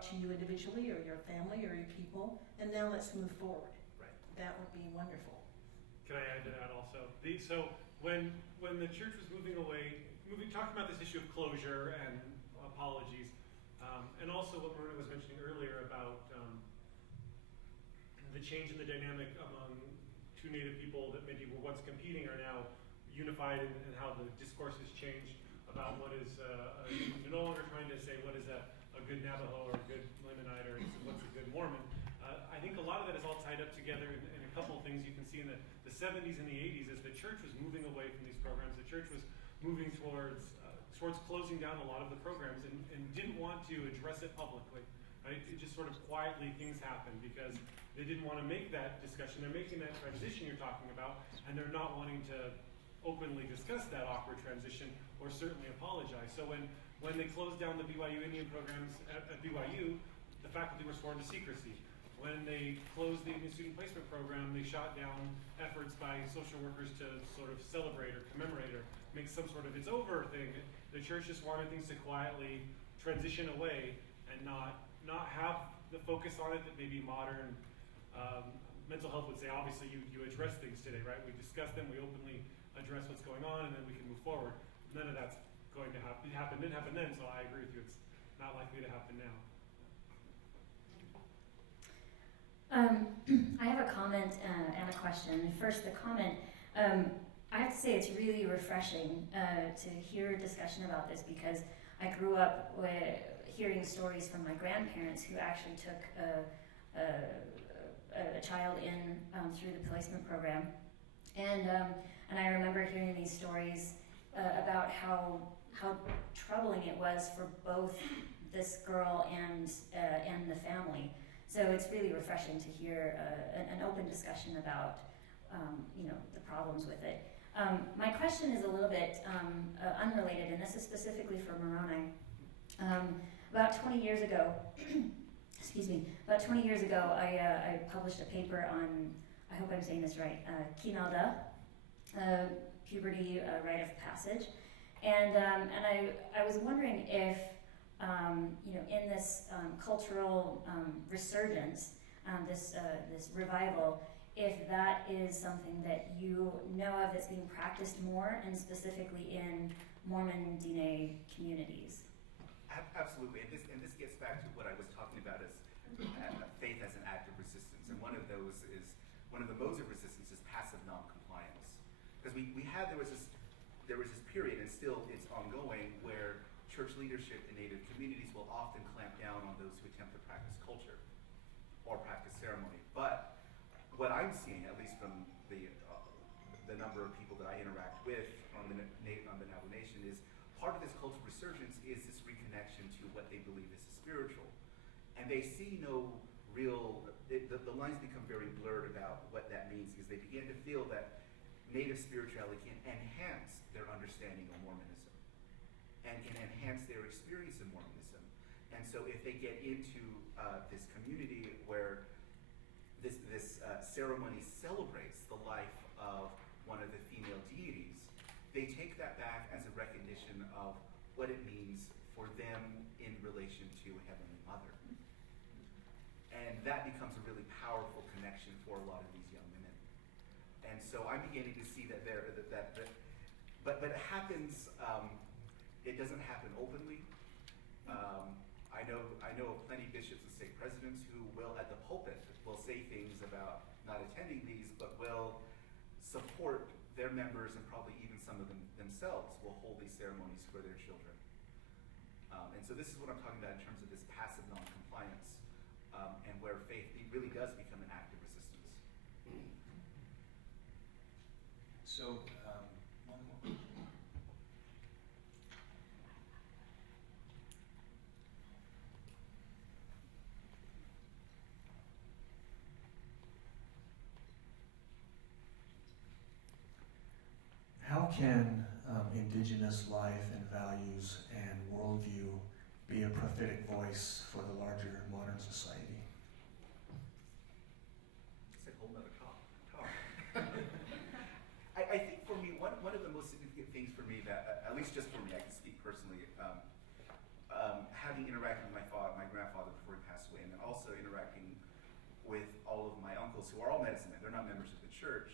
brought to you individually, or your family, or your people, and now let's move forward. Right. That would be wonderful. Can I add to that also? So when the church was moving away, talking about this issue of closure and apologies, and also what Moroni was mentioning earlier about the change in the dynamic among two Native people that maybe were once competing are now unified, and how the discourse has changed about what is, you're no longer trying to say what is a good Navajo or a good Lamanite or what's a good Mormon. I think a lot of that is all tied up together in a couple of things you can see in the 70s and the 80s as the church was moving away from these programs. The church was moving towards closing down a lot of the programs and didn't want to address it publicly. Right? It just sort of quietly things happened because they didn't want to make that discussion. They're making that transition you're talking about, and they're not wanting to openly discuss that awkward transition or certainly apologize. So when they closed down the BYU Indian programs at BYU, the faculty were sworn to secrecy. When they closed the Indian Student Placement Program, they shot down efforts by social workers to sort of celebrate or commemorate or make some sort of it's over thing. The church just wanted things to quietly transition away and not have the focus on it that maybe modern mental health would say. Obviously, you address things today, right? We discuss them, we openly address what's going on, and then we can move forward. None of that's going to happen. It didn't happen then, so I agree with you. It's not likely to happen now. I have a comment and a question. First, the comment. I have to say it's really refreshing to hear a discussion about this, because I grew up hearing stories from my grandparents who actually took a child in through the placement program, and I remember hearing these stories about how troubling it was for both this girl and the family. So it's really refreshing to hear an open discussion about the problems with it. My question is a little bit unrelated, and this is specifically for Moroni. About 20 years ago, I published a paper on, I hope I'm saying this right, Keynote puberty rite of passage, and I was wondering if in this cultural resurgence, this revival, if that is something that you know of that's being practiced more, and specifically in Mormon Diné communities. Absolutely, and this gets back to what I was talking about as faith as an act of resistance, and one of the modes of resistance is passive non-compliance, because there was this period, and still it's ongoing, where church leadership in Native communities will often clamp down on those who attempt to practice culture or practice ceremony. But what I'm seeing, at least from the number of people that I interact with on the Navajo Nation, is part of this cultural resurgence is this reconnection to what they believe is spiritual. And they see no real, the lines become very blurred about what that means, because they begin to feel that Native spirituality can enhance their understanding of Mormonism and can enhance their experience in Mormonism. And so if they get into this community where this ceremony celebrates the life of one of the female deities, they take that back as a recognition of what it means for them in relation to Heavenly Mother. And that becomes a really powerful connection for a lot of these young women. And so I'm beginning to see that but it happens. It doesn't happen openly. I know of plenty of bishops and stake presidents who will, at the pulpit, will say things about not attending these, but will support their members, and probably even some of them themselves will hold these ceremonies for their children. And so this is what I'm talking about in terms of this passive non-compliance, and where faith really does become an act of resistance. So, one more question. How can Indigenous life and values and worldview be a prophetic voice for the larger modern society? It's a whole other talk. I think for me, one of the most significant things for me that, at least just for me, I can speak personally, having interacted with my grandfather before evangelicals who are all medicine men. They're not members of the church.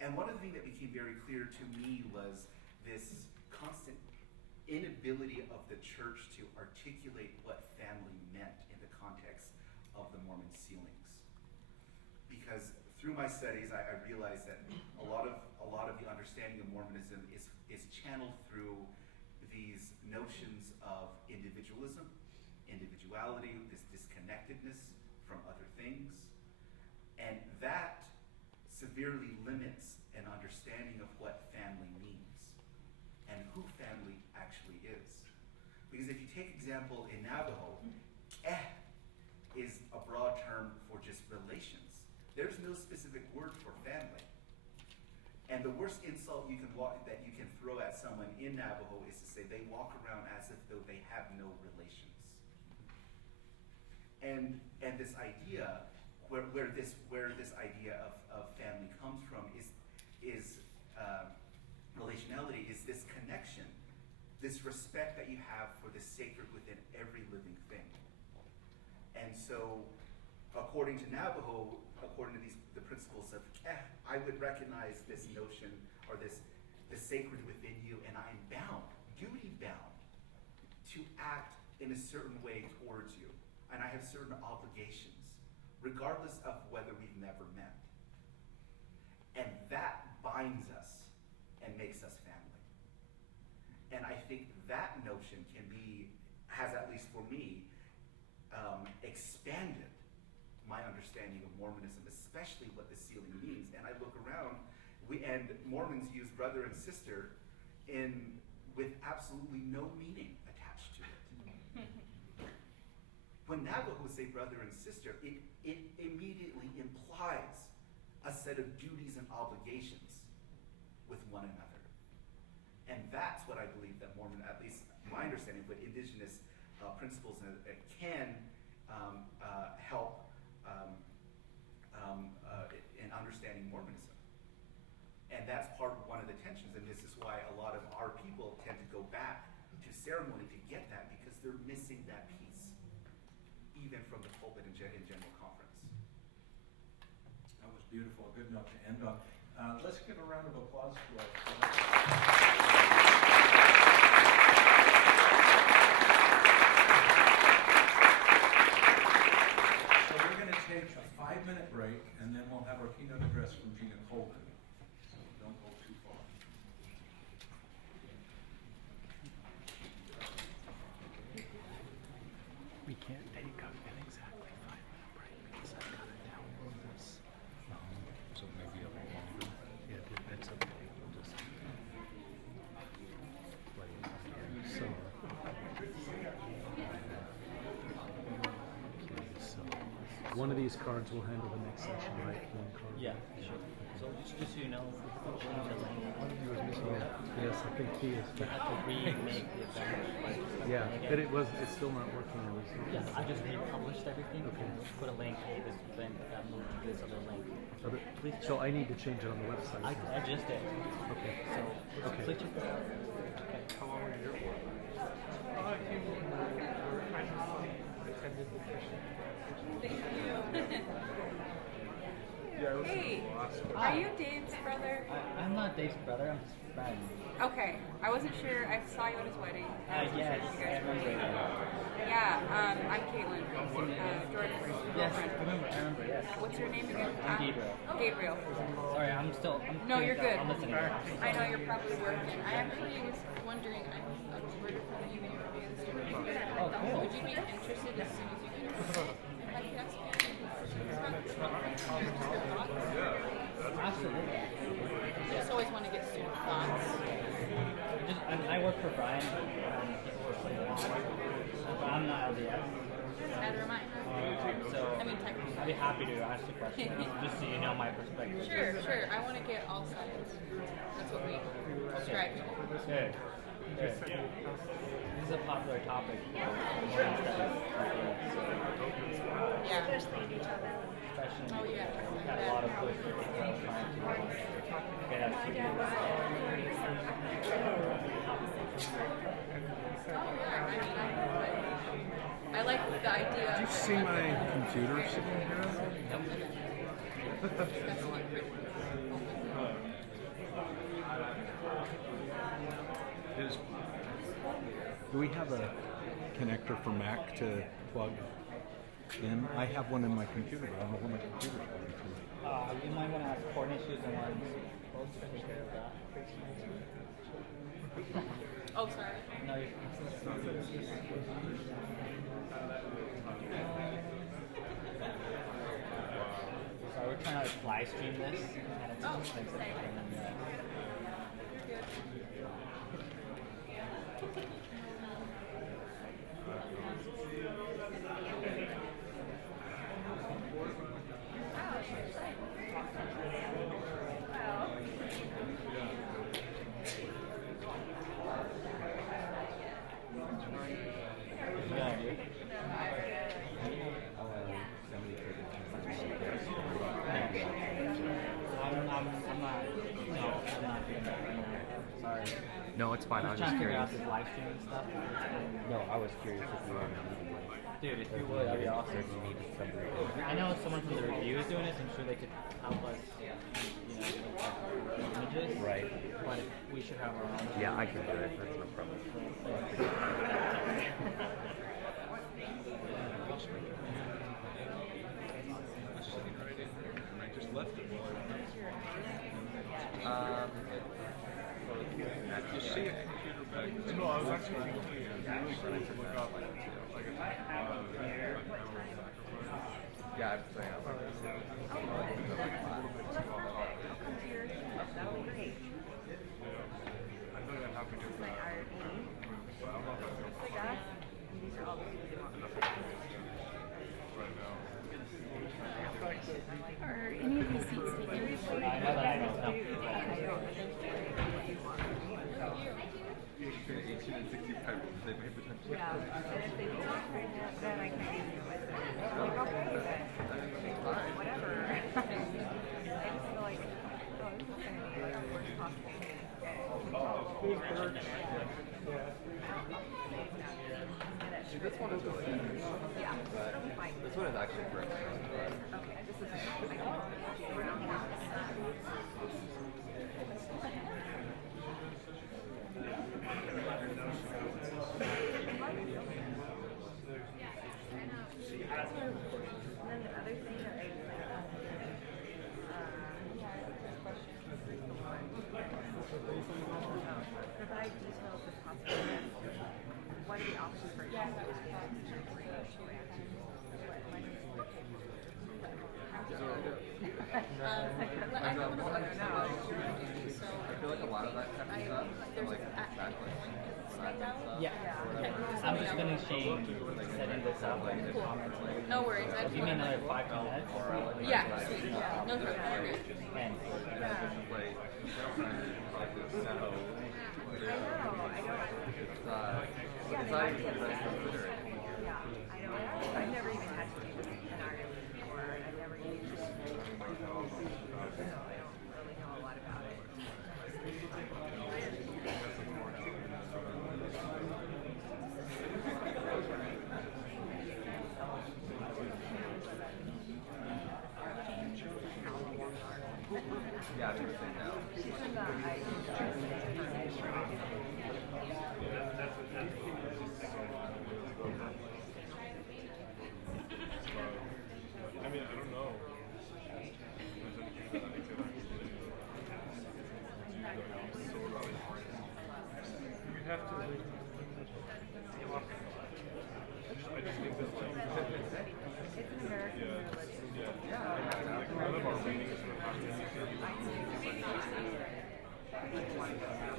And one of the things that became very clear to me was this constant inability of the church to articulate what family meant in the context of the Mormon sealings. Because through my studies, I realized that a lot of the understanding of Mormonism is channeled through these notions of individualism, individuality, this disconnectedness from other things, and that severely limits an understanding of what family means and who family actually is. Because if you take example in Navajo, is a broad term for just relations. There's no specific word for family. And the worst insult that you can throw at someone in Navajo is to say they walk around as if though they have no relations. And this idea, where this idea of family comes from is relationality, is this connection, this respect that you have for the sacred within every living thing. And so, according to Navajo, according to the principles of I would recognize this notion or the sacred within you, and I am bound, duty bound, to act in a certain way towards you. And I have certain obligations, regardless of whether we've never met. And that binds us and makes us family. And I think that notion has at least for me, expanded my understanding of Mormonism, especially what the sealing means. And I look around, and Mormons use brother and sister with absolutely no meaning attached to it. When Navajo say brother and sister, it immediately implies a set of duties and obligations with one another. And that's what I believe that Mormon, at least my understanding, but Indigenous principles can help in understanding Mormonism. And that's one of the tensions, and this is why a lot of our people tend to go back to ceremony to get that, because they're missing that piece, even from the pulpit in general conference. That was beautiful, a good note to end on. Let's give a round of applause to us. So we're going to take a 5-minute break, and then we'll have our keynote address from Gina Colvin. So don't go too far. We can't take an exactly 5-minute break because I've got to download this. So maybe a little longer. Yeah, that's okay. We'll just play it here. So, one of these cards will handle the next section, right? One card. Yeah, sure. So just so you know, Yes, I think he is. you have to remake the event. Yeah, but it's still not working. Yeah, I just republished everything. Okay. Put a link. Hey, this event got moved to this other link. Please. So I need to change it on the website. I just did. Okay. So Okay. please check this out. Okay. How long were you here for? I attended the session. Yeah, I was Hey, lost. are you Dave's brother? I'm not Dave's brother. I'm his friend. Okay, I wasn't sure. I saw you at his wedding. I wasn't Yes, sure if you I guys were remember. related. Yeah, I'm Caitlin, Jordan's Yes, girlfriend. I remember. Yes. What's your name again? I'm Gabriel. Gabriel. Sorry, I'm No, you're good. I'm listening. I know you're probably working. I actually was wondering, I'm a reporter for the UVA Review of the Student. Oh, cool. Would you be interested as soon as you get a podcast? Absolutely. I just always want to get student thoughts. I work for Brian. But I'm not LDS. Neither am I. So I mean, technically. I'd be happy to ask the question, just so you know my perspective. Sure. I want to get all sides. That's what we strive to. Good. Good. This is a popular topic. Yeah. Especially Oh, yeah. got a lot of push for people trying to get us to do this. I like the idea. Did you see my computer sitting here? discussing it pretty openly. Do we have a connector for Mac to plug in? I have one in my computer, but I don't know where my computer's plugged to. You might want to ask Courtney. She's the one supposed to take care of that. Oh, sorry. No, you So we're trying to live stream this, and it's Oh, expensive. okay. And then, You're good. yeah, dude. I'm not doing that anymore. Sorry. No, it's fine. I was Trying just to figure curious. out this live streaming stuff. No, I was curious if you were Dude, if you would, that'd be awesome. you needed somebody. I know someone from the review is doing this. I'm sure they could help us, with images. Right. But we should have our own. Yeah, I can do it. That's no problem. You see a computer back there? No, I was actually thinking to look up like Yeah, I'm saying I like this. I know that how to get that. But I don't know if I feel right now. Are any of these seats taken? I know that I don't know. Yeah, and if they don't train it, then I can use it with it. I'm like, okay, then whatever. I just feel like, oh, this is going to be like the worst possible thing. This one is really nice. Yeah, it'll be fine. This one is actually great. Okay, this is, I can around the house. And then the other thing that I provide details if possible. What are the options for I know what I'm so I feel like a lot of that kind of stuff, there's like backlash. Yeah. Okay. I'm just finishing setting this up and the comments. No worries. I Give me another 5 minutes. Yeah, sweet. No problem. We're good. And I've never even had to do this in Ireland before. I've never used it. So I don't really know a lot about it. Yeah, I would say no. She's in the I mean, I don't know. There's anything that I could actually You'd have to. I just think that It's an American religion. like none of our readings would have to be I'm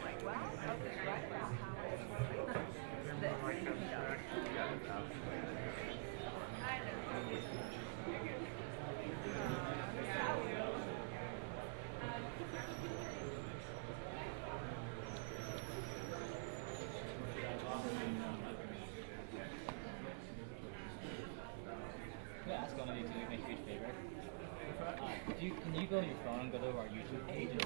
like, well, I was right about how it's this. yeah, ask one of you to do me a huge favor. If you can you go to your phone and go to our YouTube page and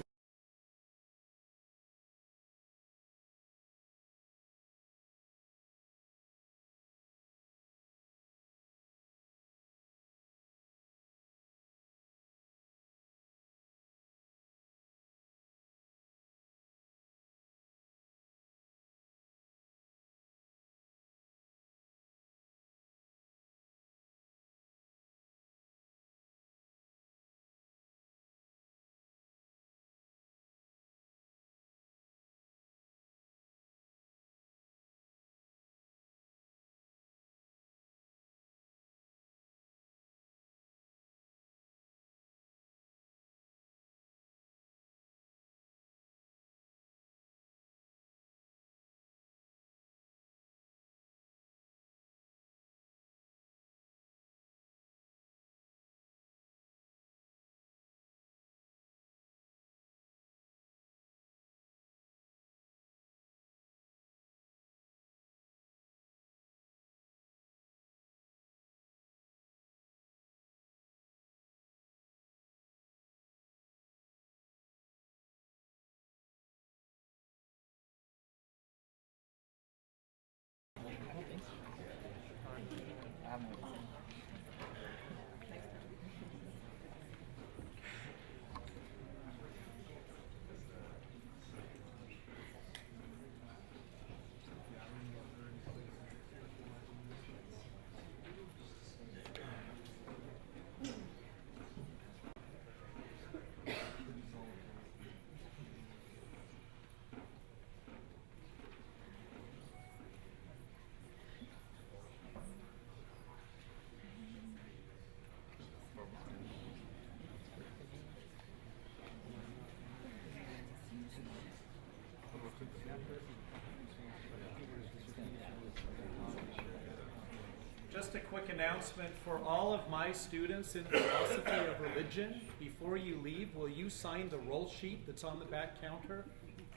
announcement for all of my students in philosophy of religion. Before you leave, will you sign the roll sheet that's on the back counter?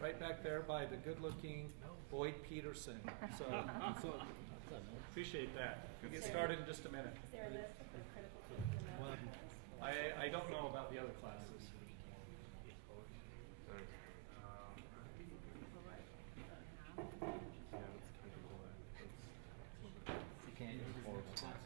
Right back there by the good-looking Boyd Peterson. So, appreciate that. We'll get started in just a minute. Is there a list of the critical thinking analysis? I don't know about the other classes. You can't use horrible classes.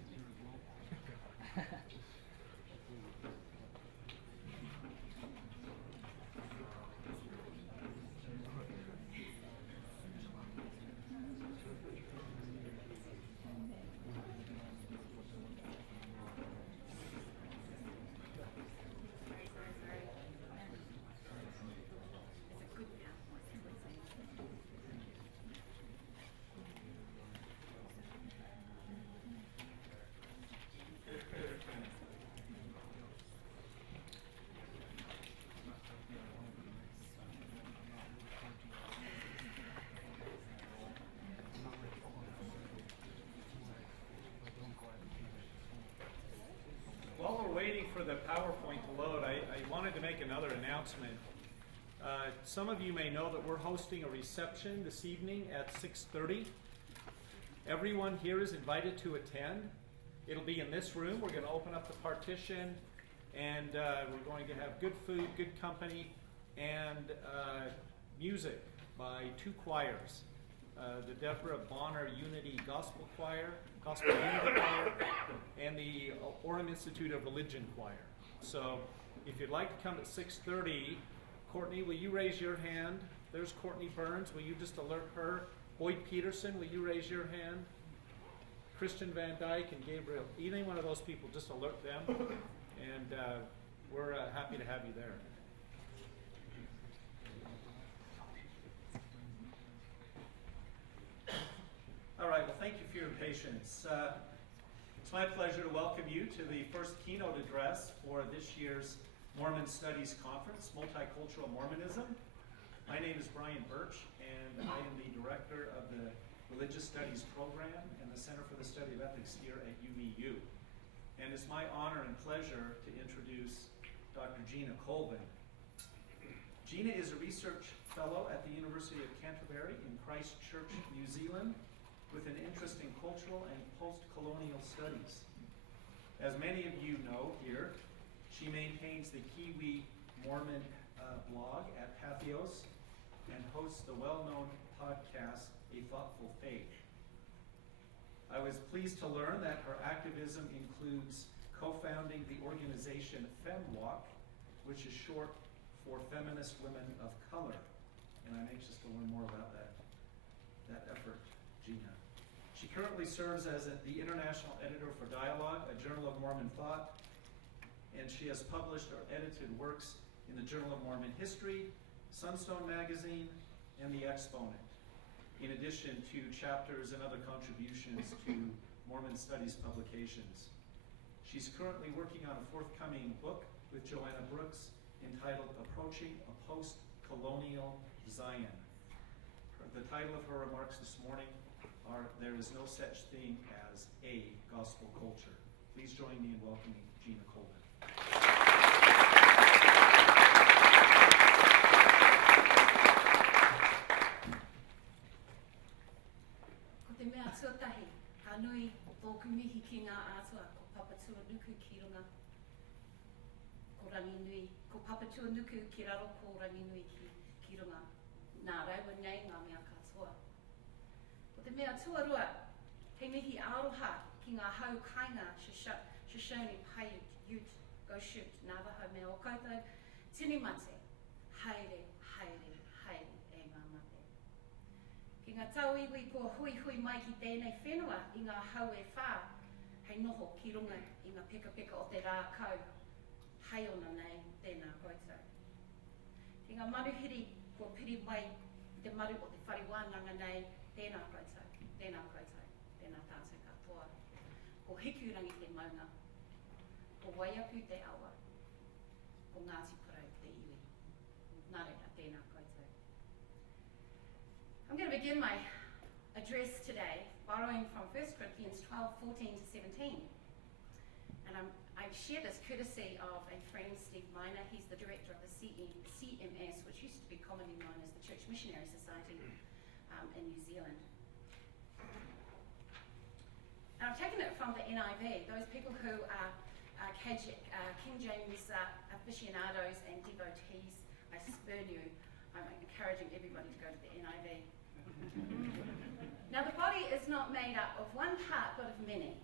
While we're waiting for the PowerPoint to load, I wanted to make another announcement. Some of you may know that we're hosting a reception this evening at 6:30. Everyone here is invited to attend. It'll be in this room. We're going to open up the partition, and we're going to have good food, good company, and music by two choirs. The Deborah Bonner Unity Gospel Choir, Gospel Unity Choir, and the Orem Institute of Religion Choir. So if you'd like to come at 6:30, Courtney, will you raise your hand? There's Courtney Burns. Will you just alert her? Boyd Peterson, will you raise your hand? Christian Van Dyke and Gabriel, any one of those people, just alert them. And we're happy to have you there. All right, well, thank you for your patience. It's my pleasure to welcome you to the first keynote address for this year's Mormon Studies Conference, Multicultural Mormonism. My name is Brian Birch, and I am the director of the Religious Studies program and the Center for the Study of Ethics here at UVU. And it's my honor and pleasure to introduce Dr. Gina Colvin. Gina is a research fellow at the University of Canterbury in Christchurch, New Zealand, with an interest in cultural and post-colonial studies. As many of you know here, she maintains the KiwiMormon blog at Patheos and hosts the well-known podcast, A Thoughtful Faith. I was pleased to learn that her activism includes co-founding the organization FemWalk, which is short for Feminist Women of Color. And I'm anxious to learn more about that effort, Gina. She currently serves as the international editor for Dialogue, a journal of Mormon thought, and she has published or edited works in the Journal of Mormon History, Sunstone Magazine, and The Exponent, in addition to chapters and other contributions to Mormon Studies publications. She's currently working on a forthcoming book with Joanna Brooks entitled Approaching a Post-Colonial Zion. The title of her remarks this morning are There is No Such Thing as a Gospel Culture. Please join me in welcoming Gina Colvin. Ko te mea tuatahi, ka nui tōku mihi ki ngā atua, ko papatua nuku ki runga, ko rangi nui, ko papatua nuku ki raro, ko rangi nui ki runga. Nā rewa nei ngā mea katoa. Ko te mea tuarua, he mihi aroha ki ngā hau kainga, Shoshone, Paiute, Ute, Goshute, Navajo, me o koutou, tini mate, haere, haere, haere, e ngā mate. Ki ngā tau iwi kua hui hui mai ki tēnei whenua i ngā hau e whā, hei noho ki runga i ngā peka peka o te rā kau, hei ona nei, tēnā koutou. Ki ngā maruhiri kua piri mai te maru o te whariwānanga nei, tēnā koutou, tēnā koutou, tēnā tātou katoa. Ko hikurangi te maunga, ko waiapu te awa, ko Ngāti Porou te iwi. Nā reira, tēnā koutou. I'm going to begin my address today borrowing from 1 Corinthians 12, 14 to 17. And I've shared this courtesy of a friend, Steve Miner. He's the director of the CMS, which used to be commonly known as the Church Missionary Society in New Zealand. And I've taken it from the NIV, those people who are King James aficionados and devotees. I spurn you. I'm encouraging everybody to go to the NIV. Now, the body is not made up of one part, but of many.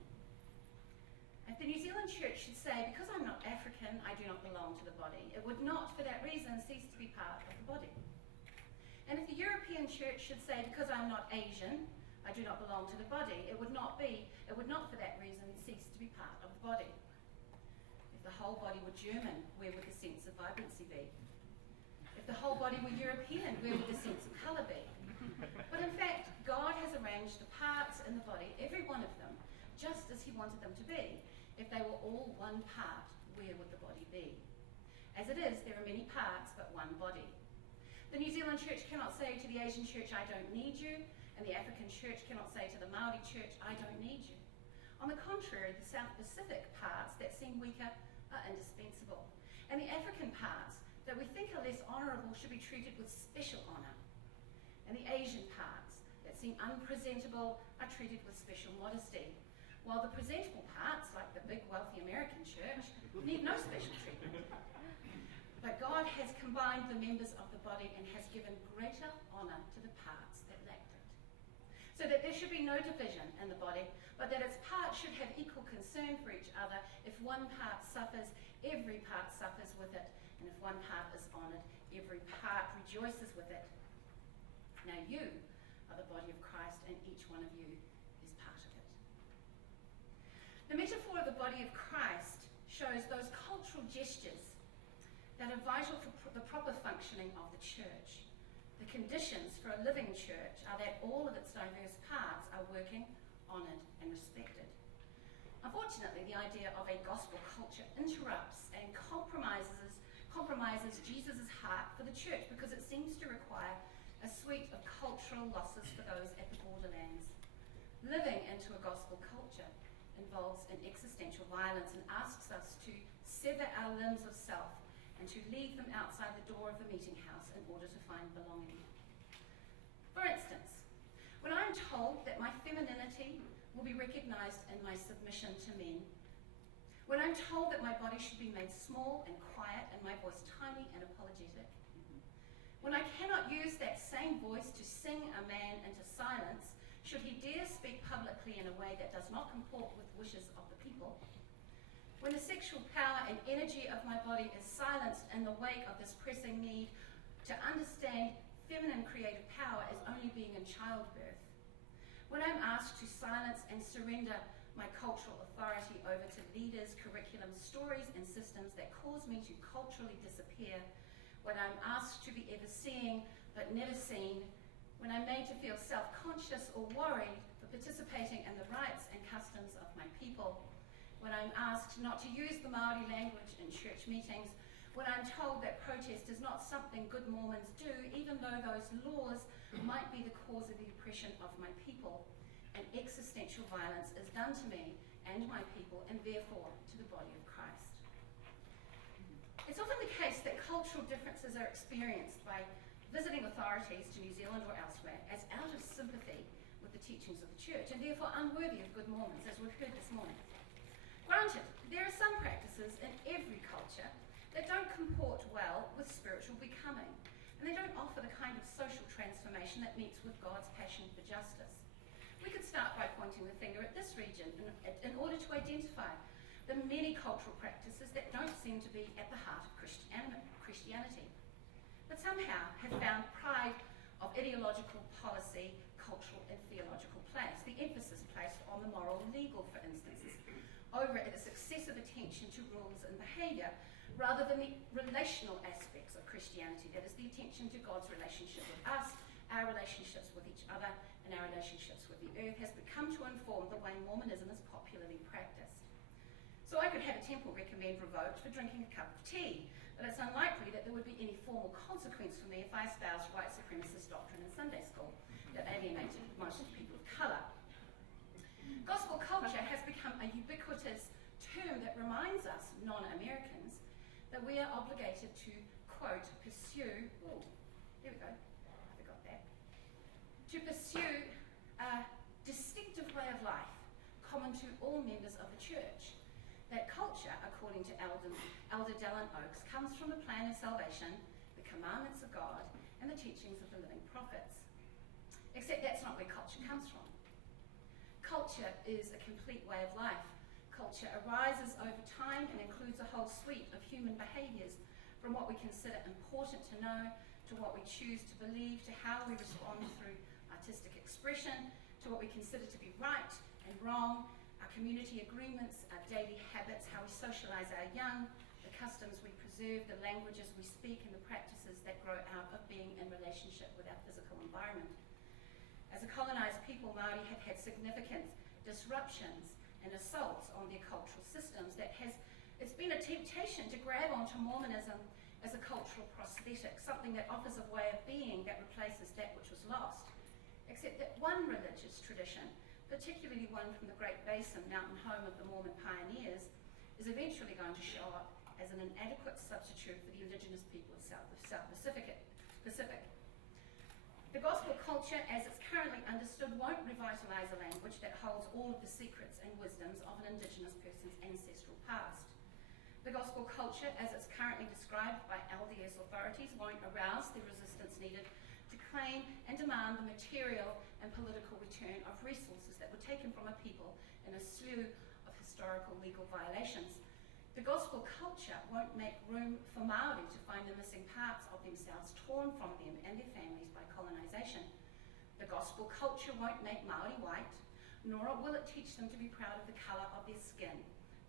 If the New Zealand Church should say, because I'm not African, I do not belong to the body, it would not, for that reason, cease to be part of the body. And if the European Church should say, because I'm not Asian, I do not belong to the body, it would not, for that reason, cease to be part of the body. If the whole body were German, where would the sense of vibrancy be? If the whole body were European, where would the sense of colour be? But in fact, God has arranged the parts in the body, every one of them, just as he wanted them to be. If they were all one part, where would the body be? As it is, there are many parts, but one body. The New Zealand Church cannot say to the Asian Church, I don't need you, and the African Church cannot say to the Maori Church, I don't need you. On the contrary, the South Pacific parts that seem weaker are indispensable. And the African parts that we think are less honourable should be treated with special honour. And the Asian parts that seem unpresentable are treated with special modesty, while the presentable parts, like the big wealthy American church, need no special treatment. But God has combined the members of the body and has given greater honour to the parts that lacked it. So that there should be no division in the body, but that its parts should have equal concern for each other. If one part suffers, every part suffers with it. And if one part is honoured, every part rejoices with it. Now you are the body of Christ, and each one of you is part of it. The metaphor of the body of Christ shows those cultural gestures that are vital for the proper functioning of the church. The conditions for a living church are that all of its diverse parts are working, honoured, and respected. Unfortunately, the idea of a gospel culture interrupts and compromises Jesus' heart for the church because it seems to require a suite of cultural losses for those at the borderlands. Living into a gospel culture involves an existential violence and asks us to sever our limbs of self and to leave them outside the door of the meeting house in order to find belonging. For instance, when I'm told that my femininity will be recognized in my submission to men, when I'm told that my body should be made small and quiet and my voice tiny and apologetic, when I cannot use that same voice to sing a man into silence, should he dare speak publicly in a way that does not comport with wishes of the people, when the sexual power and energy of my body is silenced in the wake of this pressing need to understand feminine creative power as only being in childbirth, when I'm asked to silence and surrender my cultural authority over to leaders, curriculums, stories, and systems that cause me to culturally disappear, when I'm asked to be ever seeing but never seen, when I'm made to feel self-conscious or worried for participating in the rights and customs of my people, when I'm asked not to use the Maori language in church meetings, when I'm told that protest is not something good Mormons do, even though those laws might be the cause of the oppression of my people, and existential violence is done to me and my people, and therefore to the body of Christ. It's often the case that cultural differences are experienced by visiting authorities to New Zealand or elsewhere as out of sympathy with the teachings of the church, and therefore unworthy of good Mormons, as we've heard this morning. Granted, there are some practices in every culture that don't comport well with spiritual becoming, and they don't offer the kind of social transformation that meets with God's passion for justice. We could start by pointing the finger at this region in order to identify the many cultural practices that don't seem to be at the heart of Christianity, but somehow have found pride of ideological policy, cultural and theological place. The emphasis placed on the moral and legal, for instance, over its excessive attention to rules and behaviour, rather than the relational aspects of Christianity, that is, the attention to God's relationship with us, our relationships with each other, and our relationships with the earth, has become to inform the way Mormonism is popularly practiced. So I could have a temple recommend revoked for drinking a cup of tea, but it's unlikely that there would be any formal consequence for me if I espoused white supremacist doctrine in Sunday school that alienated most people of colour. Gospel culture has become a ubiquitous term that reminds us, non-Americans, that we are obligated to, quote, pursue, oh, there we go, I forgot that, to pursue a distinctive way of life common to all members of the church. That culture, according to Elder Dallin Oaks, comes from the plan of salvation, the commandments of God, and the teachings of the living prophets. Except that's not where culture comes from. Culture is a complete way of life. Culture arises over time and includes a whole suite of human behaviours, from what we consider important to know, to what we choose to believe, to how we respond through artistic expression, to what we consider to be right and wrong, our community agreements, our daily habits, how we socialise our young, the customs we preserve, the languages we speak, and the practices that grow out of being in relationship with our physical environment. As a colonised people, Māori have had significant disruptions and assaults on their cultural systems it's been a temptation to grab onto Mormonism as a cultural prosthetic, something that offers a way of being that replaces that which was lost. Except that one religious tradition, particularly one from the Great Basin, mountain home of the Mormon pioneers, is eventually going to show up as an inadequate substitute for the Indigenous people of South Pacific. The gospel culture, as it's currently understood, won't revitalise a language that holds all of the secrets and wisdoms of an Indigenous person's ancestral past. The gospel culture, as it's currently described by LDS authorities, won't arouse the resistance needed to claim and demand the material and political return of resources that were taken from a people in a slew of historical legal violations. The gospel culture won't make room for Māori to find the missing parts of themselves torn from them and their families by colonisation. The gospel culture won't make Māori white, nor will it teach them to be proud of the colour of their skin,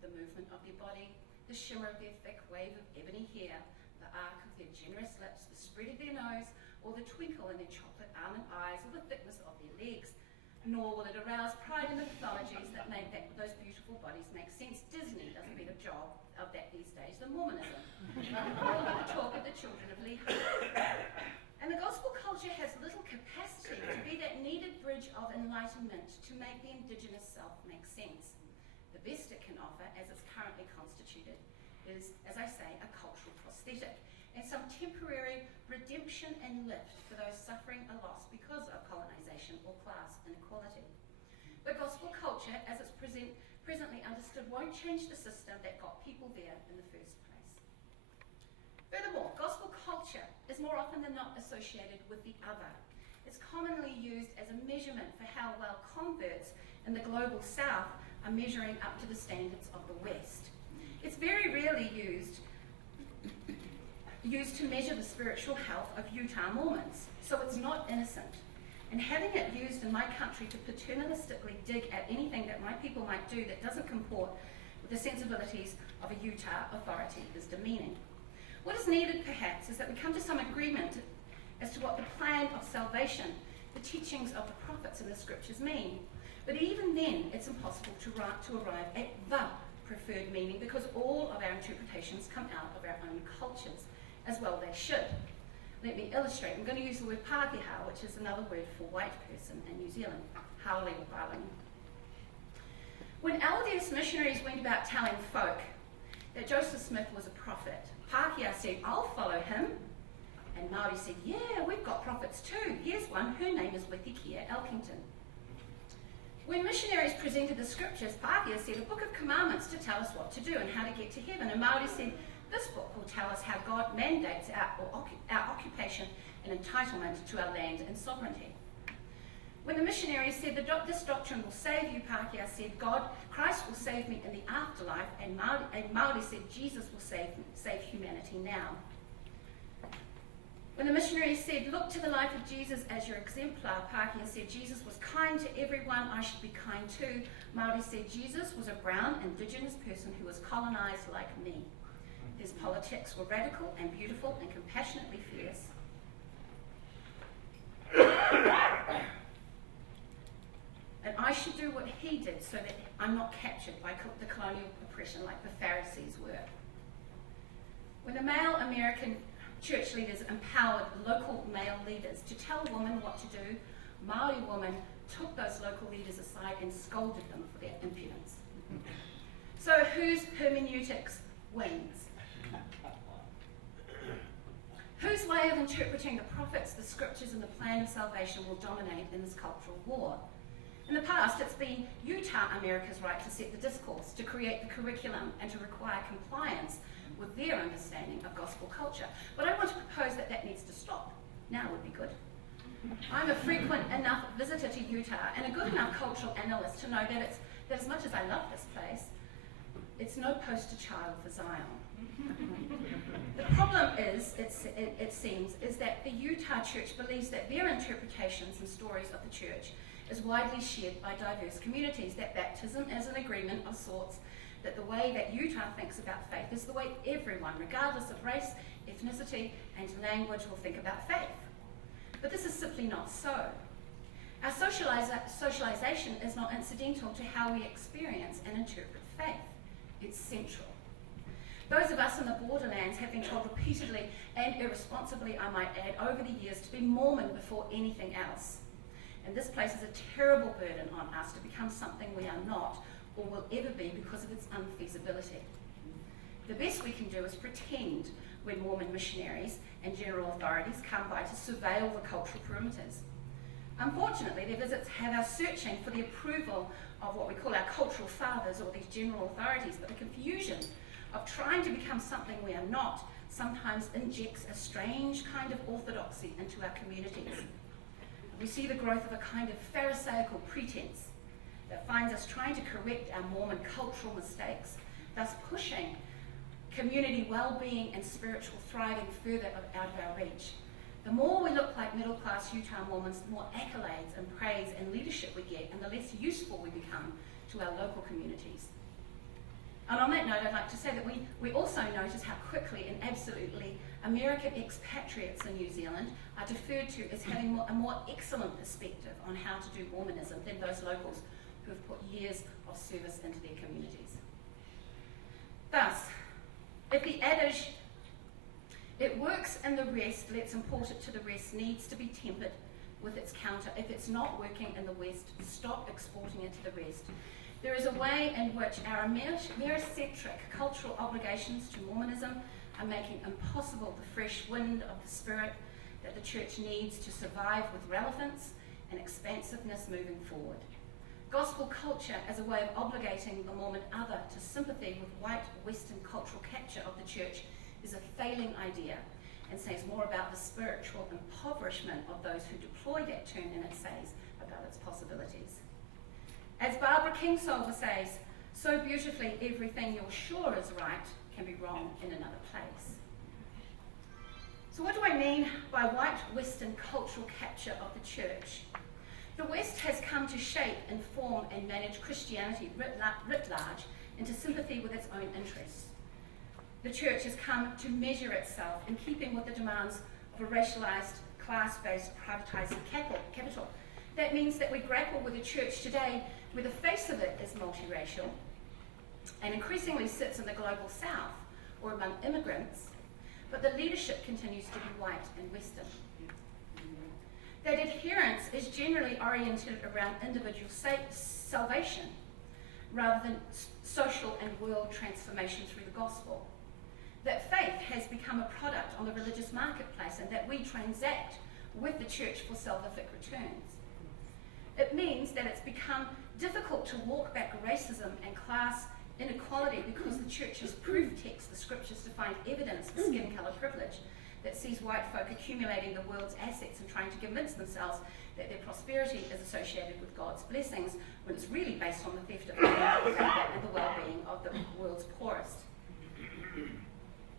the movement of their body, the shimmer of their thick wave of ebony hair, the arc of their generous lips, the spread of their nose, or the twinkle in their chocolate almond eyes, or the thickness of their legs. Nor will it arouse pride in the mythologies that make those beautiful bodies make sense. Disney does a better job of that these days than Mormonism. All of the talk of the children of Lehi. And the gospel culture has little capacity to be that needed bridge of enlightenment to make the Indigenous self make sense. The best it can offer, as it's currently constituted, is, as I say, a cultural prosthetic and some temporary redemption and lift for those suffering a loss because of colonisation or class inequality. But gospel culture, as it's presently understood, won't change the system that got people there in the first place. Furthermore, gospel culture is more often than not associated with the other. It's commonly used as a measurement for how well converts in the global south are measuring up to the standards of the West. It's very rarely used to measure the spiritual health of Utah Mormons, so it's not innocent. And having it used in my country to paternalistically dig at anything that my people might do that doesn't comport with the sensibilities of a Utah authority is demeaning. What is needed, perhaps, is that we come to some agreement as to what the plan of salvation, the teachings of the prophets and the scriptures mean. But even then, it's impossible to arrive at the preferred meaning because all of our interpretations come out of our own cultures, as well they should. Let me illustrate. I'm going to use the word Pākehā, which is another word for white person in New Zealand, haole or Bālingi. When LDS missionaries went about telling folk that Joseph Smith was a prophet, Pākehā said, "I'll follow him." And Māori said, "Yeah, we've got prophets too. Here's one, her name is Withikia Elkington." When missionaries presented the scriptures, Pākehā said, "A book of commandments to tell us what to do and how to get to heaven." And Māori said, "This book will tell us how God mandates our occupation and entitlement to our land and sovereignty." When the missionaries said, "This doctrine will save you," Pākehā said, "Christ will save me in the afterlife," and Māori said, "Jesus will save humanity now." When the missionaries said, "Look to the life of Jesus as your exemplar," Pākehā said, "Jesus was kind to everyone, I should be kind too." Māori said, "Jesus was a brown Indigenous person who was colonised like me. His politics were radical and beautiful and compassionately fierce. And I should do what he did so that I'm not captured by the colonial oppression like the Pharisees were." When the male American church leaders empowered local male leaders to tell women what to do, Māori women took those local leaders aside and scolded them for their impudence. So whose hermeneutics wins? Whose way of interpreting the prophets, the scriptures, and the plan of salvation will dominate in this cultural war? In the past, it's been Utah America's right to set the discourse, to create the curriculum, and to require compliance with their understanding of gospel culture. But I want to propose that that needs to stop. Now would be good. I'm a frequent enough visitor to Utah and a good enough cultural analyst to know that as much as I love this place, it's no poster child for Zion. The problem is, it seems, is that the Utah church believes that their interpretations and stories of the church is widely shared by diverse communities, that baptism is an agreement of sorts, that the way that Utah thinks about faith is the way everyone, regardless of race, ethnicity, and language, will think about faith. But this is simply not so. Our socialization is not incidental to how we experience and interpret faith. It's central. Those of us in the borderlands have been told repeatedly and irresponsibly, I might add, over the years to be Mormon before anything else. And this places a terrible burden on us to become something we are not or will ever be because of its unfeasibility. The best we can do is pretend when Mormon missionaries and general authorities come by to surveil the cultural perimeters. Unfortunately, their visits have us searching for the approval of what we call our cultural fathers or these general authorities, but the confusion of trying to become something we are not sometimes injects a strange kind of orthodoxy into our communities. We see the growth of a kind of pharisaical pretense that finds us trying to correct our Mormon cultural mistakes, thus pushing community well-being and spiritual thriving further out of our reach. The more we look like middle-class Utah Mormons, the more accolades and praise and leadership we get, and the less useful we become to our local communities. And on that note, I'd like to say that we also notice how quickly and absolutely American expatriates in New Zealand are deferred to as having a more excellent perspective on how to do Mormonism than those locals who have put years of service into their communities. Thus, if the adage, "It works in the West, let's import it to the rest," needs to be tempered with its counter. If it's not working in the West, stop exporting it to the rest. There is a way in which our Americentric cultural obligations to Mormonism are making impossible the fresh wind of the spirit that the church needs to survive with relevance and expansiveness moving forward. Gospel culture as a way of obligating the Mormon other to sympathy with white Western cultural capture of the church is a failing idea and says more about the spiritual impoverishment of those who deploy that term than it says about its possibilities. As Barbara Kingsolver says so beautifully, everything you're sure is right can be wrong in another place. So what do I mean by white Western cultural capture of the church? The West has come to shape, inform, and manage Christianity writ large into sympathy with its own interests. The church has come to measure itself in keeping with the demands of a racialized, class-based, privatized capital. That means that we grapple with a church today where the face of it is multiracial and increasingly sits in the global south or among immigrants, but the leadership continues to be white and Western. That adherence is generally oriented around individual salvation rather than social and world transformation through the gospel. That faith has become a product on the religious marketplace and that we transact with the church for salvific returns. It means that it's become difficult to walk back racism and class inequality because the church's proof text, the scriptures, to find evidence for skin colour privilege that sees white folk accumulating the world's assets and trying to convince themselves that their prosperity is associated with God's blessings when it's really based on the theft of land and the well-being of the world's poorest.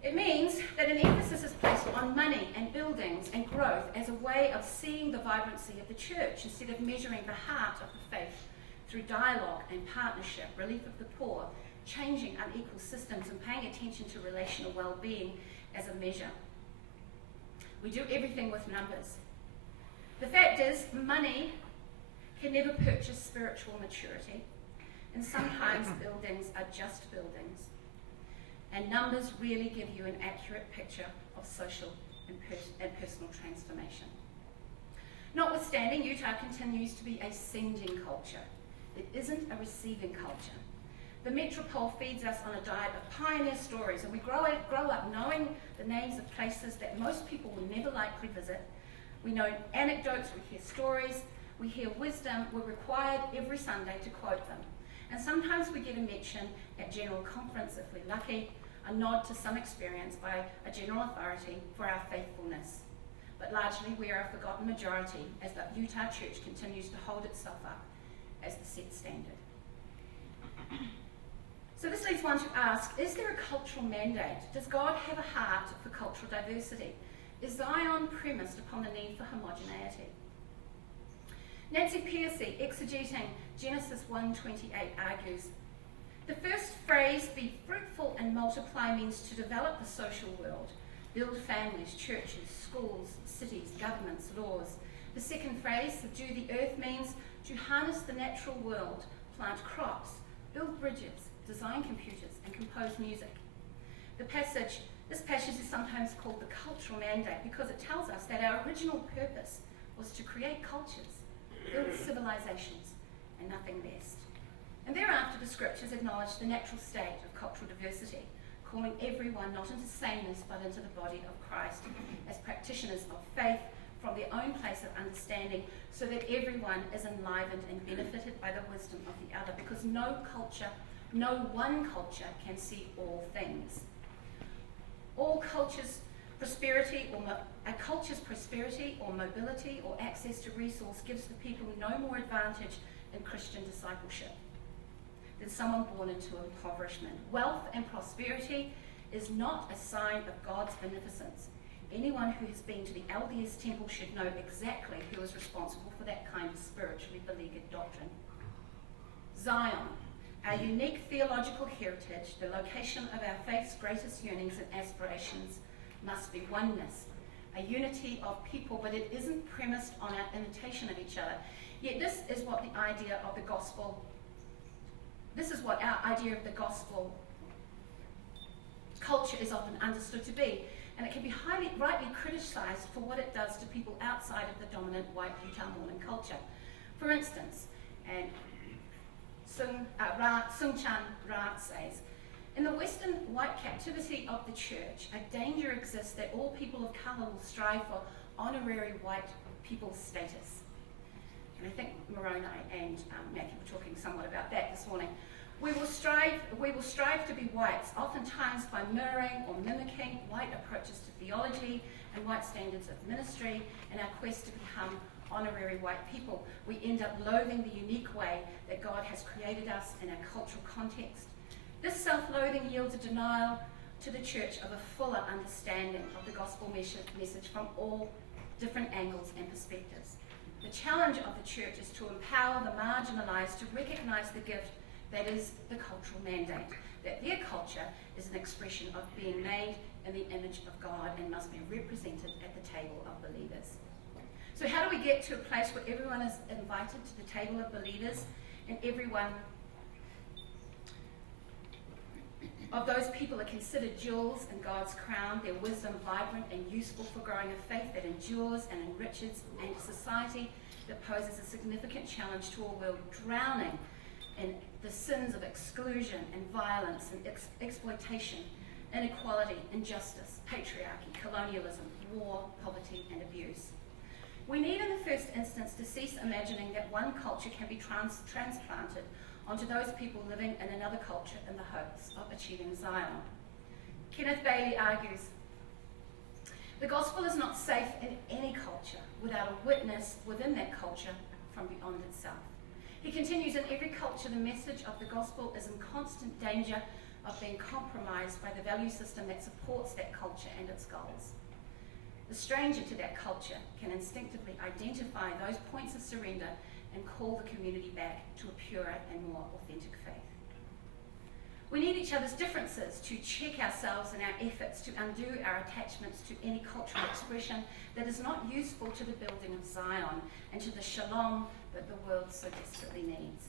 It means that an emphasis is placed on money and buildings and growth as a way of seeing the vibrancy of the church instead of measuring the heart of the faith through dialogue and partnership, relief of the poor, changing unequal systems, and paying attention to relational well-being as a measure. We do everything with numbers. The fact is, money can never purchase spiritual maturity, and sometimes buildings are just buildings. And numbers really give you an accurate picture of social and personal transformation. Notwithstanding, Utah continues to be a sending culture. It isn't a receiving culture. The metropole feeds us on a diet of pioneer stories, and we grow up knowing the names of places that most people will never likely visit. We know anecdotes, we hear stories, we hear wisdom. We're required every Sunday to quote them. And sometimes we get a mention at General Conference if we're lucky, a nod to some experience by a general authority for our faithfulness. But largely we are a forgotten majority as the Utah Church continues to hold itself up as the set standard. So this leads one to ask, is there a cultural mandate? Does God have a heart for cultural diversity? Is Zion premised upon the need for homogeneity? Nancy Pearcey, exegeting Genesis 1:28, argues, the first phrase, be fruitful and multiply, means to develop the social world, build families, churches, schools, cities, governments, laws. The second phrase, subdue the earth, means to harness the natural world, plant crops, build bridges, design computers, and compose music. This passage is sometimes called the cultural mandate because it tells us that our original purpose was to create cultures, build civilizations, and nothing less. And thereafter the scriptures acknowledge the natural state of cultural diversity, calling everyone not into sameness but into the body of Christ as practitioners of faith from their own place of understanding, so that everyone is enlivened and benefited by the wisdom of the other, because no one culture can see all things. A culture's prosperity or mobility or access to resource gives the people no more advantage in Christian discipleship than someone born into impoverishment. Wealth and prosperity is not a sign of God's beneficence. Anyone who has been to the LDS temple should know exactly who is responsible for that kind of spiritually beleaguered doctrine. Zion, our unique theological heritage, the location of our faith's greatest yearnings and aspirations, must be oneness, a unity of people, but it isn't premised on our imitation of each other. Yet this is what our idea of the gospel culture is often understood to be, and it can be rightly criticized for what it does to people outside of the dominant white Utah Mormon culture. For instance, and Sung Chan Ra says, in the Western white captivity of the church, a danger exists that all people of color will strive for honorary white people status. And I think Moroni and Matthew were talking somewhat about that this morning. We will strive to be whites, oftentimes by mirroring or mimicking white approaches to theology and white standards of ministry. In our quest to become honorary white people, we end up loathing the unique way that God has created us in our cultural context. This self-loathing yields a denial to the church of a fuller understanding of the gospel message from all different angles and perspectives. The challenge of the church is to empower the marginalized to recognize the gift that is the cultural mandate, that their culture is an expression of being made in the image of God and must be represented at the table of believers. So how do we get to a place where everyone is invited to the table of believers and everyone of those people are considered jewels in God's crown, their wisdom vibrant and useful for growing a faith that endures and enriches, and a society that poses a significant challenge to a world drowning in the sins of exclusion and violence and exploitation, inequality, injustice, patriarchy, colonialism, war, poverty, and abuse. We need in the first instance to cease imagining that one culture can be transplanted onto those people living in another culture in the hopes of achieving Zion. Kenneth Bailey argues, the gospel is not safe in any culture without a witness within that culture from beyond itself. He continues, in every culture the message of the gospel is in constant danger of being compromised by the value system that supports that culture and its goals. The stranger to that culture can instinctively identify those points of surrender and call the community back to a purer and more authentic faith. We need each other's differences to check ourselves in our efforts to undo our attachments to any cultural expression that is not useful to the building of Zion and to the shalom that the world so desperately needs.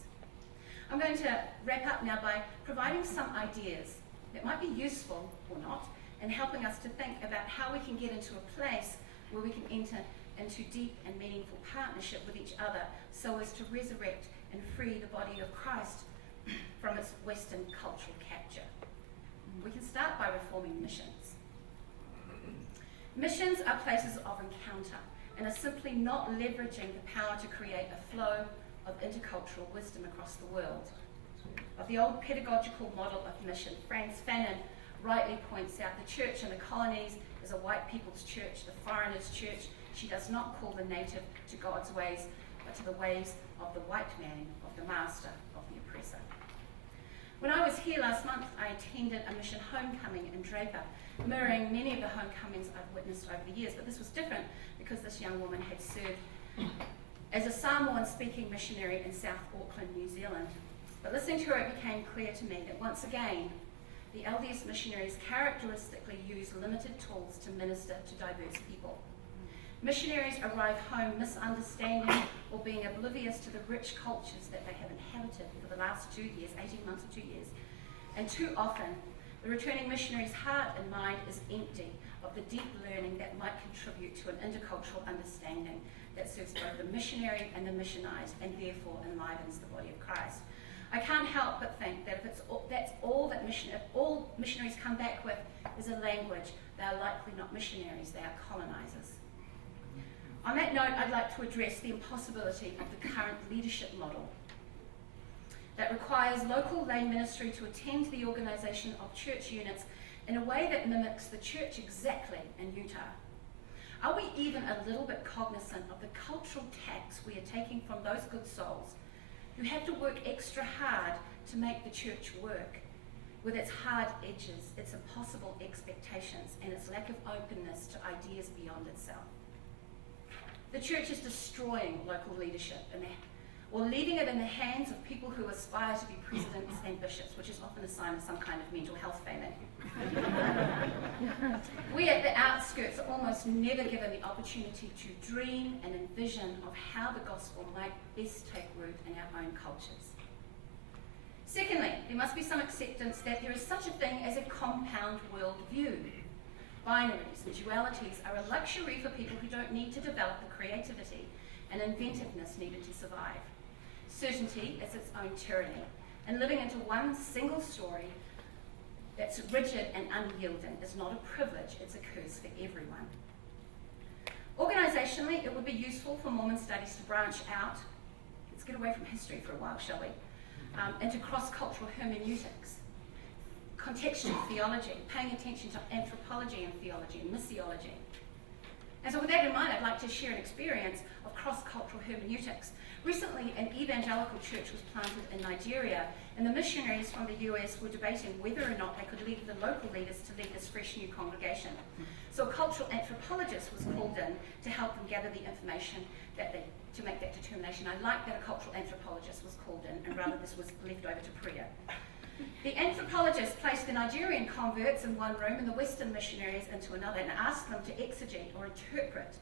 I'm going to wrap up now by providing some ideas that might be useful or not in helping us to think about how we can get into a place where we can enter into deep and meaningful partnership with each other so as to resurrect and free the body of Christ from its Western cultural capture. We can start by reforming missions. Missions are places of encounter and are simply not leveraging the power to create a flow of intercultural wisdom across the world. Of the old pedagogical model of mission, Franz Fanon rightly points out the church in the colonies is a white people's church, the foreigner's church. She does not call the native to God's ways, but to the ways of the white man, of the master, of the oppressor. When I was here last month, I attended a mission homecoming in Draper, mirroring many of the homecomings I've witnessed over the years, but this was different because this young woman had served as a Samoan-speaking missionary in South Auckland, New Zealand. But listening to her, it became clear to me that once again, the LDS missionaries characteristically use limited tools to minister to diverse people. Missionaries arrive home misunderstanding or being oblivious to the rich cultures that they have inhabited for the last 2 years, 18 months or 2 years. And too often, the returning missionary's heart and mind is empty of the deep learning that might contribute to an intercultural understanding that serves both the missionary and the missionized, and therefore enlivens the body of Christ. I can't help but think that if all missionaries come back with is a language, they are likely not missionaries, they are colonizers. On that note, I'd like to address the impossibility of the current leadership model that requires local lay ministry to attend to the organisation of church units in a way that mimics the church exactly in Utah. Are we even a little bit cognizant of the cultural tax we are taking from those good souls who have to work extra hard to make the church work, with its hard edges, its impossible expectations, and its lack of openness to ideas beyond itself? The church is destroying local leadership or leaving it in the hands of people who aspire to be presidents and bishops, which is often a sign of some kind of mental health failing. We at the outskirts are almost never given the opportunity to dream and envision of how the gospel might best take root in our own cultures. Secondly, there must be some acceptance that there is such a thing as a compound worldview. Binaries and dualities are a luxury for people who don't need to develop the creativity and inventiveness needed to survive. Certainty is its own tyranny, and living into one single story that's rigid and unyielding is not a privilege, it's a curse for everyone. Organisationally, it would be useful for Mormon studies to branch out, let's get away from history for a while, shall we, into cross-cultural hermeneutics, contextual theology, paying attention to anthropology and theology and missiology. And so with that in mind, I'd like to share an experience of cross-cultural hermeneutics. Recently, an evangelical church was planted in Nigeria, and the missionaries from the US were debating whether or not they could leave the local leaders to lead this fresh new congregation. So a cultural anthropologist was called in to help them gather the information to make that determination. I like that a cultural anthropologist was called in, and rather this was left over to prayer. The anthropologist placed the Nigerian converts in one room and the Western missionaries into another, and asked them to exegete or interpret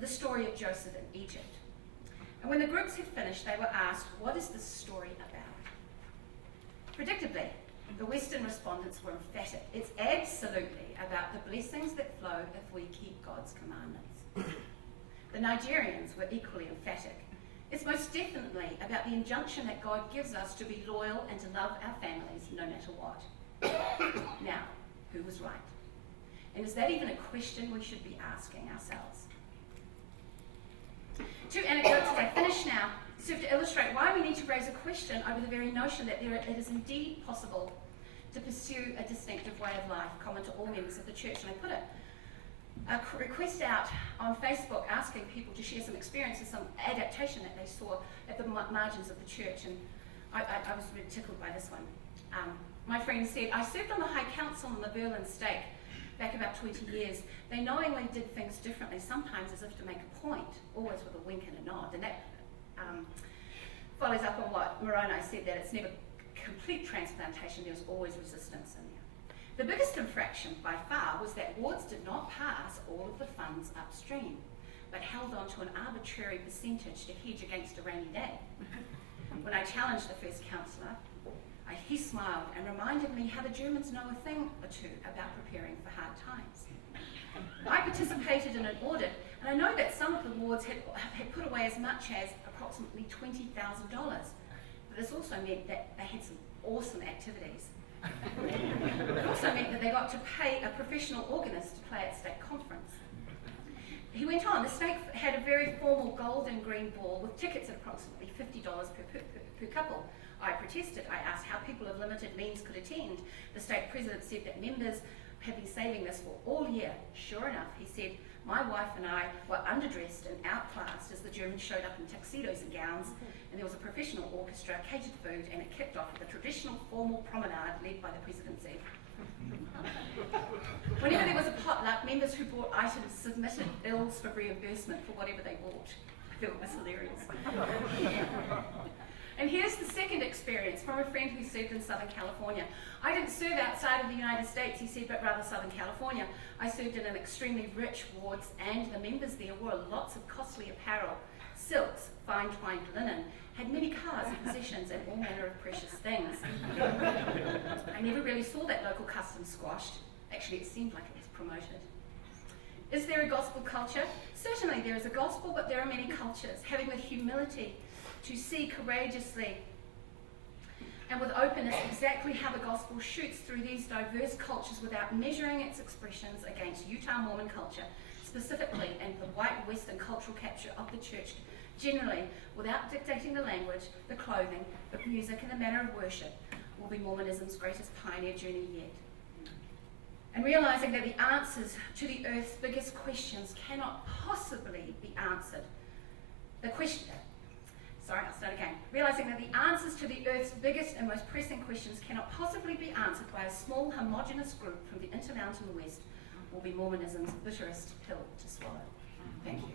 the story of Joseph in Egypt. And when the groups had finished, they were asked, what is this story about? Predictably, the Western respondents were emphatic. It's absolutely about the blessings that flow if we keep God's commandments. The Nigerians were equally emphatic. It's most definitely about the injunction that God gives us to be loyal and to love our families no matter what. Now, who was right? And is that even a question we should be asking ourselves? Two anecdotes as I finish now serve to illustrate why we need to raise a question over the very notion that it is indeed possible to pursue a distinctive way of life common to all members of the church. And I put a request out on Facebook asking people to share some experiences, some adaptation that they saw at the margins of the church, and I was really tickled by this one. My friend said, I served on the High Council in the Berlin Stake back about 20 years. They knowingly did things differently, sometimes as if to make a point, always with a wink and a nod. And that follows up on what Moroni said, that it's never complete transplantation, there's always resistance in there. The biggest infraction by far was that wards did not pass all of the funds upstream, but held on to an arbitrary percentage to hedge against a rainy day. When I challenged the first councillor, he smiled and reminded me how the Germans know a thing or two about preparing for hard times. I participated in an audit And I know that some of the wards had put away as much as approximately $20,000. But this also meant that they had some awesome activities. It also meant that they got to pay a professional organist to play at state conference. He went on, the state had a very formal gold and green ball with tickets at approximately $50 per couple. I protested. I asked how people of limited means could attend. The state president said that members have been saving this for all year. Sure enough, he said, my wife and I were underdressed and outclassed as the Germans showed up in tuxedos and gowns, and there was a professional orchestra, catered food, and it kicked off with a traditional formal promenade led by the presidency. Whenever there was a potluck, members who brought items submitted bills for reimbursement for whatever they bought. I thought it was hilarious. And here's the second experience from a friend who served in Southern California. I didn't serve outside of the United States, he said, but rather Southern California. I served in an extremely rich wards, and the members there wore lots of costly apparel, silks, fine twined linen, had many cars and possessions and all manner of precious things. I never really saw that local custom squashed. Actually, it seemed like it was promoted. Is there a gospel culture? Certainly there is a gospel, but there are many cultures. Having the humility to see courageously and with openness exactly how the gospel shoots through these diverse cultures without measuring its expressions against Utah Mormon culture, specifically, and the white Western cultural capture of the church generally, without dictating the language, the clothing, the music, and the manner of worship, will be Mormonism's greatest pioneer journey yet. And realizing that the answers to the earth's biggest questions cannot possibly be answered. Realizing that the answers to the earth's biggest and most pressing questions cannot possibly be answered by a small, homogenous group from the Intermountain West will be Mormonism's bitterest pill to swallow. Thank you.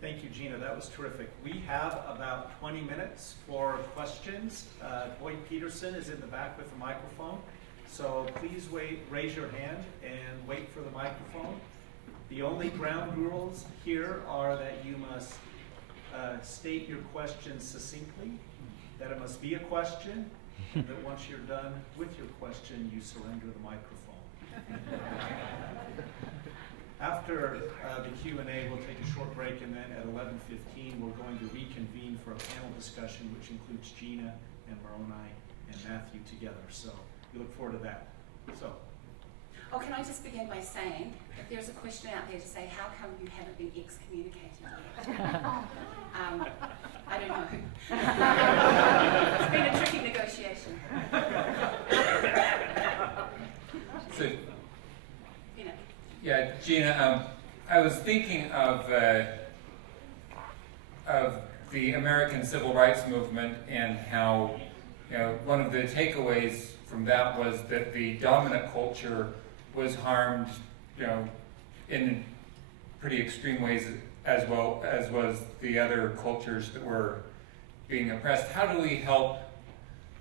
Thank you, Gina. That was terrific. We have about 20 minutes for questions. Boyd Peterson is in the back with the microphone. So please raise your hand and wait for the microphone. The only ground rules here are that you must state your question succinctly, that it must be a question, and that once you're done with your question, you surrender the microphone. After the Q&A, we'll take a short break, and then at 11:15, we're going to reconvene for a panel discussion, which includes Gina and Moroni and Matthew together. So we look forward to that. So. Oh, can I just begin by saying, if there's a question out there to say, how come you haven't been excommunicated yet? I don't know. It's been a tricky negotiation. So, yeah, Gina, I was thinking of the American Civil Rights Movement and how, one of the takeaways from that was that the dominant culture was harmed, in pretty extreme ways, as well as was the other cultures that were being oppressed. How do we help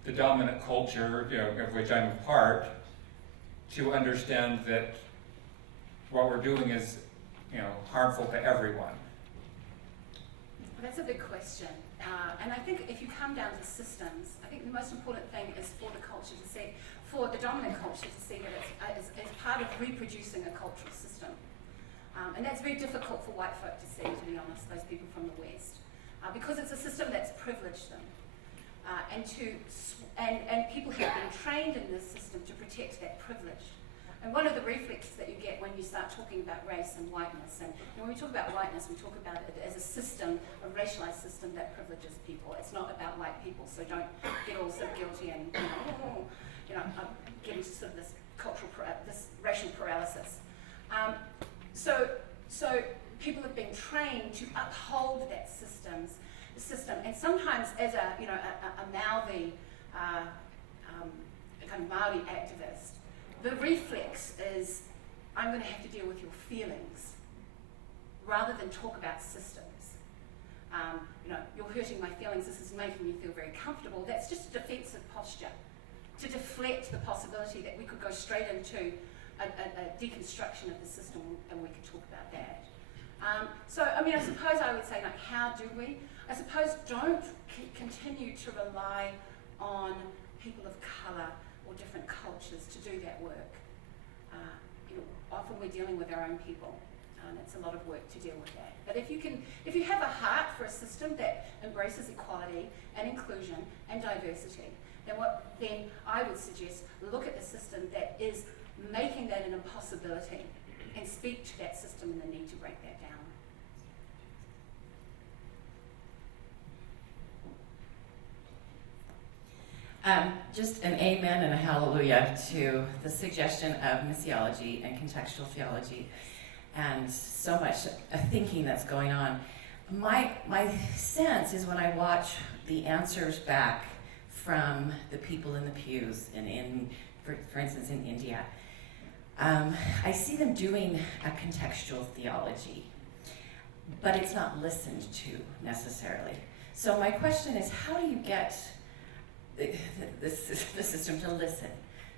the dominant culture, of which I'm a part, to understand that what we're doing is, harmful to everyone? That's a big question. And I think if you come down to systems, I think the most important thing is for the culture to see, for the dominant culture to see that it's part of reproducing a cultural system. And that's very difficult for white folk to see, to be honest, those people from the West. Because it's a system that's privileged them. And people have been trained in this system to protect that privilege. And one of the reflexes that you get when you start talking about race and whiteness, and when we talk about whiteness, we talk about it as a system, a racialized system that privileges people. It's not about white people, so don't get all so guilty and, I'm getting to sort of this this racial paralysis. So people have been trained to uphold that system, and sometimes as a Maori, kind of Maori activist, the reflex is, I'm going to have to deal with your feelings, rather than talk about systems. You're hurting my feelings, this is making me feel very comfortable. That's just a defensive posture, to deflect the possibility that we could go straight into a deconstruction of the system, and we could talk about that. So, I mean, I suppose I would say, like, how do we? I suppose don't continue to rely on people of colour or different cultures to do that work. You know, often we're dealing with our own people, and it's a lot of work to deal with that. But if you have a heart for a system that embraces equality and inclusion and diversity, then I would suggest look at the system that is making that an impossibility and speak to that system and the need to break that down. Just an amen and a hallelujah to the suggestion of missiology and contextual theology, and so much thinking that's going on. My sense is when I watch the answers back from the people in the pews, and for instance in India, I see them doing a contextual theology, but it's not listened to necessarily. So my question is, how do you get the system to listen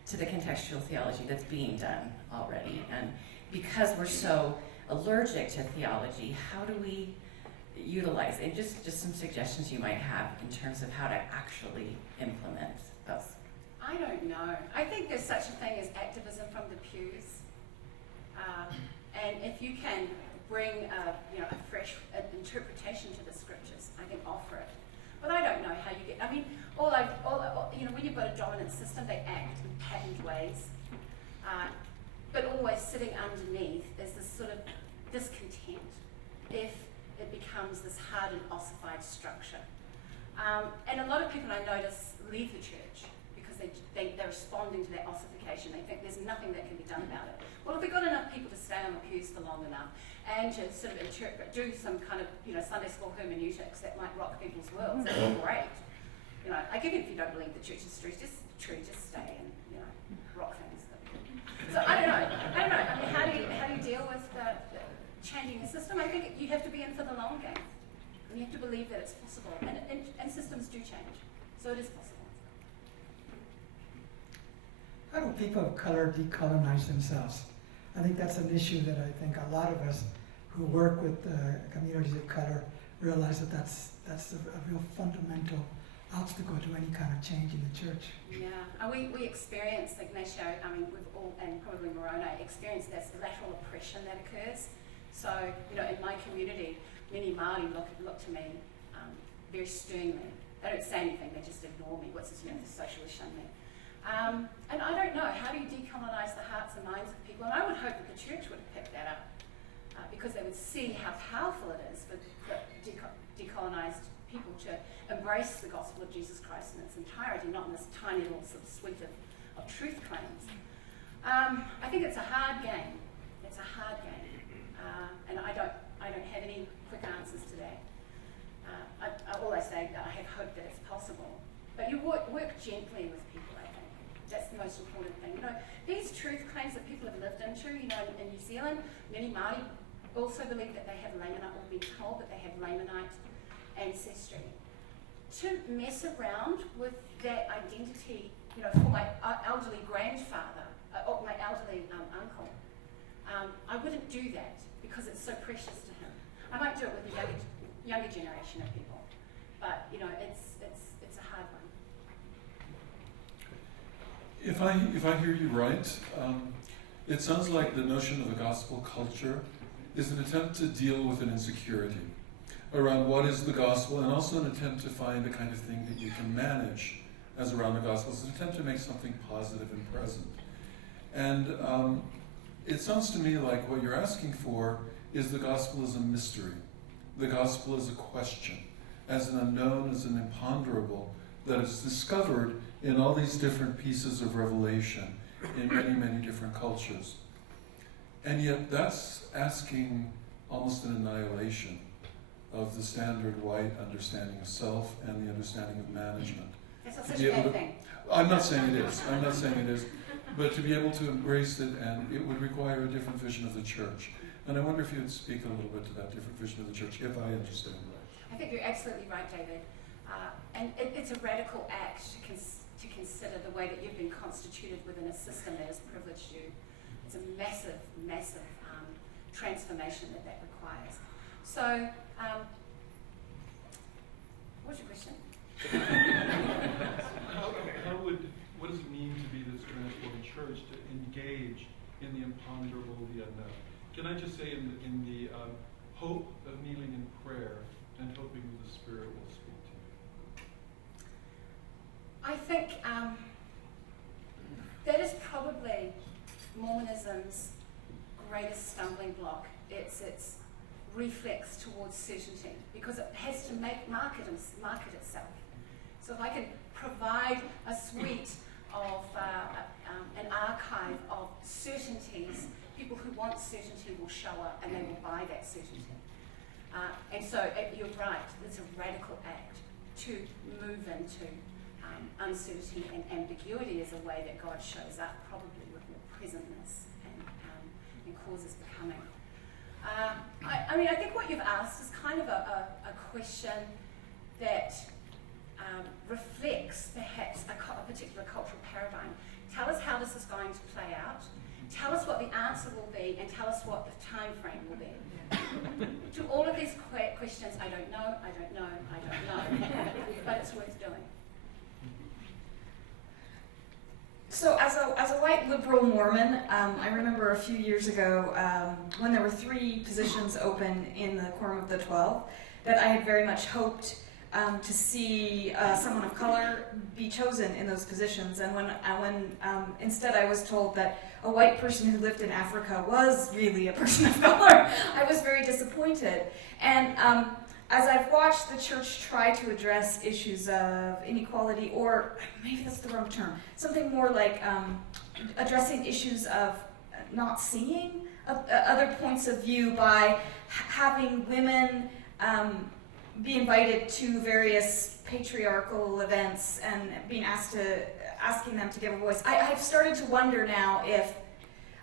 to the contextual theology that's being done already? And because we're so allergic to theology, how do we utilize it? Just some suggestions you might have in terms of how to actually implement those. I don't know. I think there's such a thing as activism from the pews. And if you can bring a fresh interpretation to the scriptures, I can offer it. But I don't know how you get, I mean, when you've got a dominant system, they act in patterned ways. But always sitting underneath is this sort of discontent if it becomes this hard and ossified structure. And a lot of people I notice leave the church because they're responding to that ossification. They think there's nothing that can be done about it. Well, if we've got enough people to stay on the pews for long enough and to sort of do some kind of Sunday school hermeneutics that might rock people's worlds, that's great. I give it if you don't believe the church is true, just stay and rock things. So I don't know. I mean, how do you deal with changing the system? I think you have to be in for the long game. And you have to believe that it's possible. And systems do change. So it is possible. How do people of color decolonize themselves? I think that's an issue that I think a lot of us who work with communities of color realize that that's a real fundamental obstacle to any kind of change in the church. Yeah, we experience, Ignacio, I mean, we've all, and probably Moroni, experience this lateral oppression that occurs. So, in my community, many Māori look to me very sternly. They don't say anything, they just ignore me. What's this, the socialist shun me? And I don't know, how do you decolonize the hearts and minds of people? And I would hope that the church would pick that up because they would see how powerful it is for decolonized people to embrace the gospel of Jesus Christ in its entirety, not in this tiny little sort of suite of truth claims. I think it's a hard game. It's a hard game. And I don't have any quick answers to that. All I say, I have hope that it's possible. But you work gently with people, I think. That's the most important thing. These truth claims that people have lived into, in New Zealand, many Māori also believe that they have Lamanite, or been told that they have Lamanite ancestry. To mess around with that identity, for my elderly grandfather, or my elderly uncle, I wouldn't do that because it's so precious to him. I might do it with the younger generation of people, but it's a hard one. If I hear you right, it sounds like the notion of a gospel culture is an attempt to deal with an insecurity around what is the gospel, and also an attempt to find the kind of thing that you can manage as around the gospel. It's an attempt to make something positive and present. And it sounds to me like what you're asking for is the gospel as a mystery. The gospel as a question, as an unknown, as an imponderable, that is discovered in all these different pieces of revelation in many, many different cultures. And yet that's asking almost an annihilation of the standard white understanding of self and the understanding of management. It's not such a bad thing. I'm not saying it is. I'm not saying it is. But to be able to embrace it, and it would require a different vision of the church. And I wonder if you would speak a little bit to that different vision of the church, if I understand right. I think you're absolutely right, David. And it's a radical act to consider the way that you've been constituted within a system that has privileged you. It's a massive, massive transformation that requires. So, what's your question? What does it mean to be this transforming church, to engage in the imponderable, the unknown? Can I just say in the hope of kneeling in prayer and hoping the Spirit will speak to you? I think that is probably Mormonism's greatest stumbling block. It's its reflex towards certainty, because it has to market itself. So if I can provide a suite of an archive of certainties, people who want certainty will show up and they will buy that certainty. And so you're right, it's a radical act to move into uncertainty and ambiguity as a way that God shows up, probably with more presentness and causes becoming. I mean, I think what you've asked is kind of a question that reflects perhaps a particular cultural paradigm. Tell us how this is going to play out. Tell us what the answer will be, and tell us what the time frame will be. To all of these questions, I don't know, but it's worth doing. So as a white liberal Mormon, I remember a few years ago when there were 3 positions open in the Quorum of the 12, that I had very much hoped to see someone of color be chosen in those positions. And when instead I was told that a white person who lived in Africa was really a person of color, I was very disappointed. And as I've watched the church try to address issues of inequality, or maybe that's the wrong term, something more like addressing issues of not seeing other points of view by having women be invited to various patriarchal events and being asking them to give a voice. I've started to wonder now if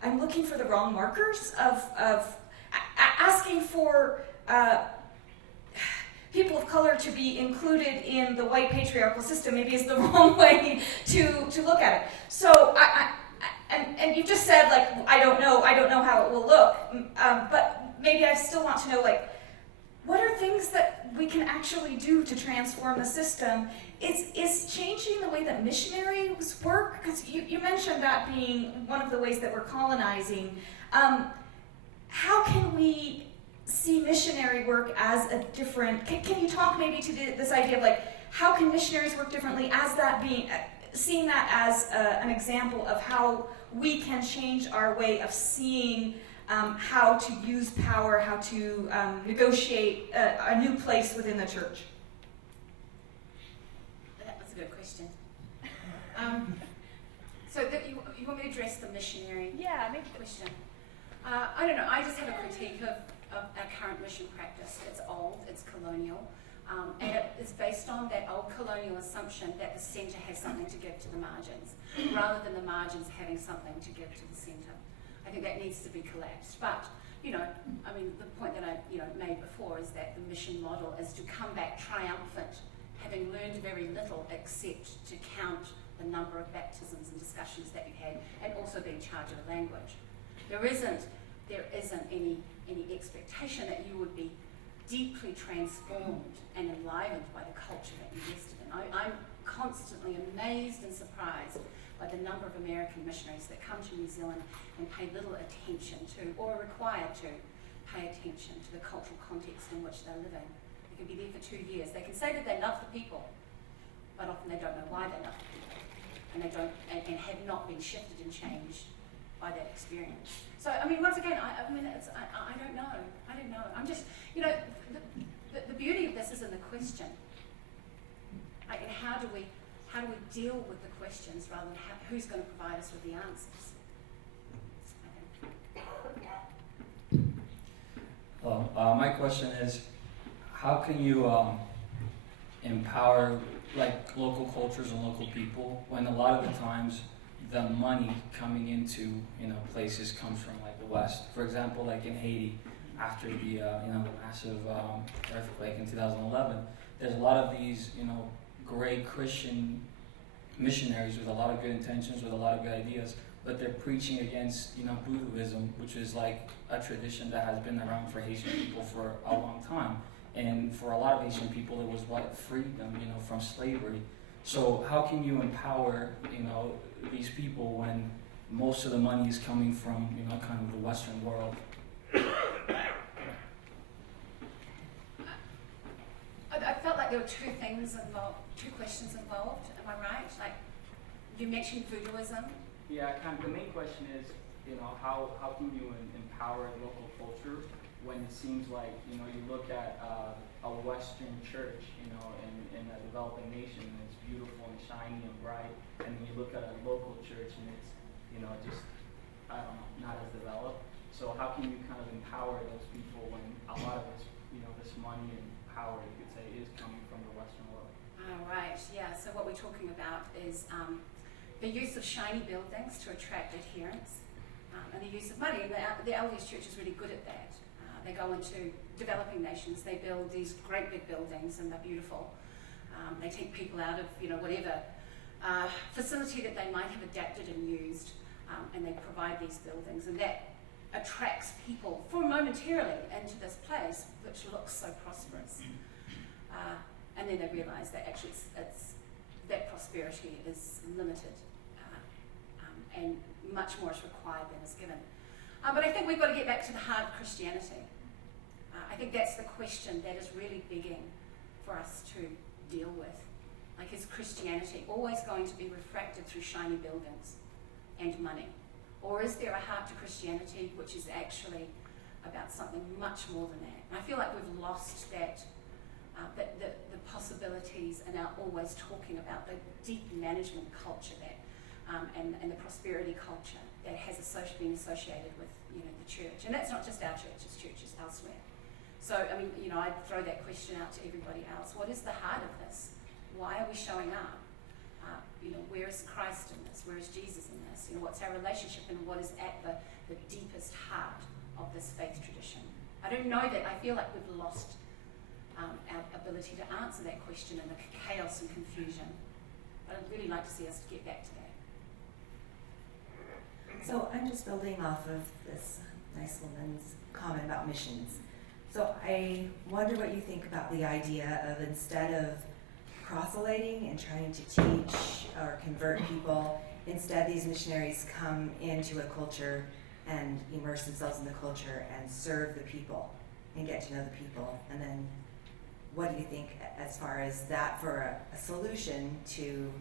I'm looking for the wrong markers of asking for people of color to be included in the white patriarchal system maybe is the wrong way to look at it. So and you just said, like, I don't know how it will look, but maybe I still want to know, like, what are things that we can actually do to transform the system? Is changing the way that missionaries work? Because you mentioned that being one of the ways that we're colonizing. How can we see missionary work as a different... Can you talk maybe to this idea of, like, how can missionaries work differently as that being... seeing that as an example of how we can change our way of seeing how to use power, how to negotiate a new place within the church? That's a good question. So you want me to address the missionary question? I don't know, I just have a critique of our current mission practice. It's old, it's colonial, and it's based on that old colonial assumption that the centre has something to give to the margins, rather than the margins having something to give to the centre. I think that needs to be collapsed. But, I mean, the point that I made before is that the mission model is to come back triumphant, having learned very little except to count the number of baptisms and discussions that you've had, and also be in charge of the language. There isn't any expectation that you would be deeply transformed and enlivened by the culture that you invested in. I'm constantly amazed and surprised by the number of American missionaries that come to New Zealand and pay little attention to, or are required to pay attention to, the cultural context in which they're living. They can be there for 2 years. They can say that they love the people, but often they don't know why they love the people, and they don't, and have not been shifted and changed by that experience. So, I mean, once again, I don't know. I'm just, the beauty of this is in the question. Like, and how do we deal with the questions rather than who's going to provide us with the answers? Hello. My question is, how can you empower local cultures and local people when a lot of the times the money coming into places comes from the West? For example, like in Haiti, after the massive earthquake in 2011, there's a lot of these great Christian missionaries with a lot of good intentions, with a lot of good ideas, but they're preaching against, Buddhism, which is like a tradition that has been around for Haitian people for a long time. And for a lot of Haitian people, it was what freed them, from slavery. So how can you empower, these people when most of the money is coming from, kind of the Western world? I felt like there were two questions involved. Am I right? Like, you mentioned voodooism. Yeah, kind of the main question is, how can you empower local culture when it seems like, you look at a Western church, in a developing nation, and it's beautiful and shiny and bright, and then you look at a local church and it's, just, I don't know, not as developed. So how can you kind of empower those people when a lot of this, this money and power, you could say, is coming from the Western world? Right, yeah. So what we're talking about is the use of shiny buildings to attract adherents, and the use of money. And the LDS Church is really good at that. They go into developing nations, they build these great big buildings, and they're beautiful. They take people out of, whatever facility that they might have adapted and used, and they provide these buildings, and that attracts people for momentarily into this place, which looks so prosperous. And then they realize that actually it's that prosperity is limited, and much more is required than is given. But I think we've got to get back to the heart of Christianity. I think that's the question that is really begging for us to deal with. Like, is Christianity always going to be refracted through shiny buildings and money? Or is there a heart to Christianity which is actually about something much more than that? And I feel like we've lost that, the possibilities, and are always talking about the deep management culture that, and the prosperity culture that has been associated with the church. And that's not just our church, it's churches elsewhere. So, I'd throw that question out to everybody else. What is the heart of this? Why are we showing up? Where is Christ in this? Where is Jesus in this? What's our relationship, and what is at the deepest heart of this faith tradition? I don't know that. I feel like we've lost our ability to answer that question in the chaos and confusion. But I'd really like to see us get back to that. So I'm just building off of this nice woman's comment about missions. So I wonder what you think about the idea of, instead of proselyting and trying to teach or convert people, instead these missionaries come into a culture and immerse themselves in the culture and serve the people and get to know the people. And then what do you think as far as that for a solution to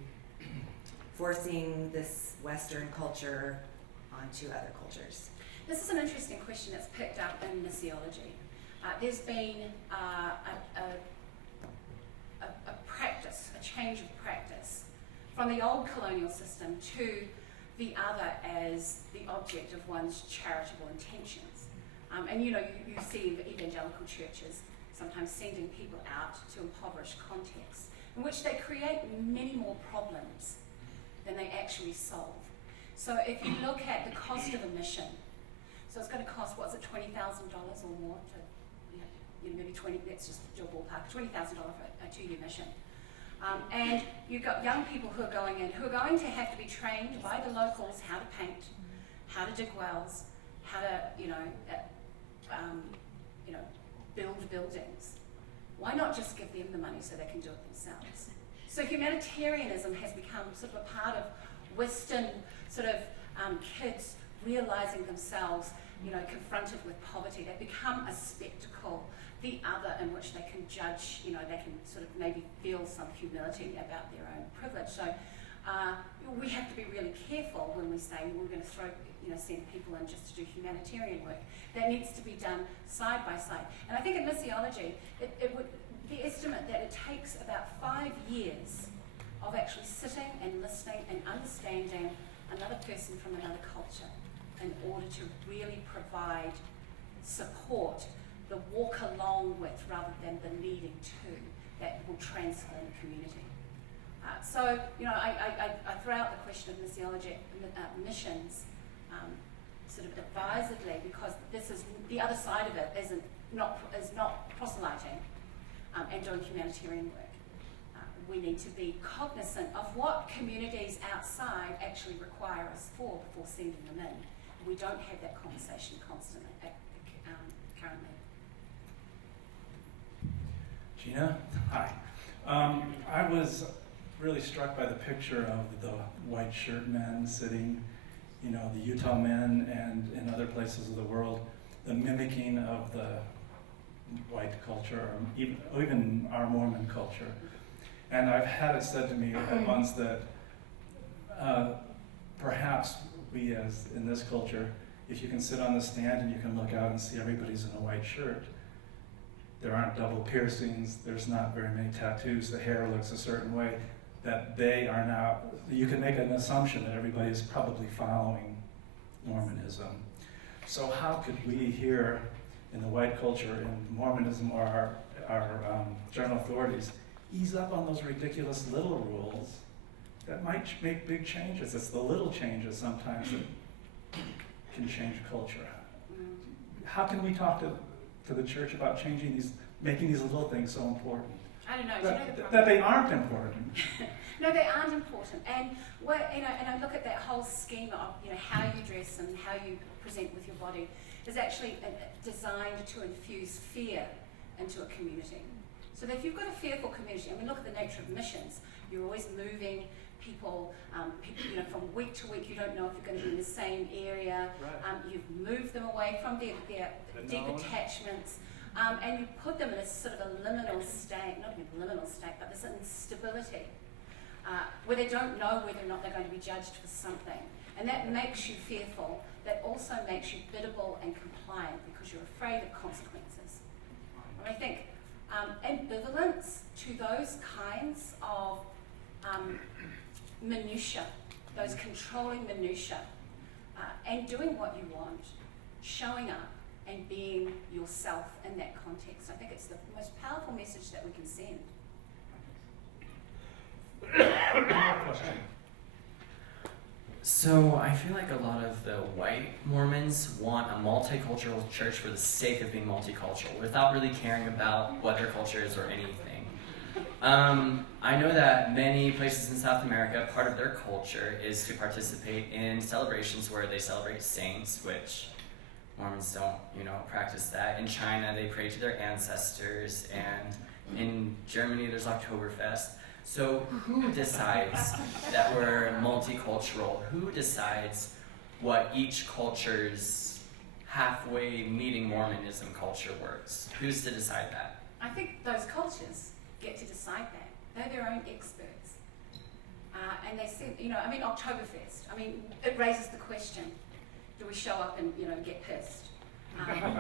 forcing this Western culture onto other cultures? This is an interesting question that's picked up in missiology. There's been a practice, a change of practice from the old colonial system to the other as the object of one's charitable intentions. And you see evangelical churches sometimes sending people out to impoverished contexts in which they create many more problems than they actually solve. So if you look at the cost of a mission, so it's going to cost, $20,000 or more to, maybe 20, let's just do a ballpark, $20,000 for a 2-year mission. And you've got young people who are going in, who are going to have to be trained by the locals how to paint, how to dig wells, how to, build buildings. Why not just give them the money so they can do it themselves? So humanitarianism has become sort of a part of Western kids realizing themselves, confronted with poverty. They become a spectacle, the other, in which they can judge, they can sort of maybe feel some humility about their own privilege. So we have to be really careful when we say we're going to send people in just to do humanitarian work. That needs to be done side by side. And I think in missiology, the estimate that it takes about 5 years of actually sitting and listening and understanding another person from another culture in order to really provide support, the walk along with rather than the leading to, that will transform the community. I throw out the question of missiology, missions, sort of advisedly, because this is the other side of it is not proselyting and doing humanitarian work. we need to be cognizant of what communities outside actually require us for before sending them in. We don't have that conversation constantly, currently. Gina, hi. I was really struck by the picture of the white shirt men sitting, you know, the Utah men and in other places of the world, the mimicking of the white culture, or even our Mormon culture. And I've had it said to me at once that perhaps we as in this culture, if you can sit on the stand and you can look out and see everybody's in a white shirt, there aren't double piercings, there's not very many tattoos, the hair looks a certain way, that they are now, you can make an assumption that everybody is probably following Mormonism. So how could we here in the white culture, in Mormonism, or our general authorities, ease up on those ridiculous little rules that might make big changes? It's the little changes sometimes that can change culture. How can we talk to the church about changing these, making these little things so important? I don't know. That they aren't important. No, they aren't important. And and I look at that whole schema of how you dress and how you present with your body is actually designed to infuse fear into a community. So that if you've got a fearful community, I mean, look at the nature of missions. You're always moving people, from week to week. You don't know if you're going to be in the same area. Right. You've moved them away from their deep attachments. And you put them in a sort of a liminal state, not even liminal state, but this instability, where they don't know whether or not they're going to be judged for something. And that makes you fearful. That also makes you biddable and compliant because you're afraid of consequences. And I think ambivalence to those kinds of minutiae, those controlling minutiae, and doing what you want, showing up, and being yourself in that context. I think it's the most powerful message that we can send. So I feel like a lot of the white Mormons want a multicultural church for the sake of being multicultural, without really caring about what their culture is or anything. I know that many places in South America, part of their culture is to participate in celebrations where they celebrate saints, which Mormons don't, practice that. In China, they pray to their ancestors, and in Germany, there's Oktoberfest. So who decides that we're multicultural? Who decides what each culture's halfway meeting Mormonism culture works? Who's to decide that? I think those cultures get to decide that. They're their own experts. And they said, Oktoberfest, it raises the question, do we show up and, get pissed?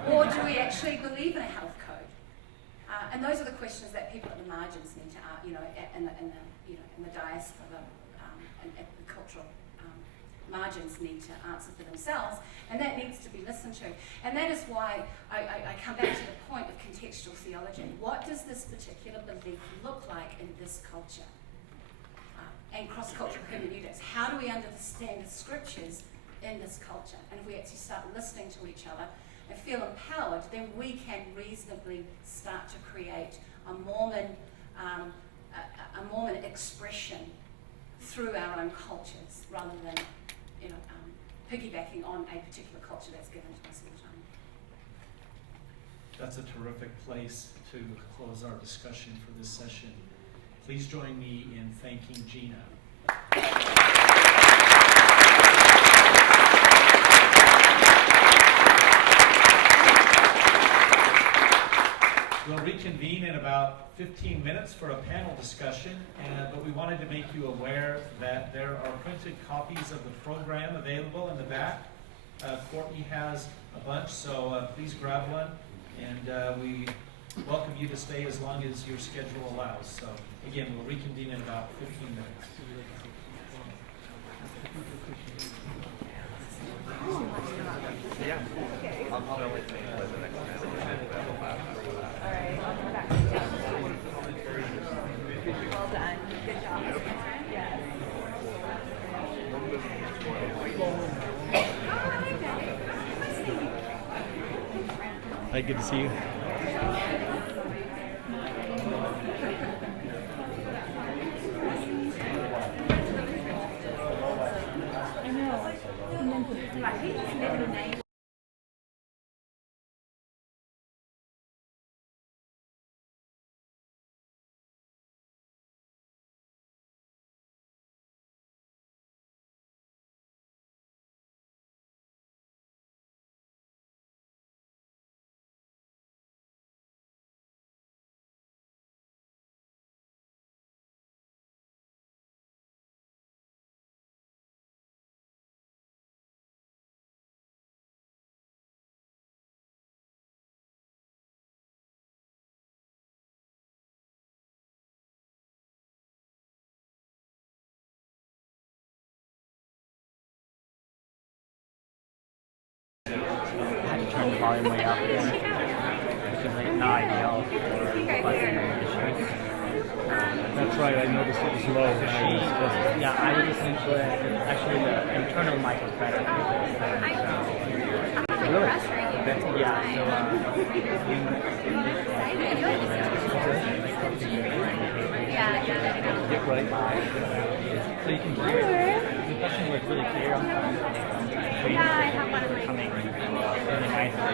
Or do we actually believe in a health code? And those are the questions that people at the margins need to, in the diaspora, and at the cultural margins need to answer for themselves, and that needs to be listened to. And that is why I come back to the point of contextual theology. What does this particular belief look like in this culture? And cross-cultural hermeneutics. How do we understand the scriptures in this culture? And if we actually start listening to each other and feel empowered, then we can reasonably start to create a Mormon expression through our own cultures, rather than piggybacking on a particular culture that's given to us all the time. That's a terrific place to close our discussion for this session. Please join me in thanking Gina. We'll reconvene in about 15 minutes for a panel discussion, but we wanted to make you aware that there are printed copies of the program available in the back. Courtney has a bunch, so please grab one, and we welcome you to stay as long as your schedule allows. So again, we'll reconvene in about 15 minutes. Yeah. I'll probably think about the next All right, I'll come back. Well done. Good job. Yes. Hi, good to see you. I had to turn the volume way up again, which is like not ideal for buzzing the show. That's right, I noticed it was low. Yeah, I listened to it. Actually, the internal mic was better. Really? Yeah, so get right. so you can hear it. The question was really clear. Yeah, I have one of my coming really nicely.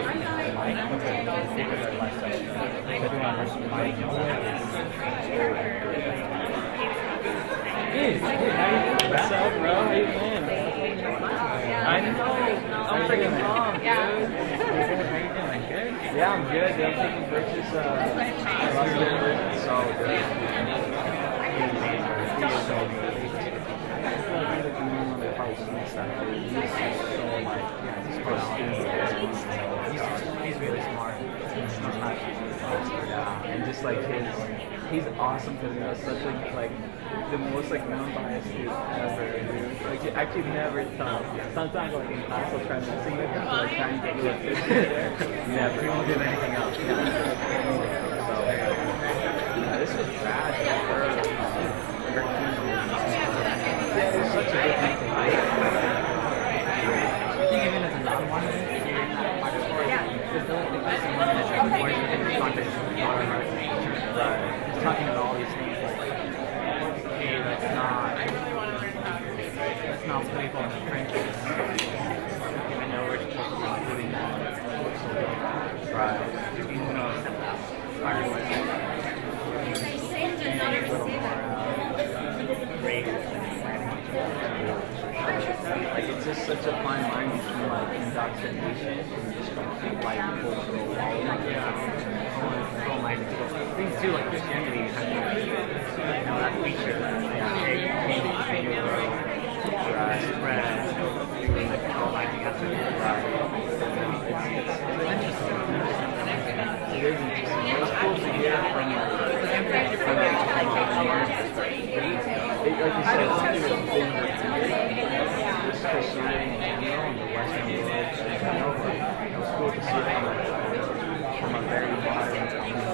Okay. The speakers are less so. Everyone has some mic. Hey, how you doing? What's up, bro? How you doing? I know. I'm freaking wrong, dude. How you doing? Good? Yeah, I'm good. I'm taking pictures. I love your pictures. So good. So good. He's really smart. Yeah, and just like he's awesome because he has such a the most non-biased dude ever. Dude. Like I could never tell. Sometimes like in class I'll try messing with him, like trying to get you a picture there. Never. He won't give anything else. So yeah, this was bad for her. Yeah, it's such a good thing to hide. Even as a non-Mormon, just talking about all these things like, hey, let's not put people in the trenches. I know we're supposed to be doing that. Right. Even though like it's just such a fine line between indoctrination and just complete cultural things too, like Christianity has that feature that spread colonizing after it's interesting. It is interesting. It was cool to hear from like you said, something was been Christianity in general and the Western world. It was cool to see it from a very modern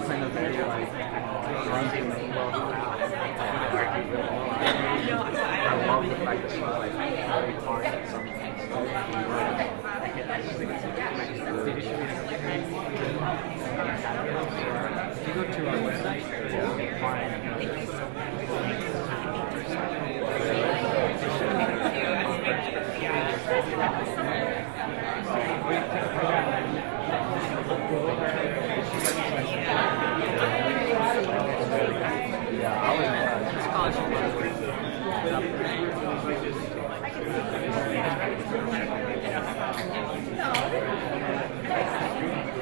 kind of very runs in the world out. I love the fact that she was very hard at some things. If you go to our website, you can find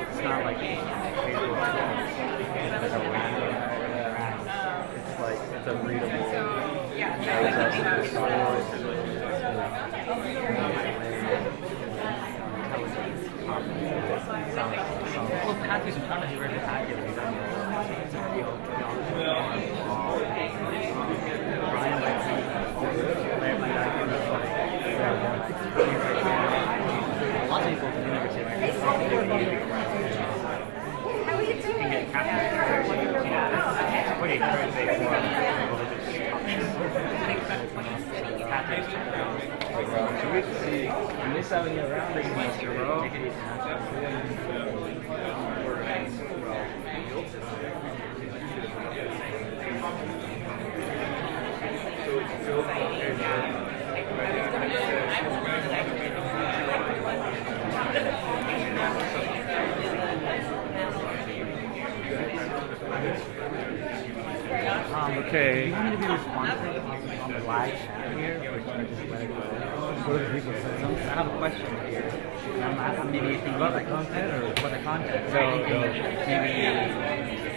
it's not like it's a readable. Well, Patty's in front of you, already Patty. And this having around pretty much take it easy. Okay. Do you want me to be responsive on the live chat here, or should I just let it go? What are the people saying? I have a question here. I'm maybe thinking About the content or what the content? No, no. Maybe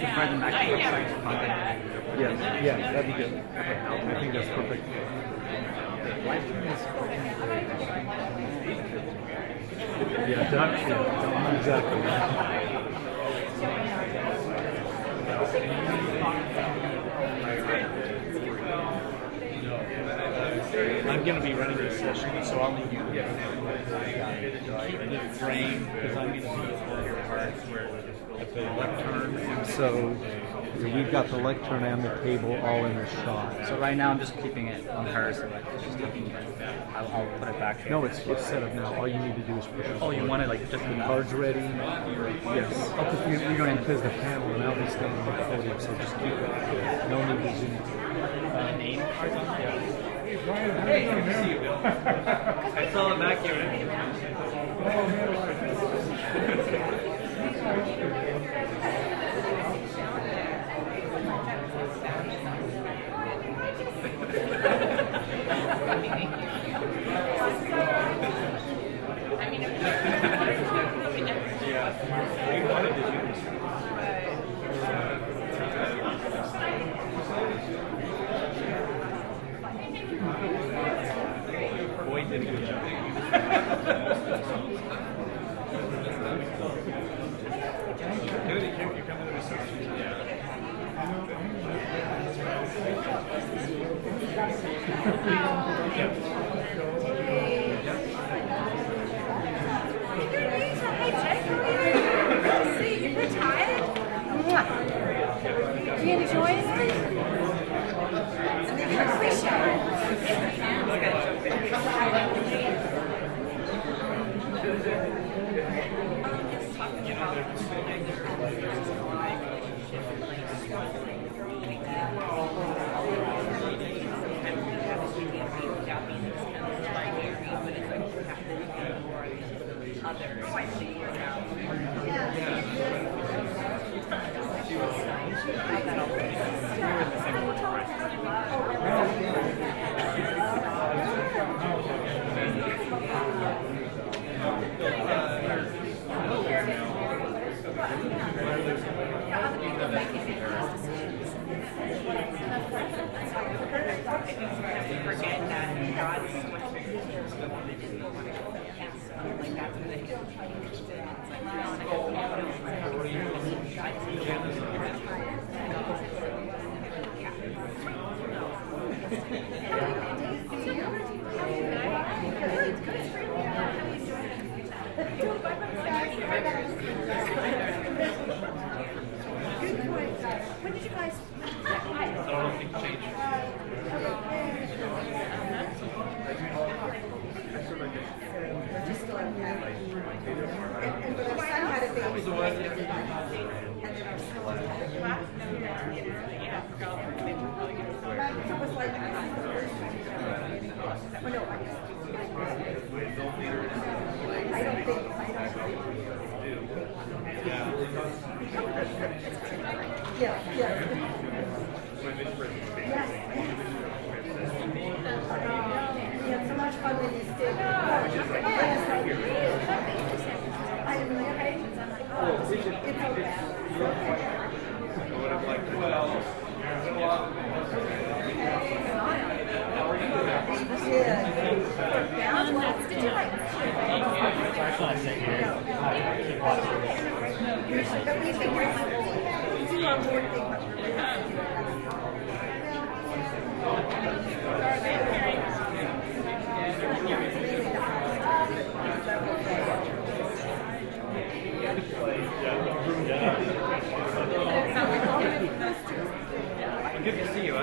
refer them back to the website for content. Yes, yeah, that'd be good. Okay, I think that's perfect. Live stream is Yeah, exactly. I'm going to be running this session, so I'll need you to keep the frame because I'm going to be at the lectern, and so we've got the lectern and the table all in a shot. So right now I'm just keeping it on her, so like it's just taking I'll put it back here. No, it's set up now. All you need to do is push it. Oh, you want it like just the cards ready? Yes. Oh, because you're going to because the panel and I'll be standing at the podium, so just keep it. No need to zoom. Name cards on there. Hey, good to see you, Bill. I saw it back here. Good to see you.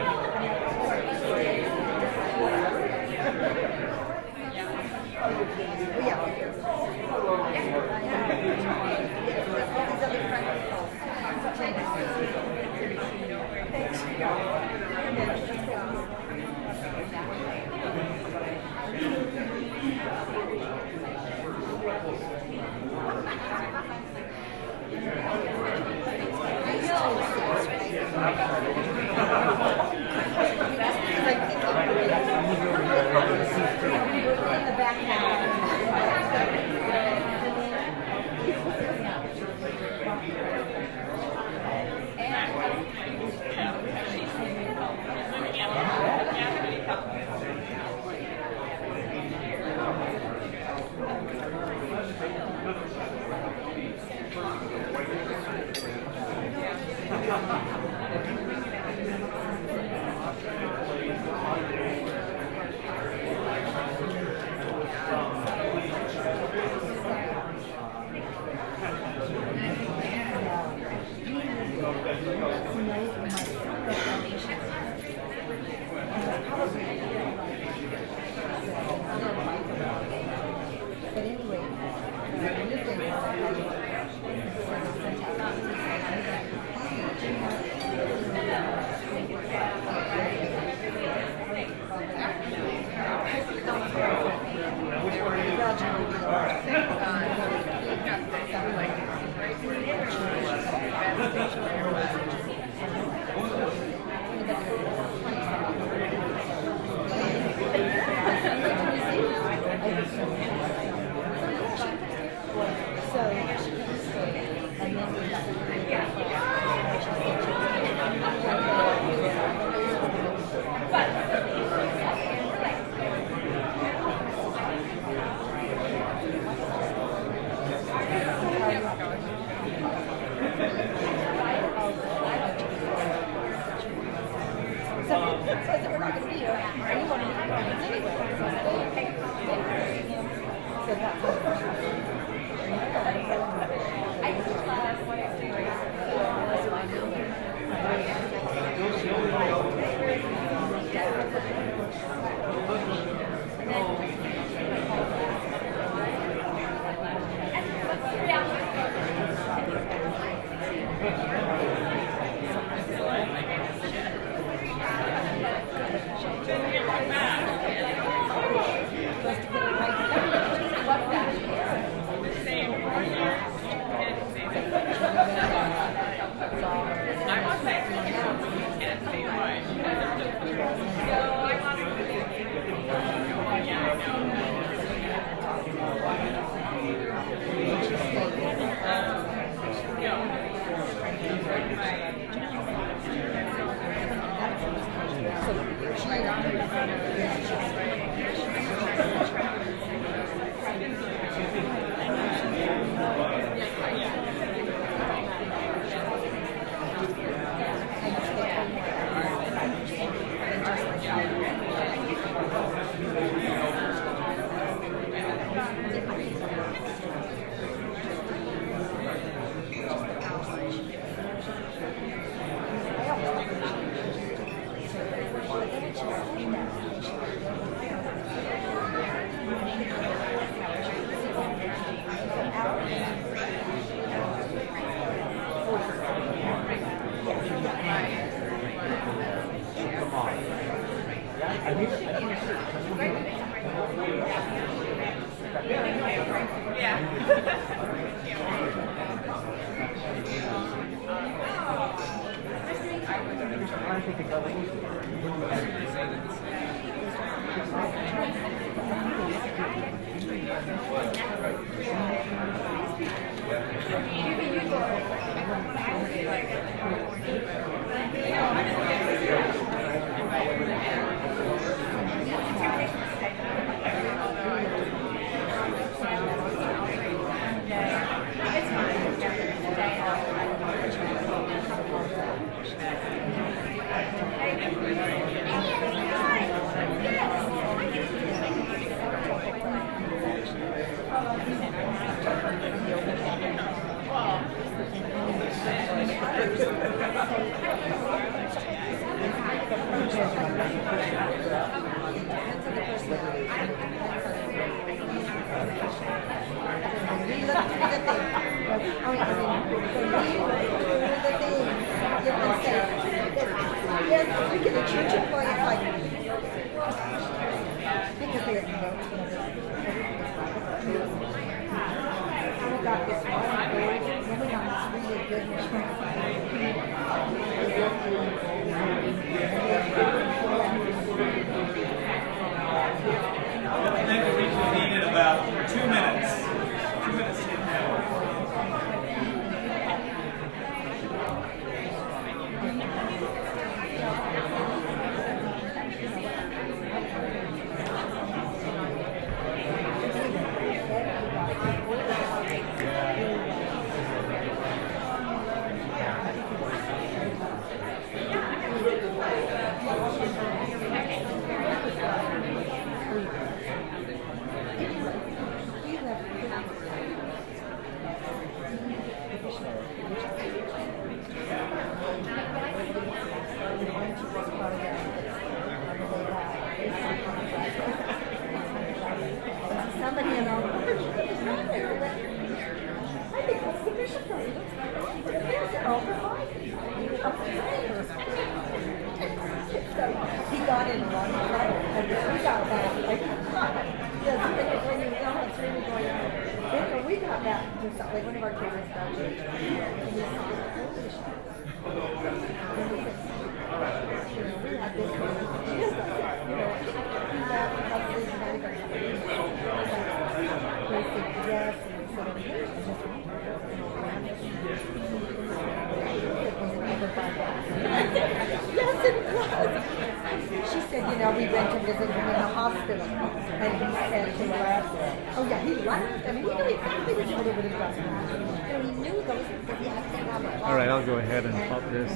that just like one of our kids was graduating, and he saw the holy shit. And he said, we have this one. He just does it, he left, obviously, he had to go to the they said yes, and he said, hey, I just want to go. Yes, it was. She said, we went to visit him in the hospital, and he said to us, oh yeah, he laughed. I mean, he knew exactly what you would have done. He knew those, because he had to have a All right, I'll go ahead and pop this.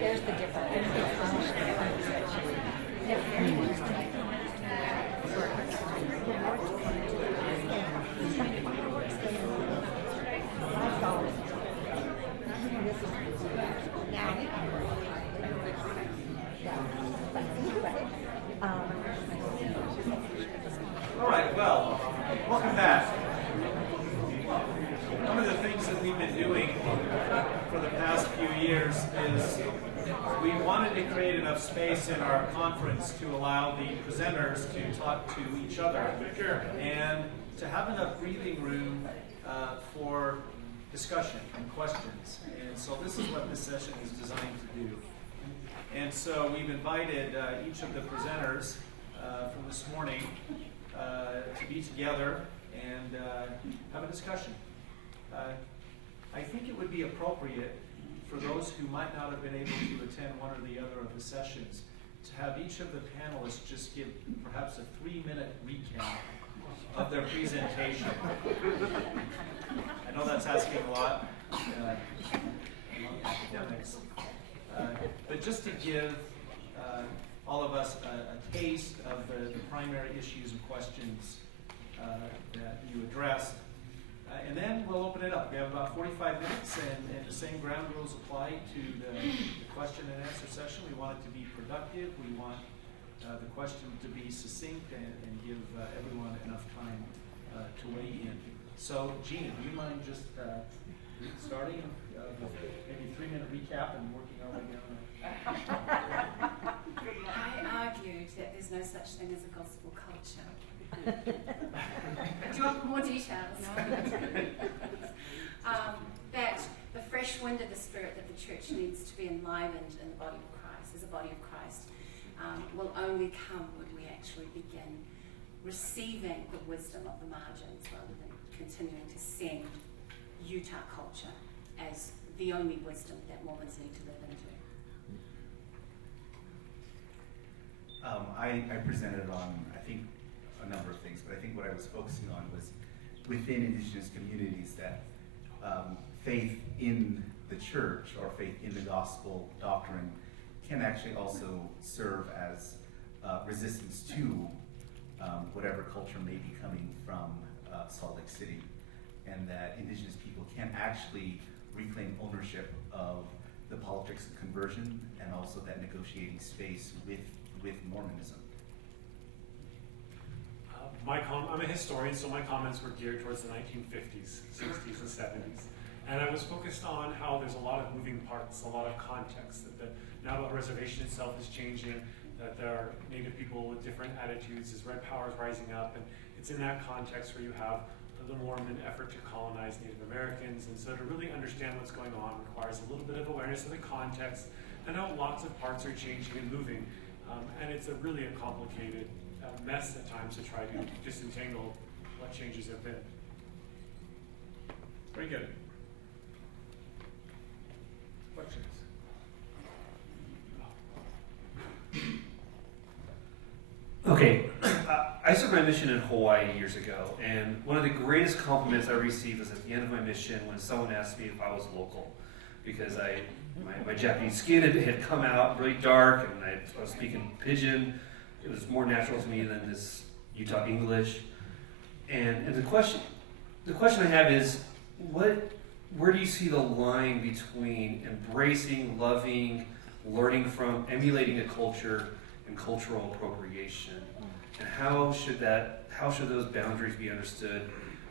There's the difference. All right, well, welcome back. One of the things that we've been doing for the past few years is we wanted to create enough space in our conference to allow the presenters to talk to each other and to have enough breathing room for discussion and questions. And so this is what this session is designed to do. And so we've invited each of the presenters from this morning to be together and have a discussion. I think it would be appropriate for those who might not have been able to attend one or the other of the sessions to have each of the panelists just give perhaps a 3-minute recap of their presentation. I know that's asking a lot. But just to give all of us a taste of the primary issues and questions that you addressed. And then we'll open it up. We have about 45 minutes, and the same ground rules apply to the question and answer session. We want it to be productive. We want the question to be succinct and give everyone enough time to weigh in. So, Gina, do you mind just starting with maybe a 3-minute recap and working our way down? I argued that there's no such thing as a gospel culture. Do you want more details? That the fresh wind of the Spirit that the church needs to be enlivened in the body of Christ, as a body of Christ, will only come when we actually begin receiving the wisdom of the margins rather than continuing to send Utah culture as the only wisdom that Mormons need to live into. I presented on, I think, a number of things, but I think what I was focusing on was within Indigenous communities that faith in the church or faith in the gospel doctrine can actually also serve as resistance to whatever culture may be coming from Salt Lake City, and that Indigenous people can actually reclaim ownership of the politics of conversion and also that negotiating space with Mormonism. I'm a historian, so my comments were geared towards the 1950s, 60s, and 70s. And I was focused on how there's a lot of moving parts, a lot of context, that the Navajo reservation itself is changing, that there are Native people with different attitudes, as Red Power is rising up, and it's in that context where you have the Mormon effort to colonize Native Americans. And so to really understand what's going on requires a little bit of awareness of the context and how lots of parts are changing and moving. And it's really a complicated mess at times to try to disentangle what changes have been. Very good. Questions? Okay, I served my mission in Hawaii years ago, and one of the greatest compliments I received was at the end of my mission when someone asked me if I was local, because my Japanese skin had come out really dark, and I was speaking Pidgin. It was more natural to me than this Utah English. And the question I have is, where do you see the line between embracing, loving, learning from, emulating a culture, and cultural appropriation, and how should those boundaries be understood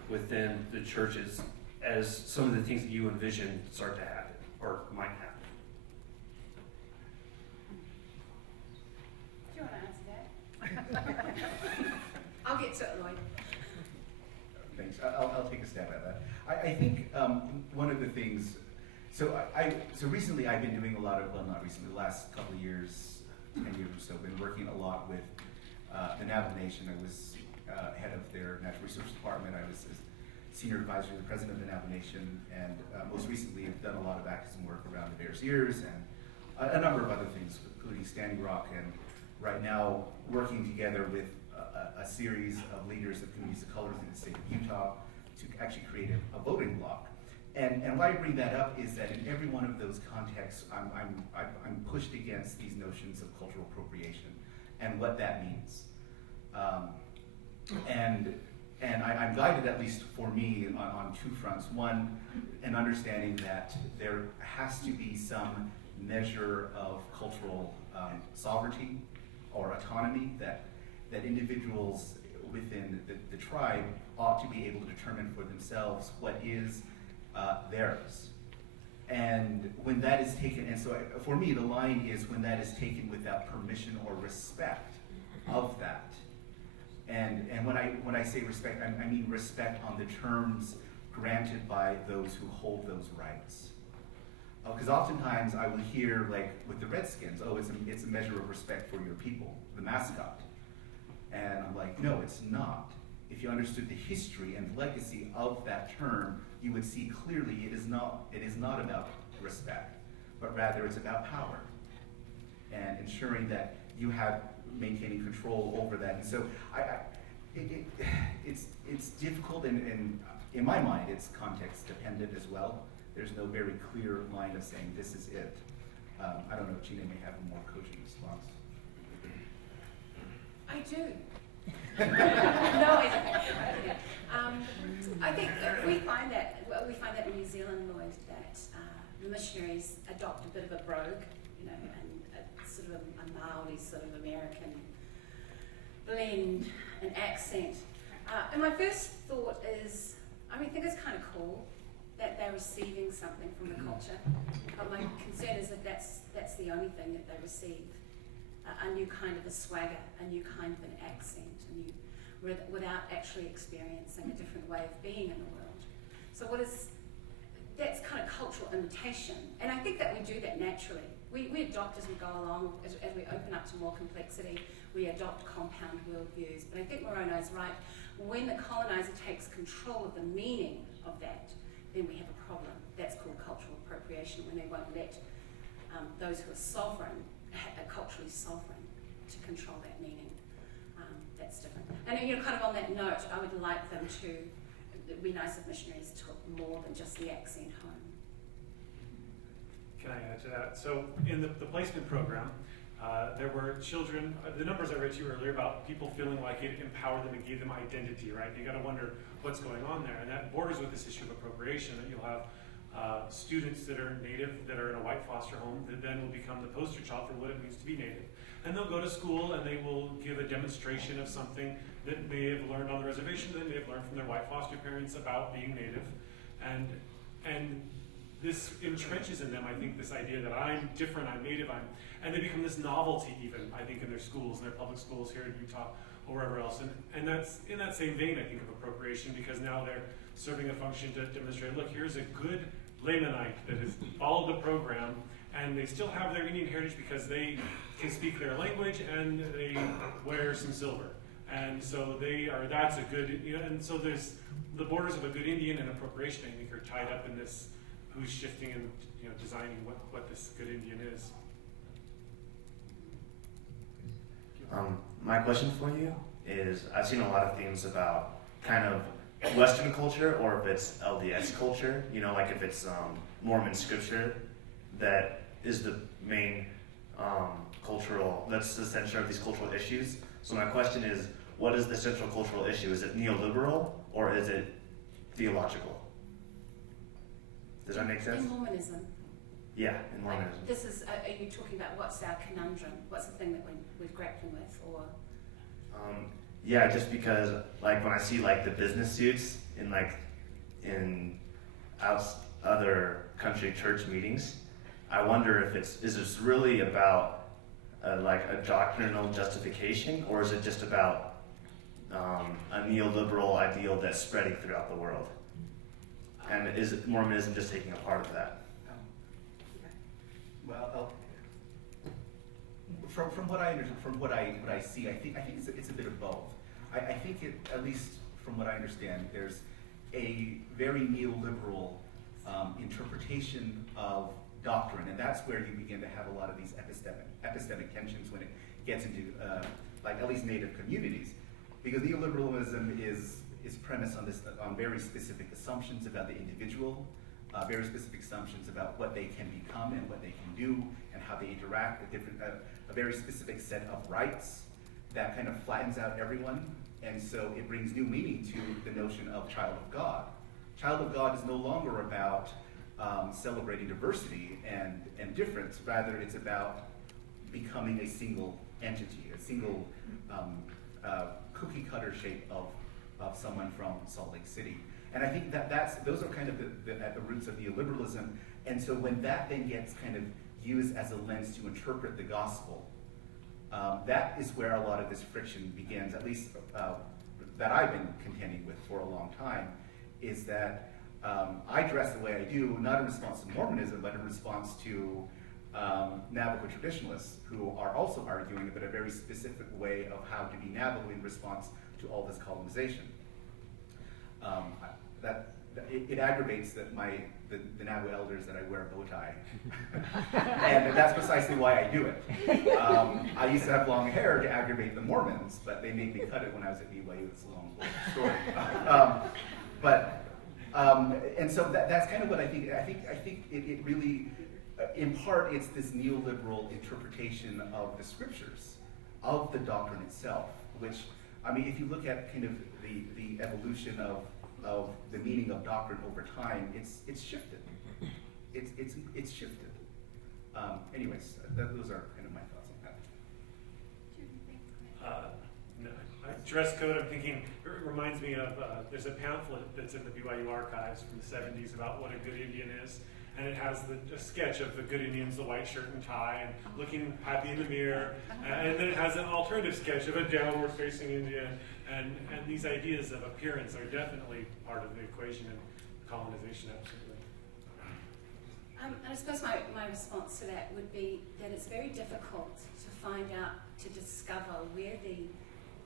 within the churches as some of the things that you envision start to happen or might happen? Do you want to answer that? I'll get to it, Lloyd. Thanks. I'll take a stab at that. I think one of the things, so recently I've been doing a lot of, well, not recently, the last couple of years, 10 years or so, been working a lot with the Navajo Nation. I was head of their natural resource department. I was senior advisor to the president of the Navajo Nation, and most recently I've done a lot of activism work around the Bears Ears and a number of other things, including Standing Rock, and right now working together with a series of leaders of communities of color in the state of Utah to actually create a voting bloc. And why I bring that up is that in every one of those contexts, I'm pushed against these notions of cultural appropriation and what that means. And I'm guided, at least for me, on two fronts. One, an understanding that there has to be some measure of cultural sovereignty or autonomy that individuals within the tribe ought to be able to determine for themselves what is theirs. And when that is taken, and so for me the line is when that is taken without permission or respect of that. And when I say respect, I mean respect on the terms granted by those who hold those rights. Because oftentimes I will hear, like with the Redskins, oh, it's a measure of respect for your people, the mascot. And I'm like, no, it's not. If you understood the history and legacy of that term, you would see clearly it is not about respect, but rather it's about power and ensuring that you have maintaining control over that. And so it's difficult, and in my mind it's context dependent as well. There's no very clear line of saying this is it. I don't know if Gina may have a more cogent response. I do. No, I don't. I think we find that in New Zealand, Lloyd, that the missionaries adopt a bit of a brogue, and a sort of a Maori sort of American blend, an accent. And my first thought is, I think it's kind of cool that they're receiving something from the culture. But my concern is that that's the only thing that they receive. A new kind of a swagger, a new kind of an accent, without actually experiencing a different way of being in the world. So that's kind of cultural imitation. And I think that we do that naturally. We adopt as we go along, as we open up to more complexity, we adopt compound worldviews. But I think Moroni is right. When the colonizer takes control of the meaning of that, then we have a problem. That's called cultural appropriation, when they won't let those who are sovereign, culturally sovereign, to control that meaning. That's different. And kind of on that note, I would like them to, it'd be nice if missionaries took more than just the accent home. Can I add to that? So in the placement program, there were children, the numbers I read to you earlier about people feeling like it empowered them and gave them identity, right? You gotta wonder what's going on there. And that borders with this issue of appropriation, that you'll have students that are Native, that are in a white foster home, that then will become the poster child for what it means to be Native. And they'll go to school and they will give a demonstration of something that they have learned on the reservation, that they have learned from their white foster parents about being Native. And this entrenches in them, I think, this idea that I'm different, I'm Native, and they become this novelty even, I think, in their schools, in their public schools here in Utah or wherever else. And that's in that same vein, I think, of appropriation, because now they're serving a function to demonstrate, look, here's a good Lamanite that has followed the program, and they still have their Indian heritage because they can speak their language and they wear some silver. And so that's a good, and so there's the borders of a good Indian and appropriation, I think, are tied up in this, who's shifting and designing what this good Indian is. My question for you is, I've seen a lot of themes about kind of Western culture, or if it's LDS culture, like if it's Mormon scripture that is the main that's the center of these cultural issues. So my question is, what is the central cultural issue? Is it neoliberal or is it theological? Does that make sense? In Mormonism. Yeah, in Mormonism. This is, are you talking about what's our conundrum? What's the thing that we're grappling with, or? Yeah, just because like when I see like the business suits in other country church meetings, I wonder if is this really about like a doctrinal justification, or is it just about a neoliberal ideal that's spreading throughout the world? And is Mormonism just taking a part of that? Well, from what I understand, from what I see, I think it's a bit of both. I think at least from what I understand, there's a very neoliberal interpretation of doctrine, and that's where you begin to have a lot of these epistemic tensions when it gets into like at least Native communities, because neoliberalism is premised on very specific assumptions about the individual, very specific assumptions about what they can become and what they can do and how they interact with a very specific set of rights that kind of flattens out everyone, and so it brings new meaning to the notion of child of God. Child of God is no longer about celebrating diversity and difference. Rather, it's about becoming a single entity, a single cookie cutter shape of someone from Salt Lake City. And I think those are kind of at the roots of neoliberalism. And so when that then gets kind of used as a lens to interpret the gospel, that is where a lot of this friction begins, at least that I've been contending with for a long time, is that I dress the way I do, not in response to Mormonism, but in response to Navajo traditionalists who are also arguing about a very specific way of how to be Navajo in response to all this colonization. It aggravates that the Navajo elders that I wear a bow tie, and that's precisely why I do it. I used to have long hair to aggravate the Mormons, but they made me cut it when I was at BYU. It's a long story. And so that's kind of what I think. I think it really, in part, it's this neoliberal interpretation of the scriptures, of the doctrine itself. Which, I mean, if you look at kind of the evolution of the meaning of doctrine over time, it's shifted. It's shifted. Anyways, those are kind of my thoughts on that. Dress code, I'm thinking, it reminds me of, there's a pamphlet that's in the BYU archives from the 70s about what a good Indian is. And it has a sketch of the good Indians, the white shirt and tie, and looking happy in the mirror. And then it has an alternative sketch of a downward facing Indian. And these ideas of appearance are definitely part of the equation in colonization, absolutely. And I suppose my response to that would be that it's very difficult to find out, to discover where the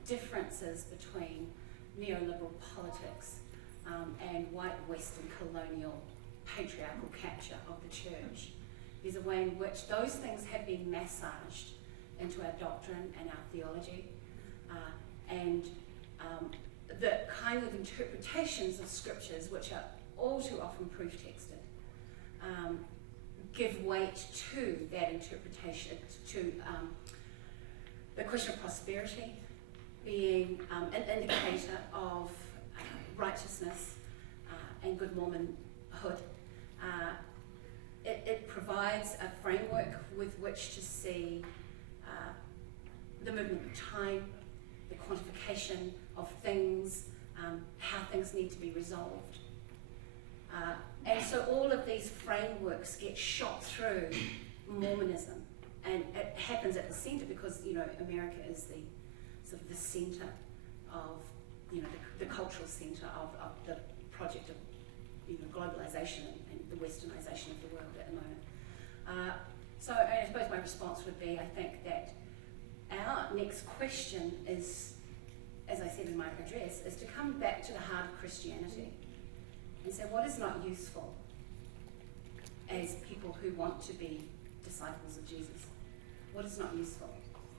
differences between neoliberal politics and white Western colonial patriarchal capture of the church. There's a way in which those things have been massaged into our doctrine and our theology, and the kind of interpretations of scriptures, which are all too often proof-texted, give weight to that interpretation, to the question of prosperity being an indicator of righteousness and good Mormonhood. It provides a framework with which to see the movement of time, the quantification of things, how things need to be resolved. And so all of these frameworks get shot through Mormonism, and it happens at the center because, you know, America is the sort of the center of, you know, the cultural center of the project of, you know, globalization and the westernization of the world at the moment. So I suppose my response would be, I think that our next question is, as I said in my address, is to come back to the heart of Christianity and say, what is not useful as people who want to be disciples of Jesus? What is not useful?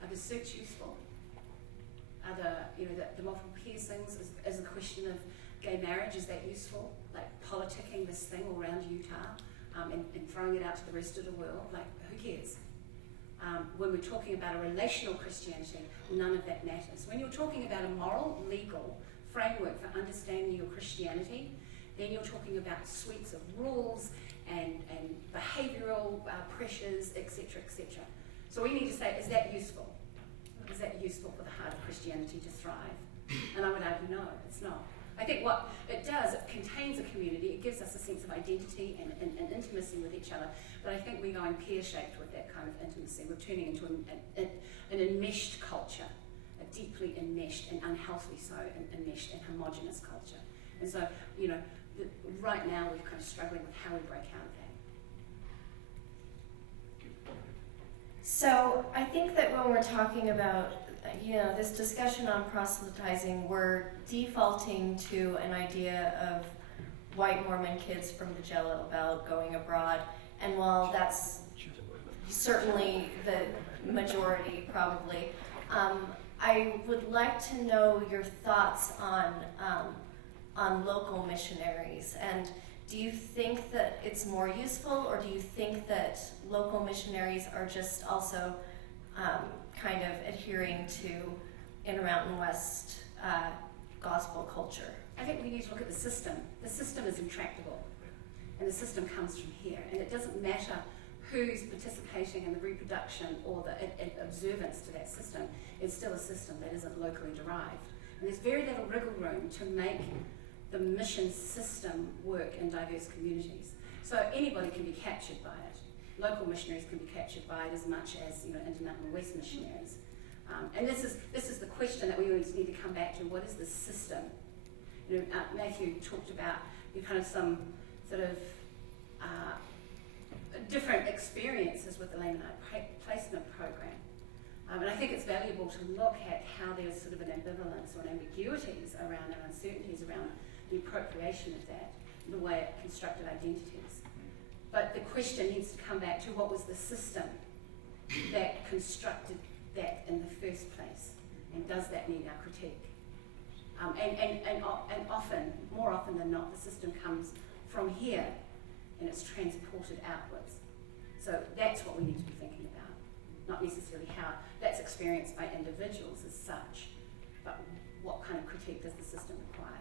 Are the suits useful? Are the multiple piercings? Is the question of gay marriage, is that useful? Like politicking this thing all around Utah and throwing it out to the rest of the world? Like, who cares? When we're talking about a relational Christianity, none of that matters. When you're talking about a moral, legal framework for understanding your Christianity, then you're talking about suites of rules and behavioural pressures, etc., etc. So we need to say, is that useful? Is that useful for the heart of Christianity to thrive? And I would argue, no, it's not. I think what it does, it contains a community, it gives us a sense of identity and intimacy with each other, but I think we're going pear-shaped with that kind of intimacy. We're turning into an enmeshed culture, a deeply enmeshed and unhealthily so enmeshed and homogenous culture. And so, you know, right now we're kind of struggling with how we break out of that. So I think that when we're talking about, this discussion on proselytizing, we're defaulting to an idea of white Mormon kids from the Jello Belt going abroad. And while that's certainly the majority, probably, I would like to know your thoughts on local missionaries. And do you think that it's more useful, or do you think that local missionaries are just also kind of adhering to Intermountain West gospel culture? I think we need to look at the system. The system is intractable, and the system comes from here. And it doesn't matter who's participating in the reproduction or the observance to that system. It's still a system that isn't locally derived. And there's very little wriggle room to make the mission system work in diverse communities. So anybody can be captured by it. Local missionaries can be captured by it as much as Intermountain West missionaries. And this is the question that we always need to come back to. What is the system? Matthew talked about kind of some sort of different experiences with the Lamanite placement program. And I think it's valuable to look at how there's sort of an ambivalence or an ambiguities around and uncertainties around the appropriation of that, the way it constructed identities. But the question needs to come back to what was the system that constructed that in the first place, and does that need our critique? And often, more often than not, the system comes from here and it's transported outwards. So that's what we need to be thinking about, not necessarily how that's experienced by individuals as such, but what kind of critique does the system require?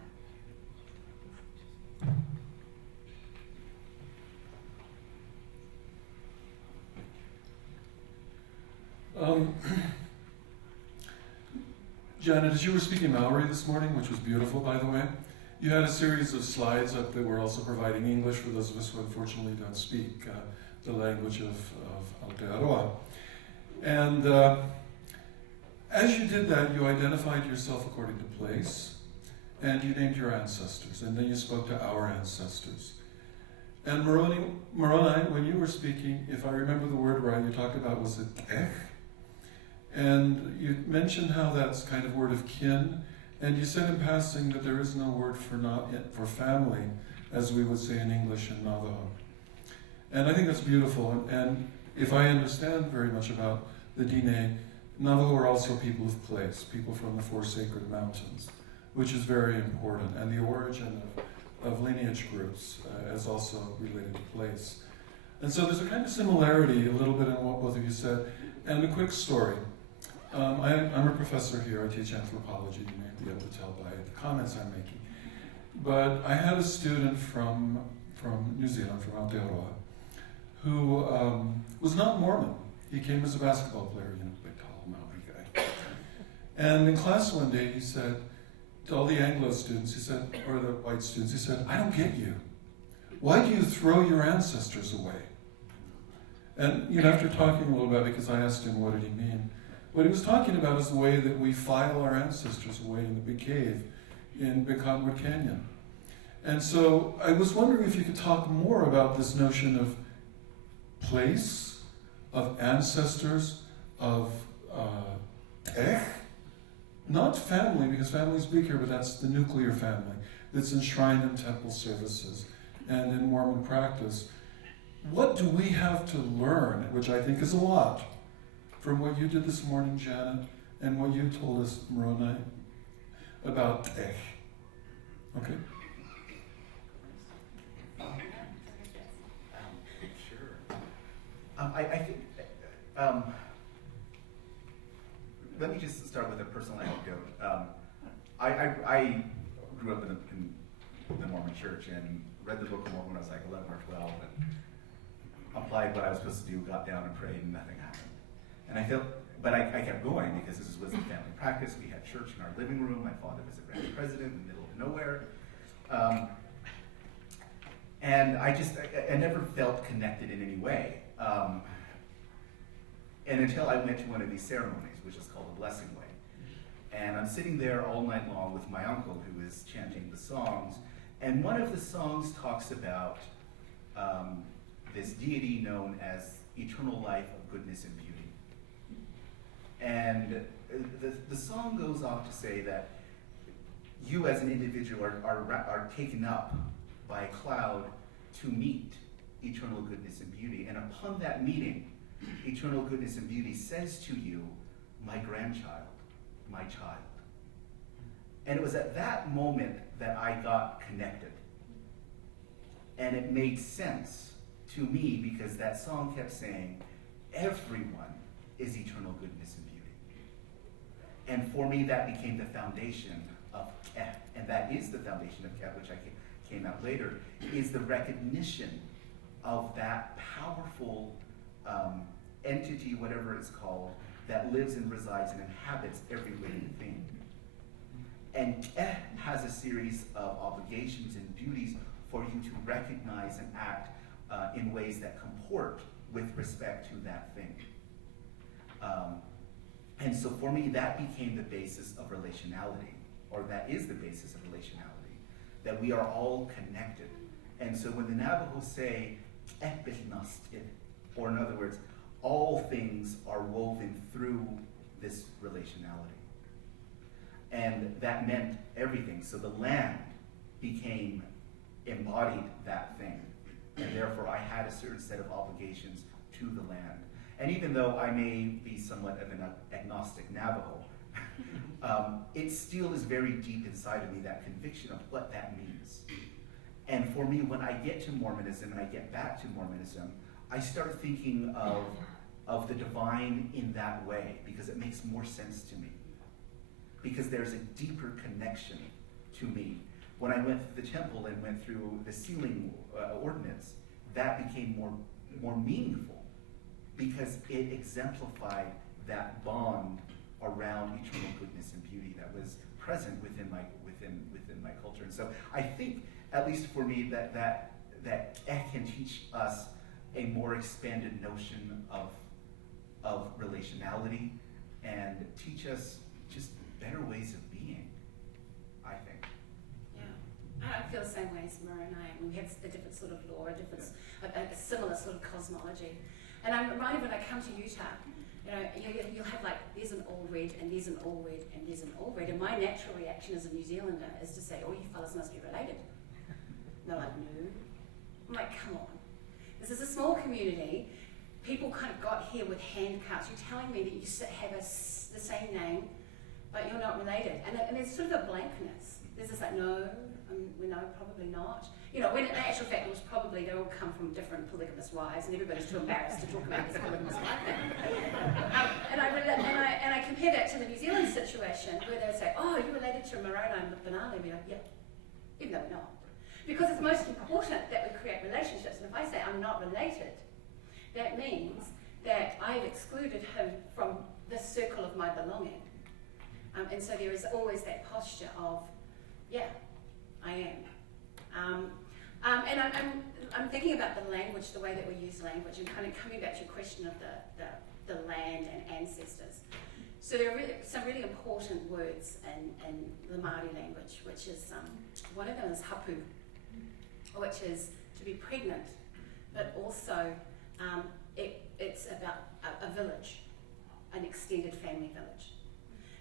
Janet, as you were speaking Maori this morning, which was beautiful, by the way, you had a series of slides up that were also providing English for those of us who unfortunately don't speak the language of Aotearoa. And as you did that, you identified yourself according to place, and you named your ancestors, and then you spoke to our ancestors. And Moroni, when you were speaking, if I remember the word right, you talked about, was it Ech? And you mentioned how that's kind of word of kin, and you said in passing that there is no word for family, as we would say in English in Navajo. And I think that's beautiful, and if I understand very much about the Diné, Navajo are also people of place, people from the Four Sacred Mountains, which is very important, and the origin of lineage groups is also related to place. And so there's a kind of similarity a little bit in what both of you said. And a quick story. I'm a professor here, I teach anthropology, you may be able to tell by the comments I'm making. But I had a student from New Zealand, from Aotearoa, who was not Mormon. He came as a basketball player, big tall Maori guy. And in class one day he said, to all the Anglo students, he said, or the white students, he said, "I don't get you. Why do you throw your ancestors away?" And after talking a little bit, because I asked him what did he mean, what he was talking about is the way that we file our ancestors away in the big cave in Big Cottonwood Canyon. And so I was wondering if you could talk more about this notion of place, of ancestors, of not family, because family's big here, but that's the nuclear family that's enshrined in temple services and in Mormon practice. What do we have to learn, which I think is a lot, from what you did this morning, Janet, and what you told us, Moroni, about Okay? Sure. I think, let me just start with a personal anecdote. I grew up in the Mormon church, and read the Book of Mormon when I was like 11 or 12, and applied what I was supposed to do, got down and prayed, and nothing happened. And I felt, but I kept going because this was a family practice. We had church in our living room. My father was a branch president in the middle of nowhere. And I never felt connected in any way. And until I went to one of these ceremonies, which is called the Blessing Way. And I'm sitting there all night long with my uncle who is chanting the songs. And one of the songs talks about this deity known as eternal life of goodness and beauty. And the song goes off to say that you as an individual are taken up by a cloud to meet eternal goodness and beauty. And upon that meeting, eternal goodness and beauty says to you, my grandchild, my child. And it was at that moment that I got connected. And it made sense to me because that song kept saying, everyone is eternal goodness and beauty. And for me, that became the foundation of Keh. And that is the foundation of Keh, which came out later, is the recognition of that powerful entity, whatever it's called, that lives and resides and inhabits every living thing. And Keh has a series of obligations and duties for you to recognize and act in ways that comport with respect to that thing. And so for me, that became the basis of relationality, or that is the basis of relationality, that we are all connected. And so when the Navajo say, or in other words, all things are woven through this relationality. And that meant everything. So the land embodied that thing. And therefore I had a certain set of obligations to the land. And even though I may be somewhat of an agnostic Navajo, it still is very deep inside of me, that conviction of what that means. And for me, when I get to Mormonism and I get back to Mormonism, I start thinking of the divine in that way because it makes more sense to me. Because there's a deeper connection to me. When I went through the temple and went through the sealing ordinance, that became more meaningful because it exemplified that bond around eternal goodness and beauty that was present within my culture. And so I think, at least for me, that can teach us a more expanded notion of relationality and teach us just better ways of being, I think. Yeah, I feel the same way as Moroni. We have a different sort of lore, a similar sort of cosmology. And I'm reminded when I come to Utah, you'll have like, there's an all red, and there's an all red, and there's an all red. And my natural reaction as a New Zealander is to say, oh, you fellas must be related. And they're like, no. I'm like, come on. This is a small community. People kind of got here with handcuffs. You're telling me that you have the same name, but you're not related. And there's sort of a blankness. There's this like, no, probably not. When in actual fact it was probably they all come from different polygamous wives, and everybody's too embarrassed to talk about this polygamous wife thing. And I compare that to the New Zealand situation where they would say, oh, you're related to Moroni Benally. We're like, yeah, even though we're not. Because it's most important that we create relationships. And if I say I'm not related, that means that I've excluded him from the circle of my belonging. And so there is always that posture of, yeah, I am. And I'm thinking about the language, the way that we use language, and kind of coming back to your question of the land and ancestors. So there are some really important words in the Māori language, which is, one of them is hapu, which is to be pregnant, but also it's about a village, an extended family village.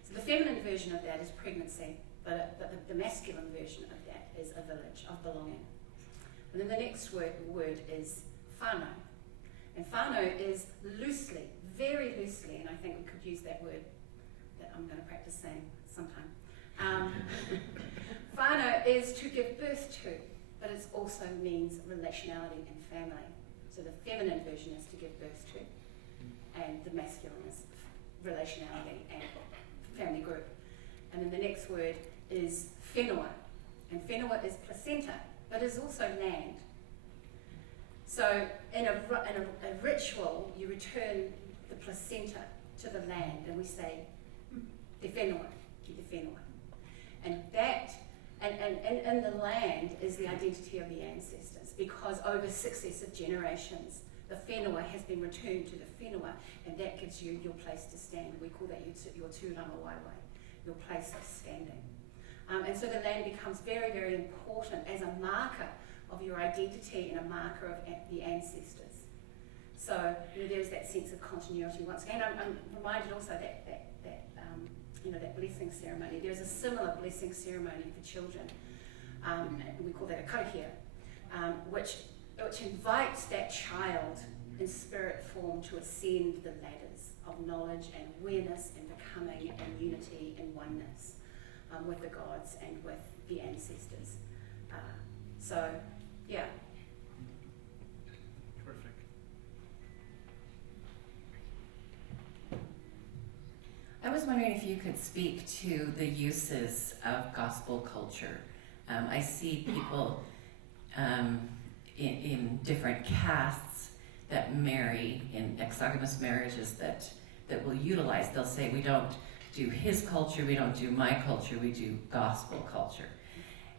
So the feminine version of that is pregnancy, but the masculine version of that is a village of belonging. And then the next word is whānau. And whānau is loosely, very loosely, and I think we could use that word that I'm going to practice saying sometime. Whānau is to give birth to, but it also means relationality and family. So the feminine version is to give birth to, and the masculine is relationality and family group. And then the next word is whenua, and whenua is placenta, but is also land. So in a ritual, you return the placenta to the land, and we say, te whenua, ki te whenua. And that, and the land is the identity of the ancestors, because over successive generations, the whenua has been returned to the whenua, and that gives you your place to stand. We call that your tūrama waiwai, your place of standing. And so the land becomes very, very important as a marker of your identity and a marker of the ancestors. So there's that sense of continuity. Once again, I'm reminded also that that blessing ceremony. There's a similar blessing ceremony for children. We call that a karakia, which invites that child in spirit form to ascend the ladders of knowledge and awareness and becoming and unity and oneness with the gods and with the ancestors. So, yeah. Terrific. I was wondering if you could speak to the uses of gospel culture. I see people in different castes that marry in exogamous marriages that will utilize. They'll say, we don't do his culture, we don't do my culture, we do gospel culture.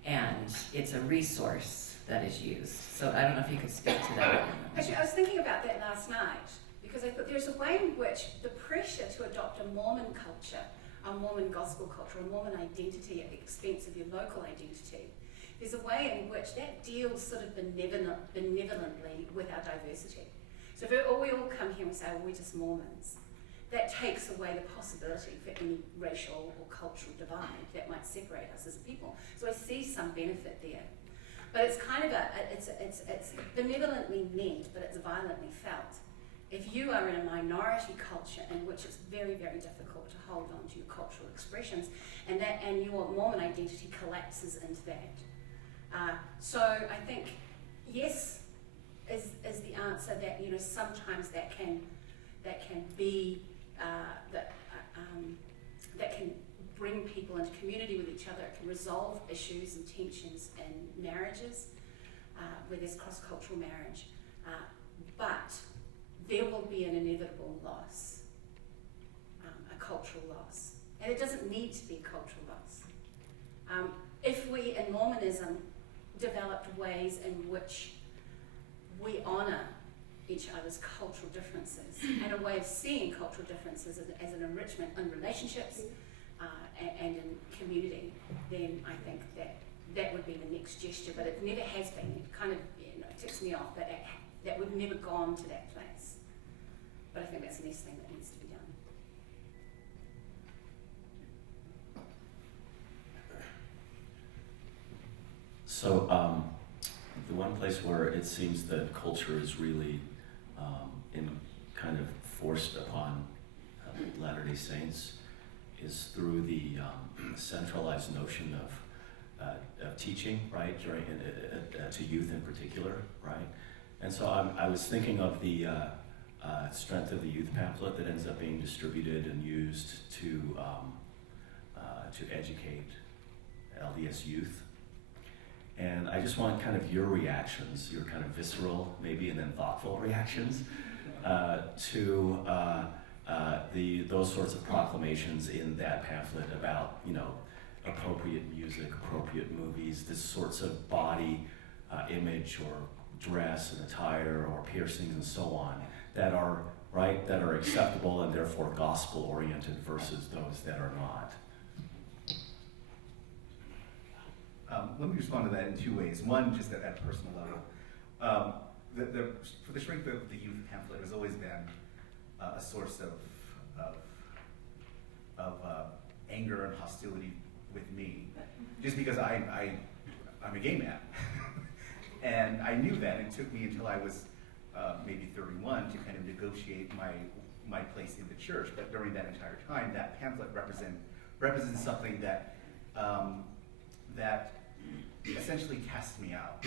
And it's a resource that is used. So I don't know if you could speak to that. Actually, I was thinking about that last night, because I thought there's a way in which the pressure to adopt a Mormon culture, a Mormon gospel culture, a Mormon identity at the expense of your local identity, there's a way in which that deals sort of benevolently with our diversity. So if we all come here and say, well, we're just Mormons, that takes away the possibility for any racial or cultural divide that might separate us as a people. So I see some benefit there. But it's kind of it's benevolently meant, but it's violently felt. If you are in a minority culture in which it's very, very difficult to hold on to your cultural expressions, and your Mormon identity collapses into that. So I think, yes, is the answer that, sometimes that can be, that can bring people into community with each other. It can resolve issues and tensions in marriages where there's cross-cultural marriage. But there will be an inevitable loss, a cultural loss. And it doesn't need to be a cultural loss. If we in Mormonism developed ways in which we honour each other's cultural differences and a way of seeing cultural differences as an enrichment in relationships and in community, then I think that would be the next gesture. But it never has been. It kind of it ticks me off that we've never gone to that place. But I think that's the next thing that needs to be done. So the one place where it seems that culture is really kind of forced upon Latter-day Saints is through the centralized notion of teaching, right, to youth in particular, right? And so I was thinking of the Strength of the Youth pamphlet that ends up being distributed and used to educate LDS youth. And I just want kind of your reactions, your kind of visceral, maybe, and then thoughtful reactions to those sorts of proclamations in that pamphlet about, appropriate music, appropriate movies, this sorts of body image or dress and attire or piercings and so on that are acceptable and therefore gospel-oriented versus those that are not. Let me respond to that in two ways. One, just at a personal level. For the Strength of the Youth pamphlet has always been a source of anger and hostility with me, just because I'm a gay man. And I knew that. It took me until I was maybe 31 to kind of negotiate my place in the church. But during that entire time, that pamphlet represents something that essentially cast me out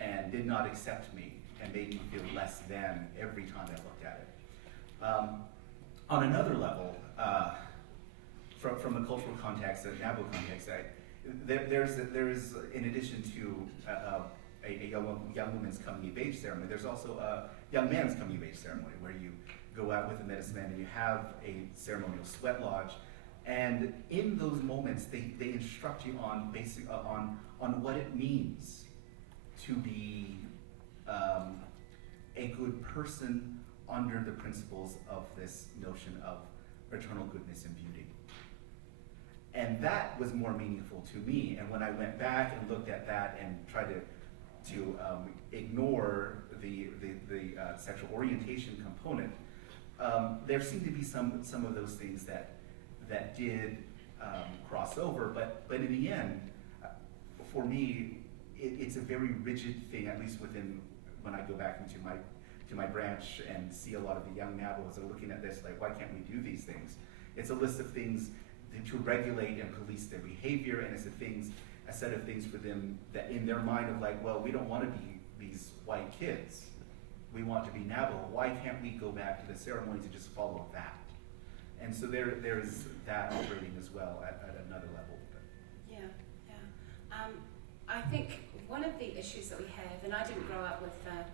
and did not accept me and made me feel less than every time I looked at it. On another level, from the cultural context, the Navajo context, there's in addition to a young woman's coming of age ceremony, there's also a young man's coming of age ceremony where you go out with a medicine man and you have a ceremonial sweat lodge. And in those moments, they instruct you on on what it means to be a good person under the principles of this notion of eternal goodness and beauty. And that was more meaningful to me. And when I went back and looked at that and tried to ignore the sexual orientation component, there seemed to be some of those things that did cross over. But in the end, for me, it's a very rigid thing, at least within when I go back into my branch and see a lot of the young Navajos are looking at this like, why can't we do these things? It's a list of things to regulate and police their behavior, and it's a set of things for them that in their mind of like, well, we don't want to be these white kids. We want to be Navajo. Why can't we go back to the ceremony to just follow that? And so there's that operating as well at another level. Yeah. I think one of the issues that we have, and I didn't grow up with the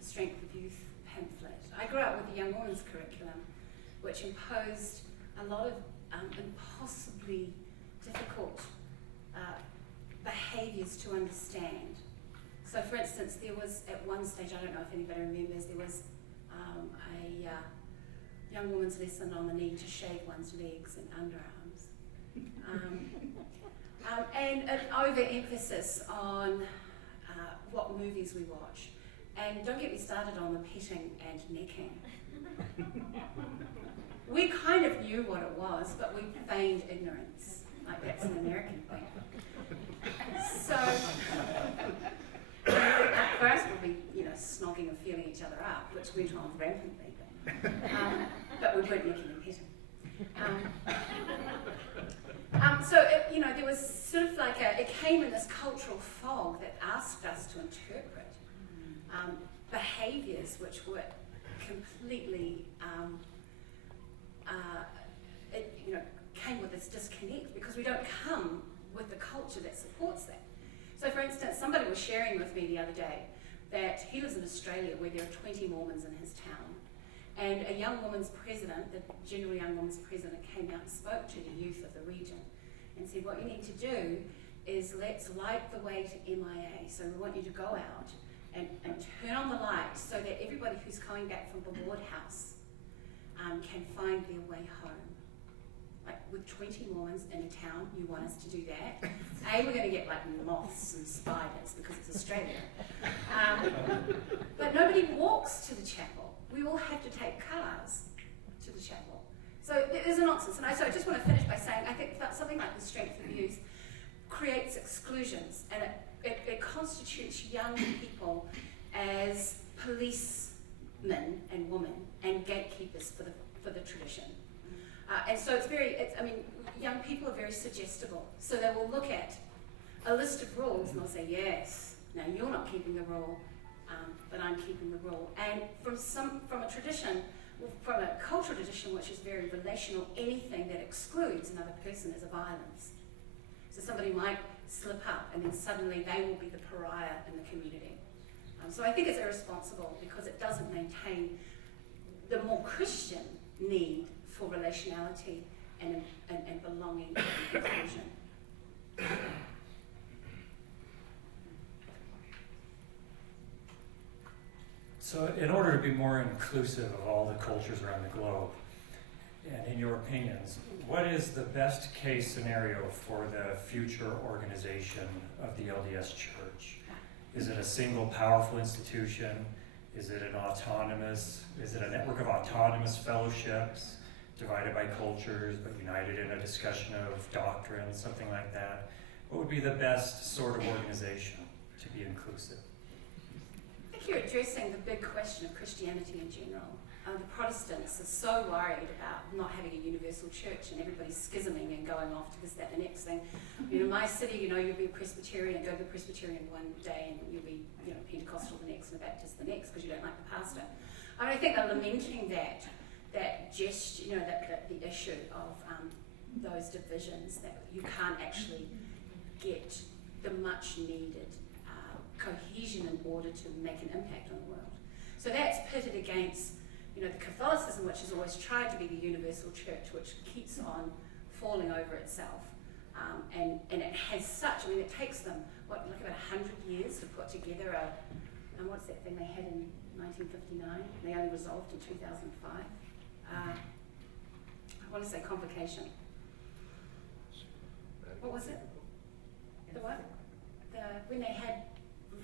Strength of Youth pamphlet. I grew up with the Young Women's curriculum, which imposed a lot of impossibly difficult behaviors to understand. So for instance, there was at one stage, I don't know if anybody remembers, there was a young woman's lesson on the need to shave one's legs and underarms. And an overemphasis on what movies we watch. And don't get me started on the petting and necking. We kind of knew what it was, but we feigned ignorance. Like that's an American thing. So, for us it would be, snogging and feeling each other up, which went on rampantly. But we weren't necking and petting. So, there was sort of like it came in this cultural fog that asked us to interpret behaviors which were completely, came with this disconnect because we don't come with the culture that supports that. So for instance, somebody was sharing with me the other day that he lives in Australia where there are 20 Mormons in his town. And a young woman's president, the General Young Women's president, came out and spoke to the youth of the region and said, what you need to do is let's light the way to MIA. So we want you to go out and turn on the lights so that everybody who's coming back from the ward house can find their way home. Like with 20 Mormons in a town, you want us to do that. We're going to get like moths and spiders because it's Australia. But nobody walks to the chapel. We all have to take cars to the chapel. So there's a nonsense. And so I just want to finish by saying I think that something like the Strength of Youth creates exclusions, and it constitutes young people as policemen and women and gatekeepers for the tradition. And so young people are very suggestible. So they will look at a list of rules and they'll say, yes, now you're not keeping the rule, but I'm keeping the rule. And from a tradition, from a cultural tradition which is very relational, anything that excludes another person is a violence. So somebody might slip up and then suddenly they will be the pariah in the community. So I think it's irresponsible because it doesn't maintain the more Christian need for relationality and belonging and inclusion. So in order to be more inclusive of all the cultures around the globe, and in your opinions, what is the best case scenario for the future organization of the LDS Church? Is it a single powerful institution? Is it a network of autonomous fellowships divided by cultures but united in a discussion of doctrine, something like that? What would be the best sort of organization to be inclusive? I think you're addressing the big question of Christianity in general. The Protestants are so worried about not having a universal church and everybody's schisming and going off to this, that, and the next thing. My city, you'll be a Presbyterian, go to the Presbyterian one day and you'll be, Pentecostal the next and a Baptist the next because you don't like the pastor. I think they're lamenting that gesture, that the issue of those divisions, that you can't actually get the much needed cohesion in order to make an impact on the world. So that's pitted against, you know, the Catholicism, which has always tried to be the universal church, which keeps on falling over itself. And it has such, I mean, it takes them, what, like about 100 years to put together what's that thing they had in 1959? They only resolved in 2005. I want to say convocation. What was it? The what? When they had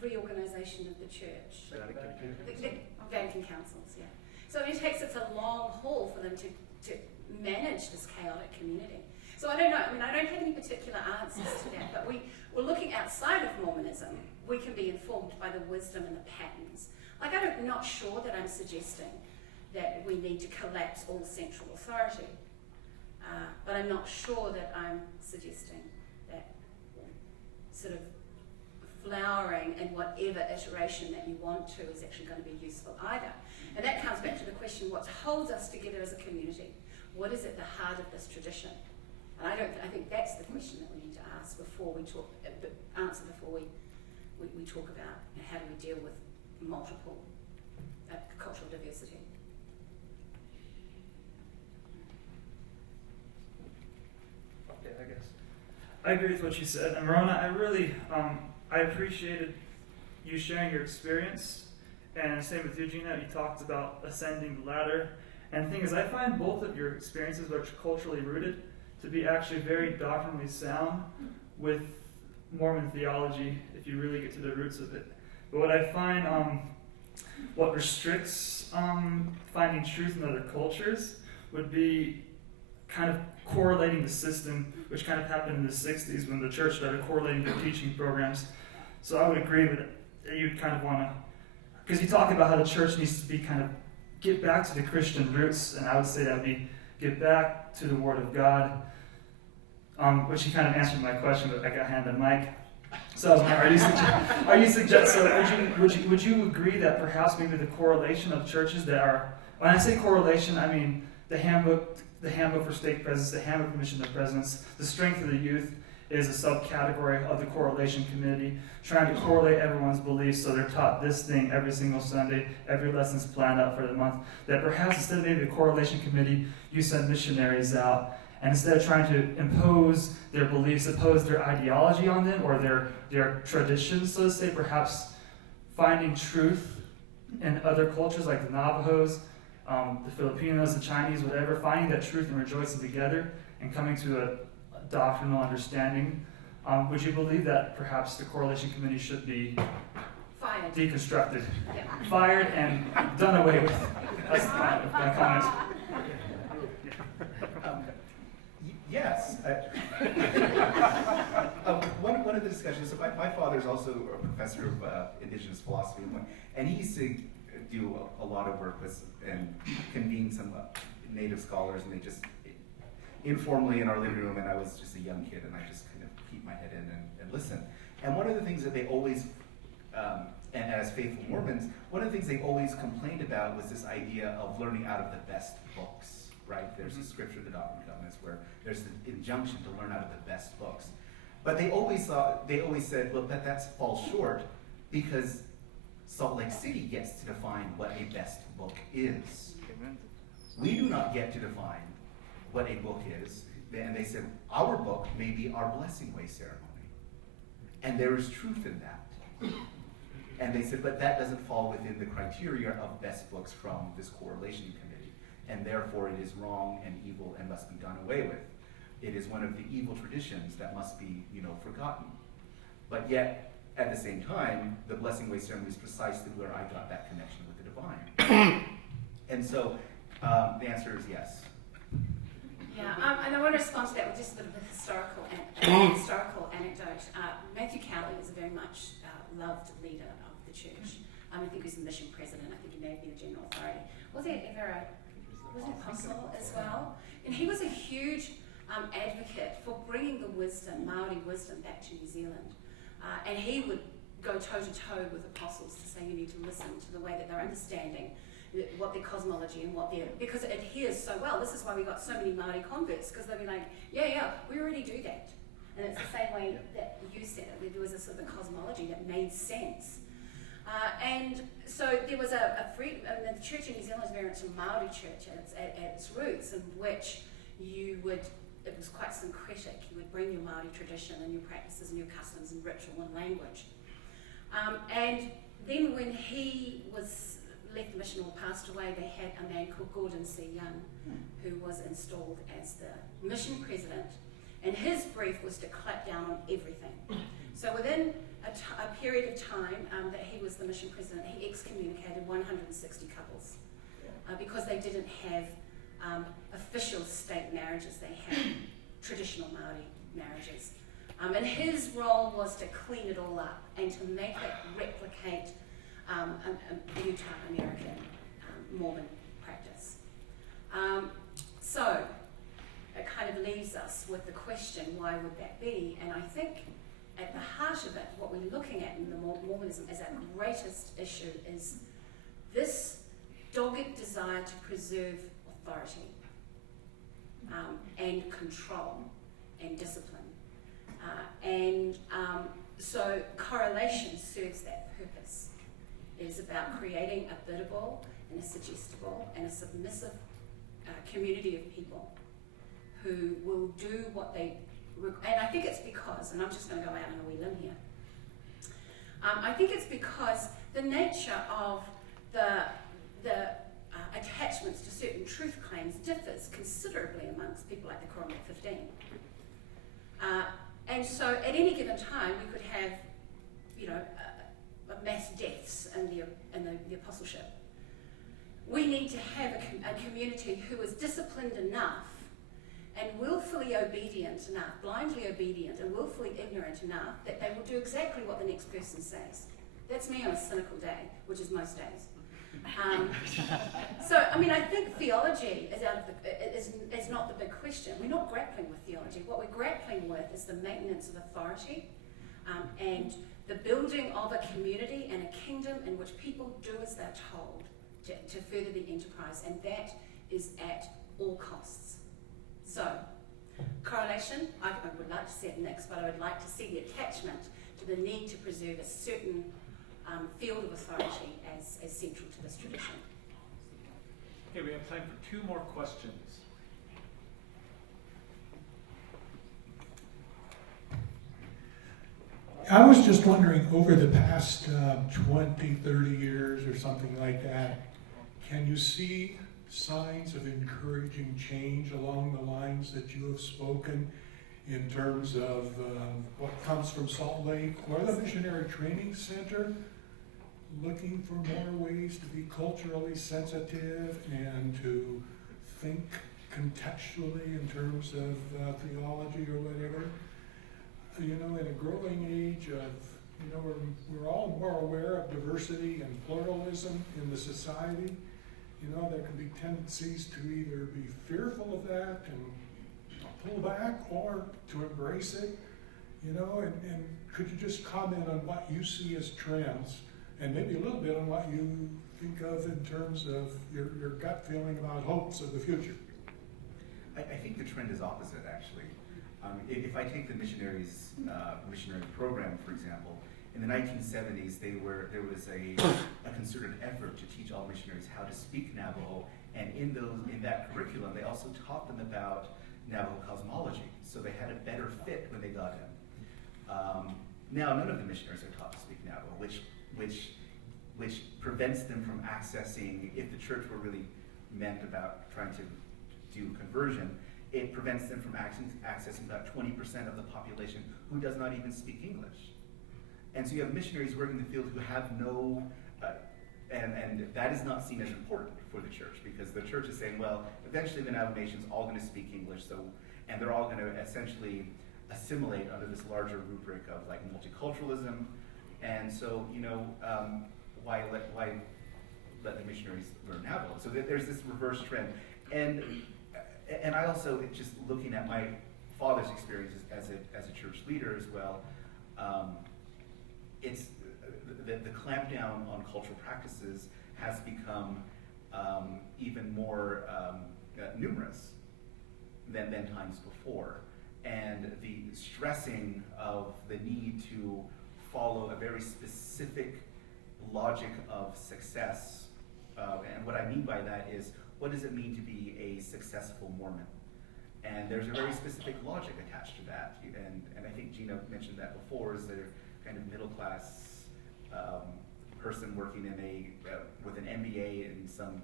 reorganization of the church. Vatican councils, yeah. So it takes us a long haul for them to manage this chaotic community. So I don't know, I mean, I don't have any particular answers to that, but we're looking outside of Mormonism. We can be informed by the wisdom and the patterns. Like, I'm not sure that I'm suggesting that we need to collapse all central authority, but I'm not sure that I'm suggesting that sort of flowering in whatever iteration that you want to is actually going to be useful either. And that comes back to the question, what holds us together as a community? What is at the heart of this tradition? And I think that's the question that we need to ask before we talk, answer before we talk about how do we deal with multiple cultural diversity. Okay, I guess. I agree with what you said. And Moroni, I really, I appreciated you sharing your experience. And same with you, Gina. You talked about ascending the ladder. And the thing is, I find both of your experiences, which are culturally rooted, to be actually very doctrinally sound with Mormon theology, if you really get to the roots of it. But what I find, what restricts finding truth in other cultures would be kind of correlating the system, which kind of happened in the 60s when the church started correlating their teaching programs. So I would agree with it. You'd kind of want to, because you talk about how the church needs to be kind of get back to the Christian roots, and I would say that would be get back to the Word of God, which you kind of answered my question, but I got handed the mic. So I was wondering, would you agree that perhaps maybe the correlation of churches that are, when I say correlation, I mean the handbook for stake presidents, the handbook for mission of presidents, the strength of the youth is a subcategory of the correlation committee, trying to correlate everyone's beliefs so they're taught this thing every single Sunday, every lesson's planned out for the month, that perhaps instead of maybe the correlation committee, you send missionaries out, and instead of trying to impose their beliefs, impose their ideology on them, or their traditions, so to say, perhaps finding truth in other cultures like the Navajos, the Filipinos, the Chinese, whatever, finding that truth and rejoicing together and coming to a doctrinal understanding. Would you believe that perhaps the correlation committee should be fired, deconstructed, yeah, fired and done away with? That's my comment. Yes. One of the discussions, so my father's also a professor of Indigenous philosophy, and he used to do a lot of work with and convene some Native scholars, and they just informally in our living room, and I was just a young kid, and I just kind of keep my head in and listen. And one of the things that they always, and as faithful Mormons, one of the things they always complained about was this idea of learning out of the best books, right? There's a scripture, the Doctrine and Covenants, where there's the injunction to learn out of the best books. But they always said, well, that falls short because Salt Lake City gets to define what a best book is. We do not get to define what a book is. And they said, our book may be our blessing way ceremony. And there is truth in that. And they said, but that doesn't fall within the criteria of best books from this correlation committee. And therefore it is wrong and evil and must be done away with. It is one of the evil traditions that must be, forgotten. But yet, at the same time, the blessing way ceremony is precisely where I got that connection with the divine. And so the answer is yes. Yeah, and I want to respond to that with just a bit of a historical anecdote. Matthew Cowley is a very much loved leader of the church. I think he was the mission president. I think he may have been a general authority. Was he ever an apostle as well? And he was a huge advocate for bringing the wisdom, Maori wisdom, back to New Zealand. And he would go toe-to-toe with apostles to say you need to listen to the way that they're understanding what their cosmology and because it adheres so well. This is why we got so many Maori converts, because they'll be like, yeah, we already do that. And it's the same way that you said it. There was a sort of a cosmology that made sense. And so there was the church in New Zealand is very much a Maori church at its roots, in which it was quite syncretic. You would bring your Maori tradition and your practices and your customs and ritual and language. And then when he left the mission or passed away, they had a man called Gordon C. Young, who was installed as the mission president. And his brief was to clamp down on everything. So within a period of time that he was the mission president, he excommunicated 160 couples because they didn't have official state marriages. They had traditional Maori marriages. And his role was to clean it all up and to make it replicate a Utah American Mormon practice. So it kind of leaves us with the question, why would that be? And I think at the heart of it, what we're looking at in the Mormonism as our greatest issue is this dogged desire to preserve authority and control and discipline. So correlation serves that purpose. It is about creating a biddable and a suggestible and a submissive community of people who will do what they, and I think it's because, and I'm just going to go out on a wee limb here, I think it's because the nature of the attachments to certain truth claims differs considerably amongst people like the Quorum of 15. And so at any given time we could have, mass deaths in the apostleship. We need to have a community who is disciplined enough and willfully obedient enough, blindly obedient and willfully ignorant enough that they will do exactly what the next person says. That's me on a cynical day, which is most days. So, I think theology is not the big question. We're not grappling with theology. What we're grappling with is the maintenance of authority and the building of a community and a kingdom in which people do as they're told to further the enterprise, and that is at all costs. So, correlation, I would like to see it next, but I would like to see the attachment to the need to preserve a certain field of authority as central to this tradition. Okay, we have time for 2 more questions. I was just wondering, over the past 20, 30 years or something like that, can you see signs of encouraging change along the lines that you have spoken in terms of what comes from Salt Lake or the Missionary Training Center, looking for more ways to be culturally sensitive and to think contextually in terms of theology or whatever? In a growing age of, we're all more aware of diversity and pluralism in the society. There can be tendencies to either be fearful of that and pull back or to embrace it, and could you just comment on what you see as trends and maybe a little bit on what you think of in terms of your gut feeling about hopes of the future? I think the trend is opposite, actually. If I take the missionary program, for example, in the 1970s, there was a concerted effort to teach all missionaries how to speak Navajo, and in that curriculum, they also taught them about Navajo cosmology, so they had a better fit when they got in. Now, none of the missionaries are taught to speak Navajo, which prevents them from accessing, if the church were really meant about trying to do conversion, it prevents them from accessing about 20% of the population who does not even speak English. And so you have missionaries working in the field who have no, and that is not seen as important for the church, because the church is saying, well, eventually the Navajo Nation's all going to speak English, and they're all going to essentially assimilate under this larger rubric of like multiculturalism. And so, why let the missionaries learn Navajo? So there's this reverse trend. And I also, just looking at my father's experiences as a church leader as well, it's the clampdown on cultural practices has become even more numerous than times before. and the stressing of the need to follow a very specific logic of success. And what I mean by that is, what does it mean to be a successful Mormon? And there's a very specific logic attached to that. And I think Gina mentioned that before, is there kind of middle class person working in with an MBA in some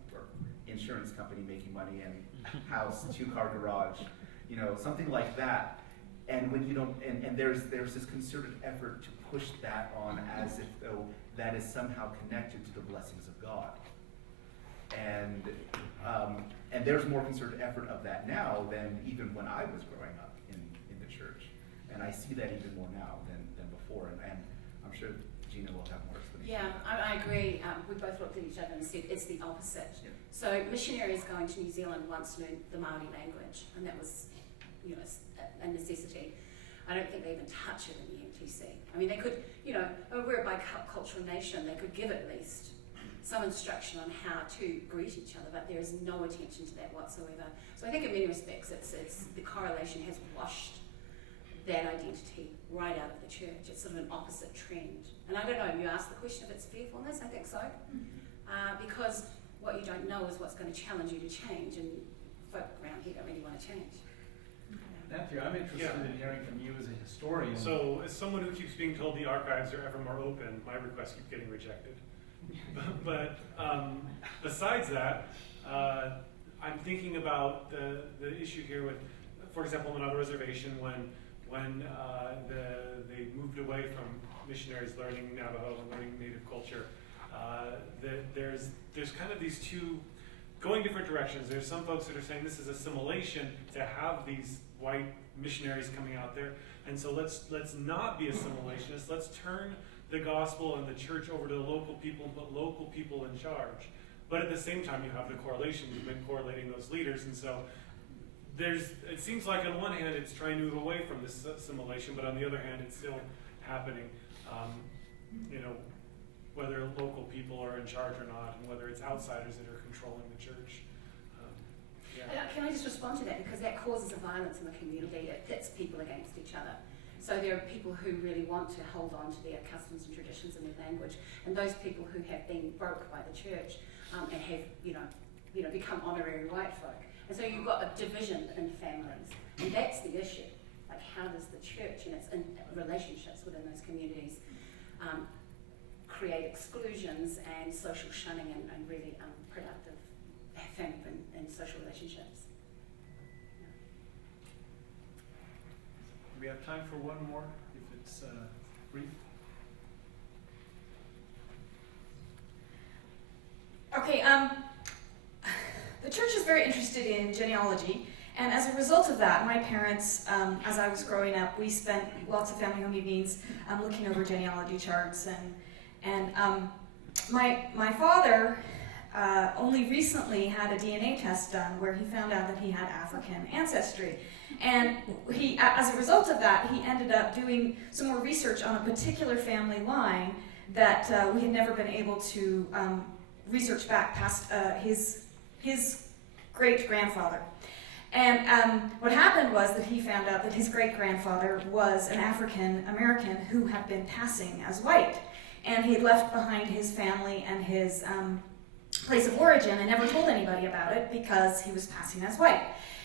insurance company making money and house, 2-car garage, something like that. And when you don't, and there's this concerted effort to push that on as if though that is somehow connected to the blessings of God. And there's more concerted effort of that now than even when I was growing up in the church. And I see that even more now than before. And I'm sure Gina will have more explanation. Yeah, I agree. We both looked at each other and said it's the opposite. Yeah. So missionaries going to New Zealand once learned the Maori language, and that was, a necessity. I don't think they even touch it in the MTC. I mean, they could, we're a bicultural nation. They could give at least some instruction on how to greet each other, but there is no attention to that whatsoever. So I think in many respects, it's the correlation has washed that identity right out of the church. It's sort of an opposite trend. And I don't know, you asked the question if it's fearfulness, I think so. Because what you don't know is what's going to challenge you to change, and folk around here don't really want to change. Matthew, I'm interested in hearing from you as a historian. So, as someone who keeps being told the archives are ever more open, my requests keep getting rejected. But besides that, I'm thinking about the issue here with, for example, another reservation when they moved away from missionaries learning Navajo and learning native culture. There's kind of these two going different directions. There's some folks that are saying this is assimilation to have these white missionaries coming out there, and so let's not be assimilationists. Let's turn the gospel and the church over to the local people and put local people in charge. But at the same time, you have the correlation. You've been correlating those leaders, and so it seems like on one hand it's trying to move away from this assimilation, but on the other hand it's still happening. Whether local people are in charge or not, and whether it's outsiders that are controlling the church. Can I just respond to that? Because that causes a violence in the community. It pits people against each other. So there are people who really want to hold on to their customs and traditions and their language, and those people who have been broke by the church and have become honorary white folk. And so you've got a division in families, and that's the issue. Like, how does the church and its relationships within those communities create exclusions and social shunning and really unproductive family and social relationships? We have time for one more, if it's brief. Okay, the church is very interested in genealogy, and as a result of that, my parents, as I was growing up, we spent lots of family home evenings looking over genealogy charts, and my father only recently had a DNA test done where he found out that he had African ancestry. And he, as a result of that, he ended up doing some more research on a particular family line that we had never been able to research back past his great-grandfather. And what happened was that he found out that his great-grandfather was an African-American who had been passing as white. And he had left behind his family and his place of origin and never told anybody about it because he was passing as white.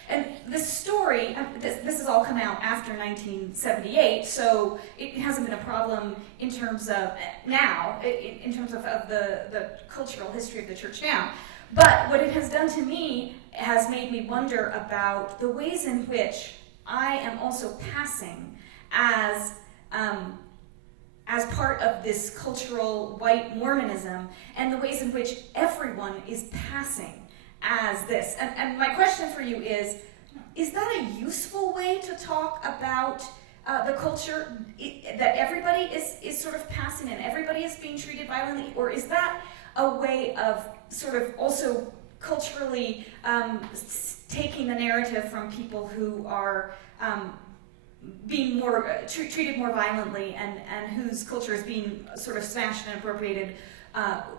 And this story, this has all come out after 1978, so it hasn't been a problem in terms of now, in terms of the cultural history of the church now. But what it has done to me has made me wonder about the ways in which I am also passing as part of this cultural white Mormonism, and the ways in which everyone is passing as this. And my question for you is that a useful way to talk about the culture, that everybody is sort of passing and everybody is being treated violently, or is that a way of sort of also culturally taking the narrative from people who are being more treated more violently and whose culture is being sort of smashed and appropriated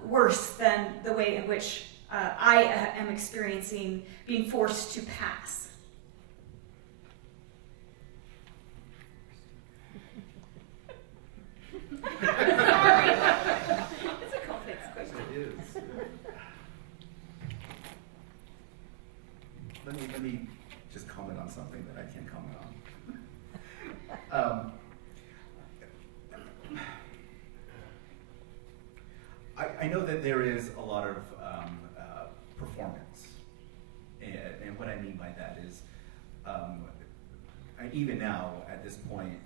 worse than the way in which I am experiencing being forced to pass? I know that there is a lot of performance, and what I mean by that is, even now at this point,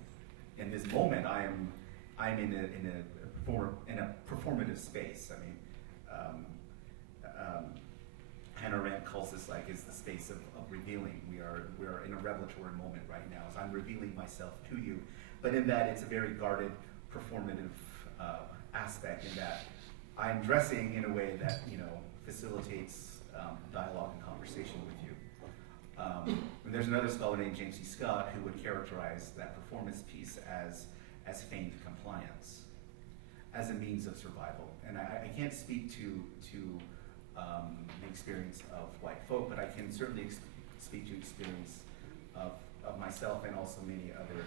in this moment, I'm in a performative space. I mean, Hannah Arendt calls this is the space of revealing. We are in a revelatory moment right now as I'm revealing myself to you, but in that it's a very guarded, performative aspect in that I'm dressing in a way that facilitates dialogue and conversation with you. And there's another scholar named James C. Scott who would characterize that performance piece as feigned compliance, as a means of survival. And I can't speak to the experience of white folk, but I can certainly speak to experience of myself and also many other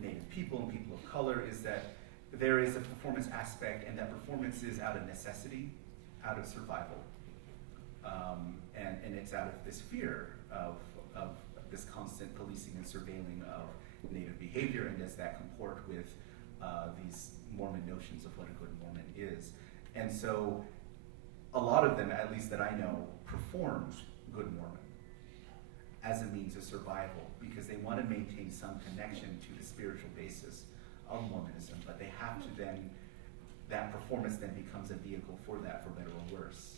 Native people and people of color, is that there is a performance aspect, and that performance is out of necessity, out of survival. And it's out of this fear of this constant policing and surveilling of Native behavior, and does that comport with these Mormon notions of what a good Mormon is. And so a lot of them, at least that I know, perform good Mormon as a means of survival, because they want to maintain some connection to the spiritual basis of Mormonism, but they have to then, that performance then becomes a vehicle for that, for better or worse.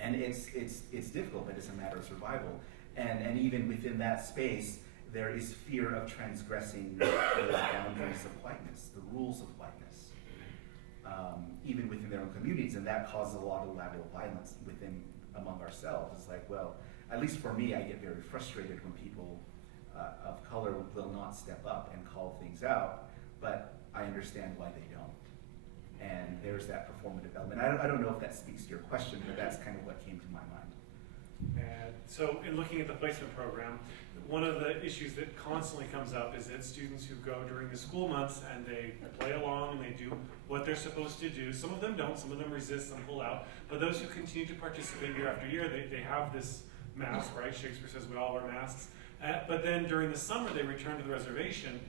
And it's difficult, but it's a matter of survival. And even within that space, there is fear of transgressing the boundaries of whiteness, the rules of whiteness, even within their own communities, and that causes a lot of level of violence among ourselves. It's like, well, at least for me, I get very frustrated when people of color will not step up and call things out, but I understand why they don't. And there's that performative element. I don't know if that speaks to your question, but that's kind of what came to my mind. So in looking at the placement program, one of the issues that constantly comes up is that students who go during the school months and they play along and they do what they're supposed to do. Some of them don't, some of them resist, some pull out. But those who continue to participate year after year, they have this mask, right? Shakespeare says we all wear masks. But then during the summer, they return to the reservation,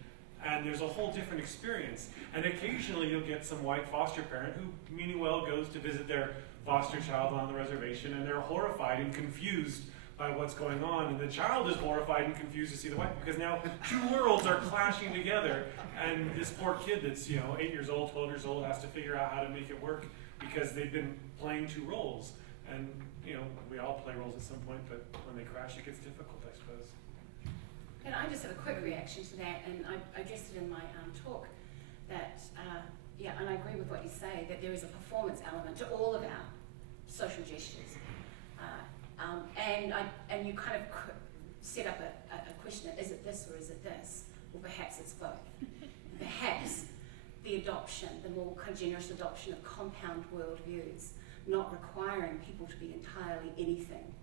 and there's a whole different experience. And occasionally you'll get some white foster parent who, meaning well, goes to visit their foster child on the reservation, and they're horrified and confused by what's going on. And the child is horrified and confused to see the white, because now two worlds are clashing together, and this poor kid that's 8 years old, 12 years old has to figure out how to make it work because they've been playing two roles. And we all play roles at some point, but when they crash, it gets difficult, I suppose. And I just have a quick reaction to that, and I addressed it in my talk, that, and I agree with what you say, that there is a performance element to all of our social gestures. And you kind of set up a question, is it this or is it this? Or perhaps it's both. Perhaps the adoption, the more generous adoption of compound worldviews, not requiring people to be entirely anything,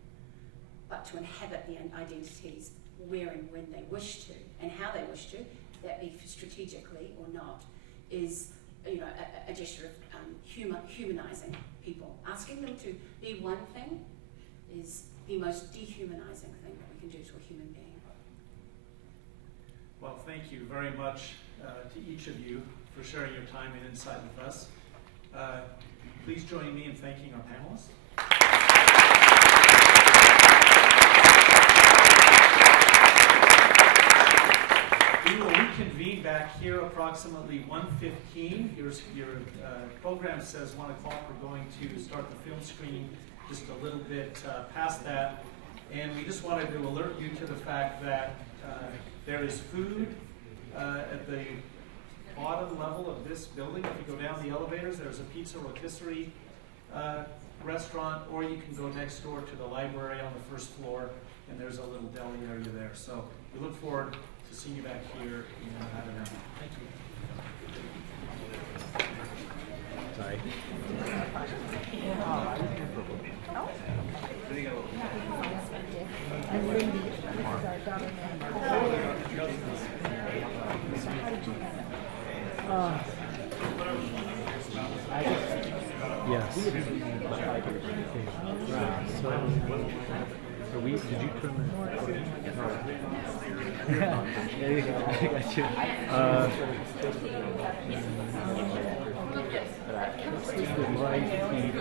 but to inhabit the identities where and when they wish to, and how they wish to, that be strategically or not, is a gesture of humanizing people. Asking them to be one thing is the most dehumanizing thing that we can do to a human being. Well, thank you very much to each of you for sharing your time and insight with us. Please join me in thanking our panelists. We will reconvene back here approximately 1:15. Your program says 1 o'clock. We're going to start the film screening just a little bit past that. And we just wanted to alert you to the fact that there is food at the bottom level of this building. If you go down the elevators, there's a pizza rotisserie restaurant, or you can go next door to the library on the first floor, and there's a little deli area there. So we look forward to seeing you back here in about an hour. Thank you. Sorry. And Lindy, this is our government. Yes. So we Did you put them in? There you go. I got you. The right feet.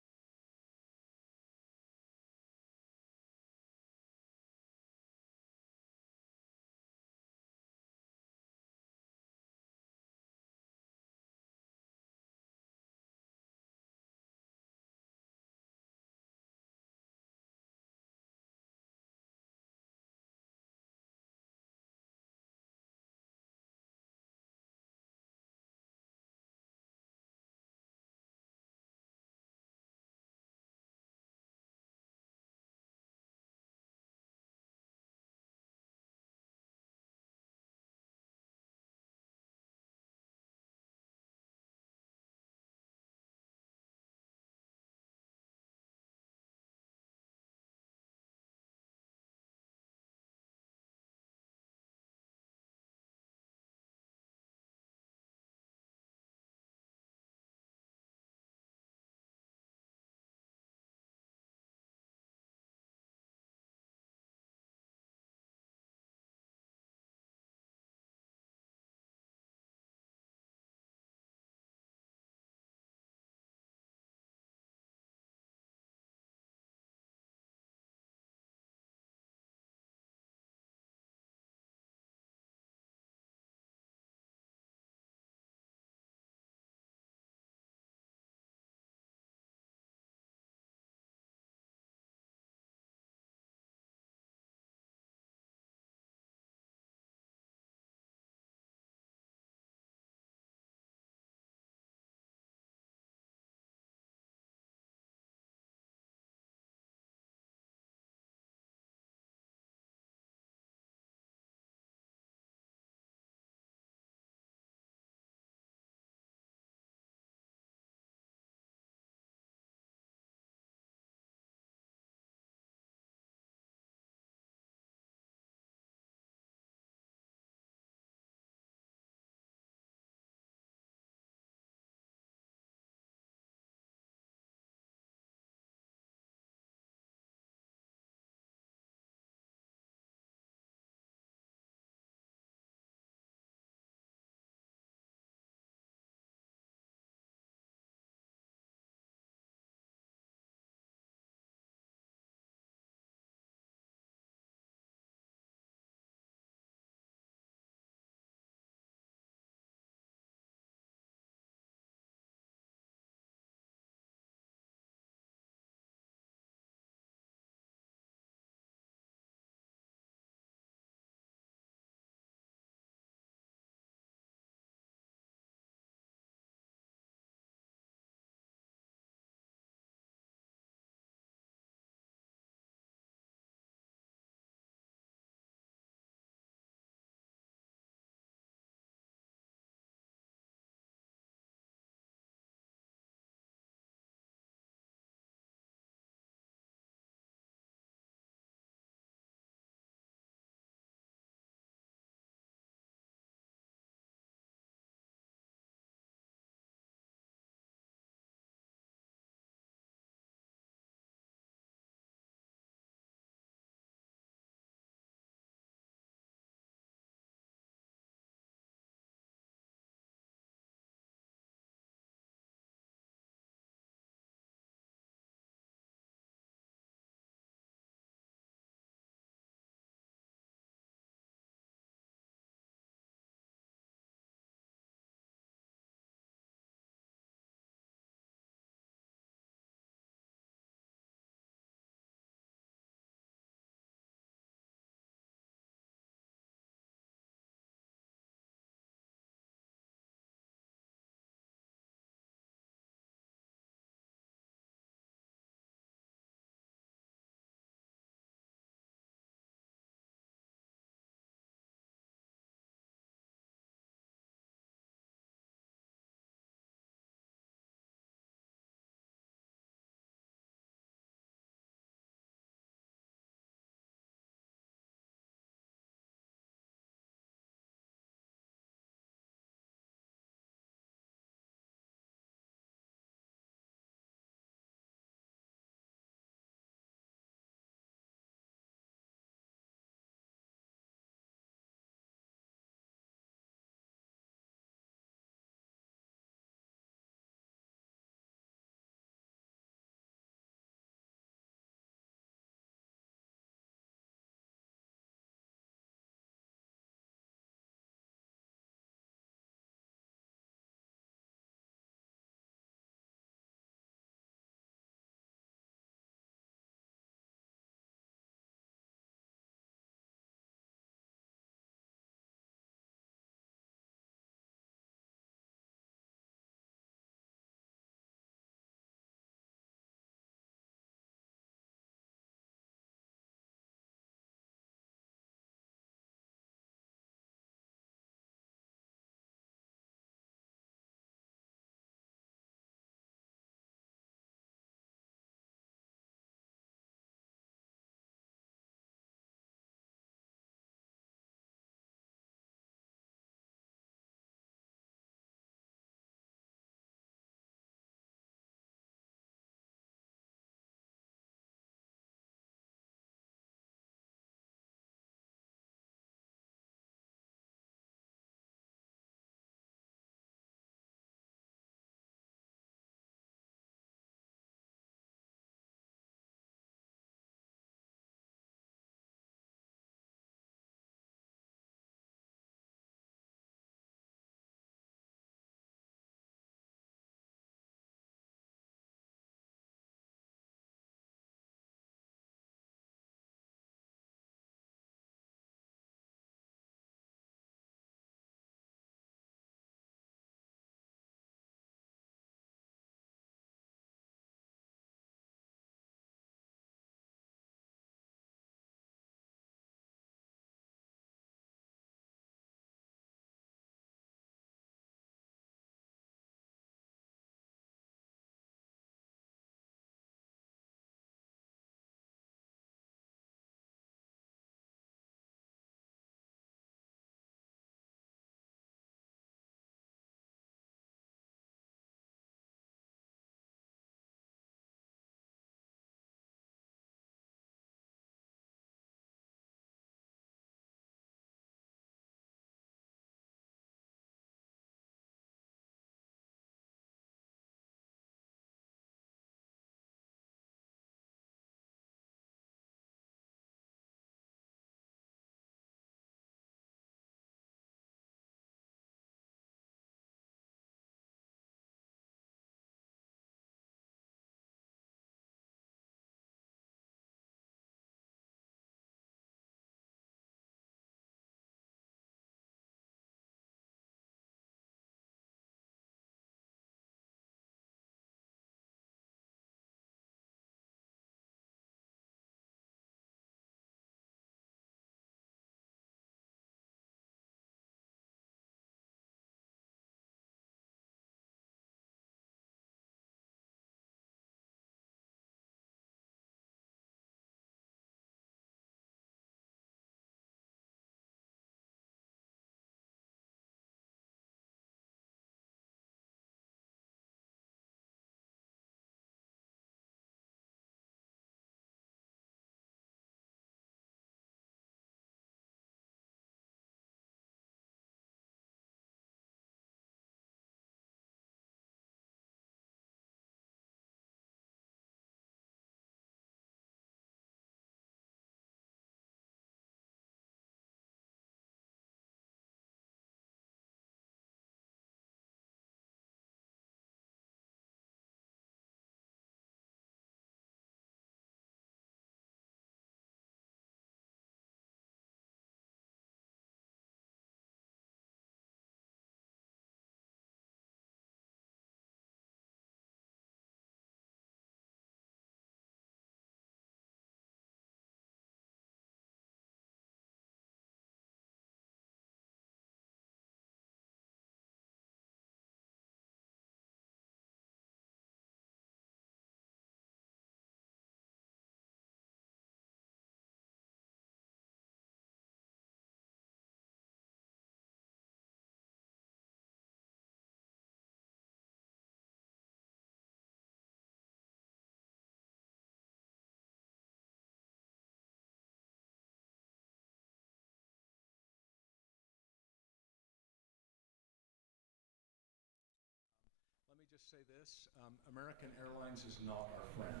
just say this, American Airlines is not our friend.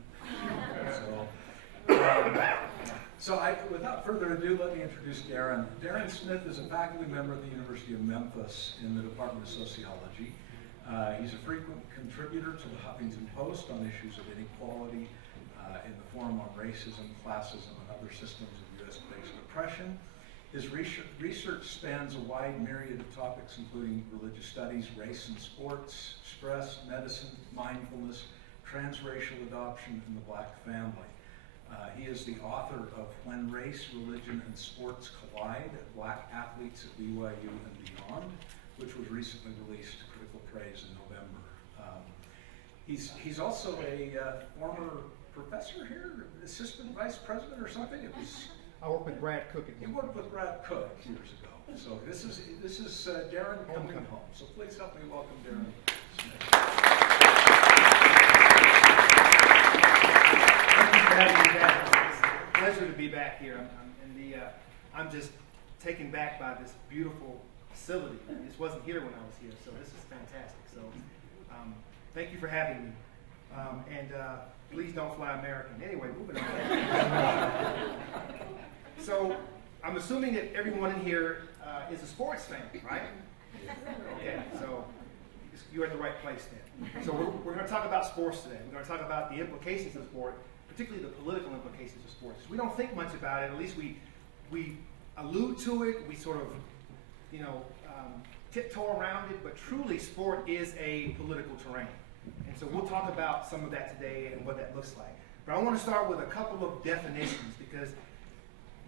So without further ado, let me introduce Darren. Darren Smith is a faculty member at the University of Memphis in the Department of Sociology. He's a frequent contributor to the Huffington Post on issues of inequality in the Forum on Racism, Classism, and Other Systems of U.S.-based oppression. His research spans a wide myriad of topics, including religious studies, race and sports, stress, medicine, mindfulness, transracial adoption, and the Black family. He is the author of When Race, Religion, and Sports Collide, Black Athletes at BYU and Beyond, which was recently released to critical praise in November. He's also a former professor here, assistant vice president or something. I work with Brad Cook again. You worked with Brad Cook years ago. So this is Darren coming home. So please help me welcome Darren Smith. Thank you for having me back. It's a pleasure to be back here. I'm just taken back by this beautiful facility. This wasn't here when I was here, so this is fantastic. So thank you for having me. Please don't fly American. Anyway, moving on. So I'm assuming that everyone in here is a sports fan, right? Okay, so you're at the right place then. So we're going to talk about sports today. We're going to talk about the implications of sport, particularly the political implications of sports. We don't think much about it. At least we allude to it. We sort of, tiptoe around it. But truly, sport is a political terrain. And so we'll talk about some of that today and what that looks like. But I want to start with a couple of definitions because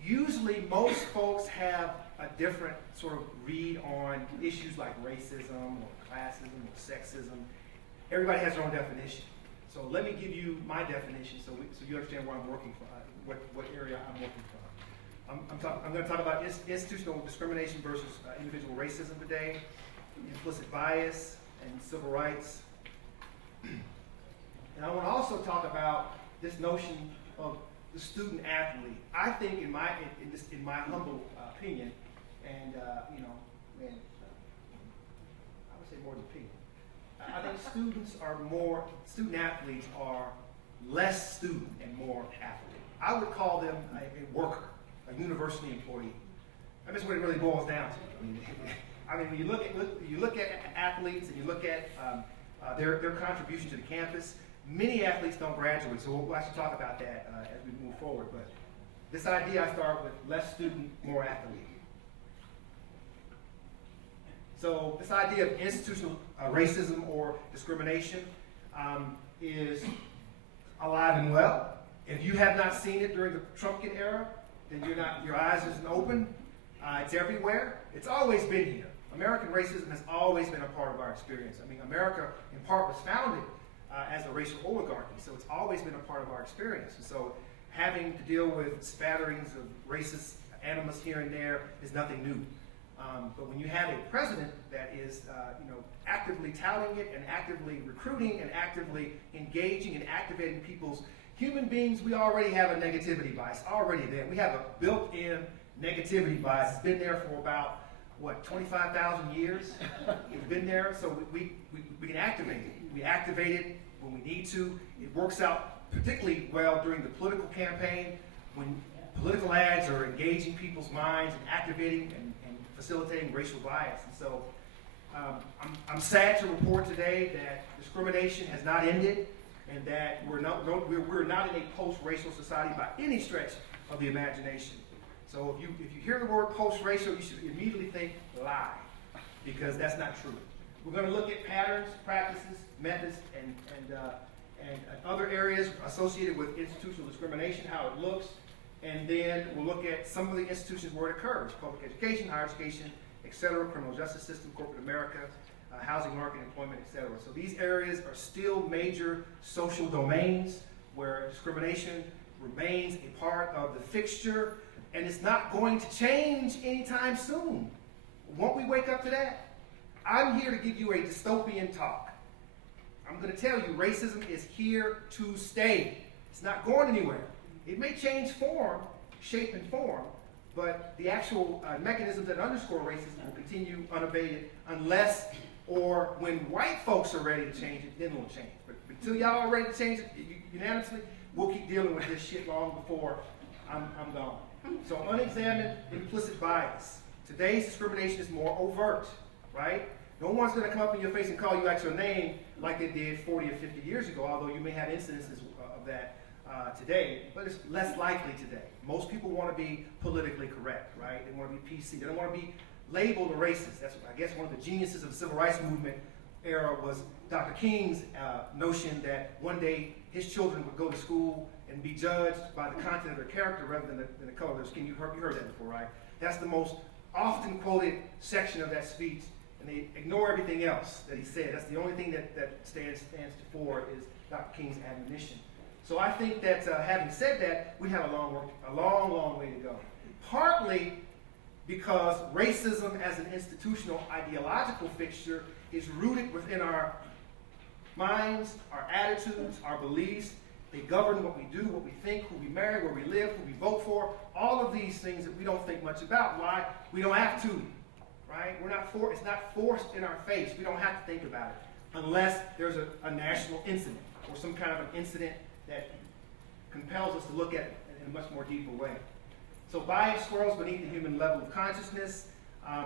usually most folks have a different sort of read on issues like racism or classism or sexism. Everybody has their own definition. So let me give you my definition so you understand where I'm working from, what area I'm working from. I'm going to talk about institutional discrimination versus individual racism today, implicit bias, and civil rights. And I want to also talk about this notion of the student athlete. I think, in my humble opinion, and I would say more than opinion. I think student athletes are less student and more athlete. I would call them a worker, a university employee. That's what it really boils down to. I mean, when you look at athletes and you look at their contribution to the campus, many athletes don't graduate, so we'll actually talk about that as we move forward. But this idea, I start with less student, more athlete. So this idea of institutional racism or discrimination is alive and well. If you have not seen it during the Trumpkin era, then your eyes isn't open. It's everywhere. It's always been here. American racism has always been a part of our experience. I mean, America, in part, was founded as a racial oligarchy, so it's always been a part of our experience. And so having to deal with spatterings of racist animus here and there is nothing new. But when you have a president that is actively touting it and actively recruiting and actively engaging and activating people's human beings, we already have a negativity bias already there. We have a built-in negativity bias. It's been there for about 25,000 years. It's been there, so we can activate it. We activate it when we need to. It works out particularly well during the political campaign when political ads are engaging people's minds and activating and facilitating racial bias. And so I'm sad to report today that discrimination has not ended and that we're not in a post-racial society by any stretch of the imagination. So if you hear the word post-racial, you should immediately think lie, because that's not true. We're going to look at patterns, practices, methods, and other areas associated with institutional discrimination, how it looks, and then we'll look at some of the institutions where it occurs: public education, higher education, etc., criminal justice system, corporate America, housing market, employment, etc. So these areas are still major social domains where discrimination remains a part of the fixture, and it's not going to change anytime soon. Won't we wake up to that? I'm here to give you a dystopian talk. I'm going to tell you racism is here to stay. It's not going anywhere. It may change form, shape and form, but the actual mechanisms that underscore racism will continue unabated unless or when white folks are ready to change it, then it'll change. But until y'all are ready to change it unanimously, we'll keep dealing with this shit long before I'm gone. So unexamined implicit bias. Today's discrimination is more overt, right? No one's going to come up in your face and call you out your name like they did 40 or 50 years ago, although you may have incidences of that today, but it's less likely today. Most people want to be politically correct, right? They want to be PC. They don't want to be labeled a racist. That's, I guess, one of the geniuses of the civil rights movement era was Dr. King's notion that one day his children would go to school and be judged by the content of their character rather than the color of their skin. You heard that before, right? That's the most often quoted section of that speech, and they ignore everything else that he said. That's the only thing that stands for is Dr. King's admonition. So I think that having said that, we have a long way to go. Partly because racism as an institutional ideological fixture is rooted within our minds, our attitudes, our beliefs. They govern what we do, what we think, who we marry, where we live, who we vote for, all of these things that we don't think much about. Why? We don't have to, right? It's not forced in our face. We don't have to think about it unless there's a national incident or some kind of an incident that compels us to look at it in a much more deeper way. So bias swirls beneath the human level of consciousness,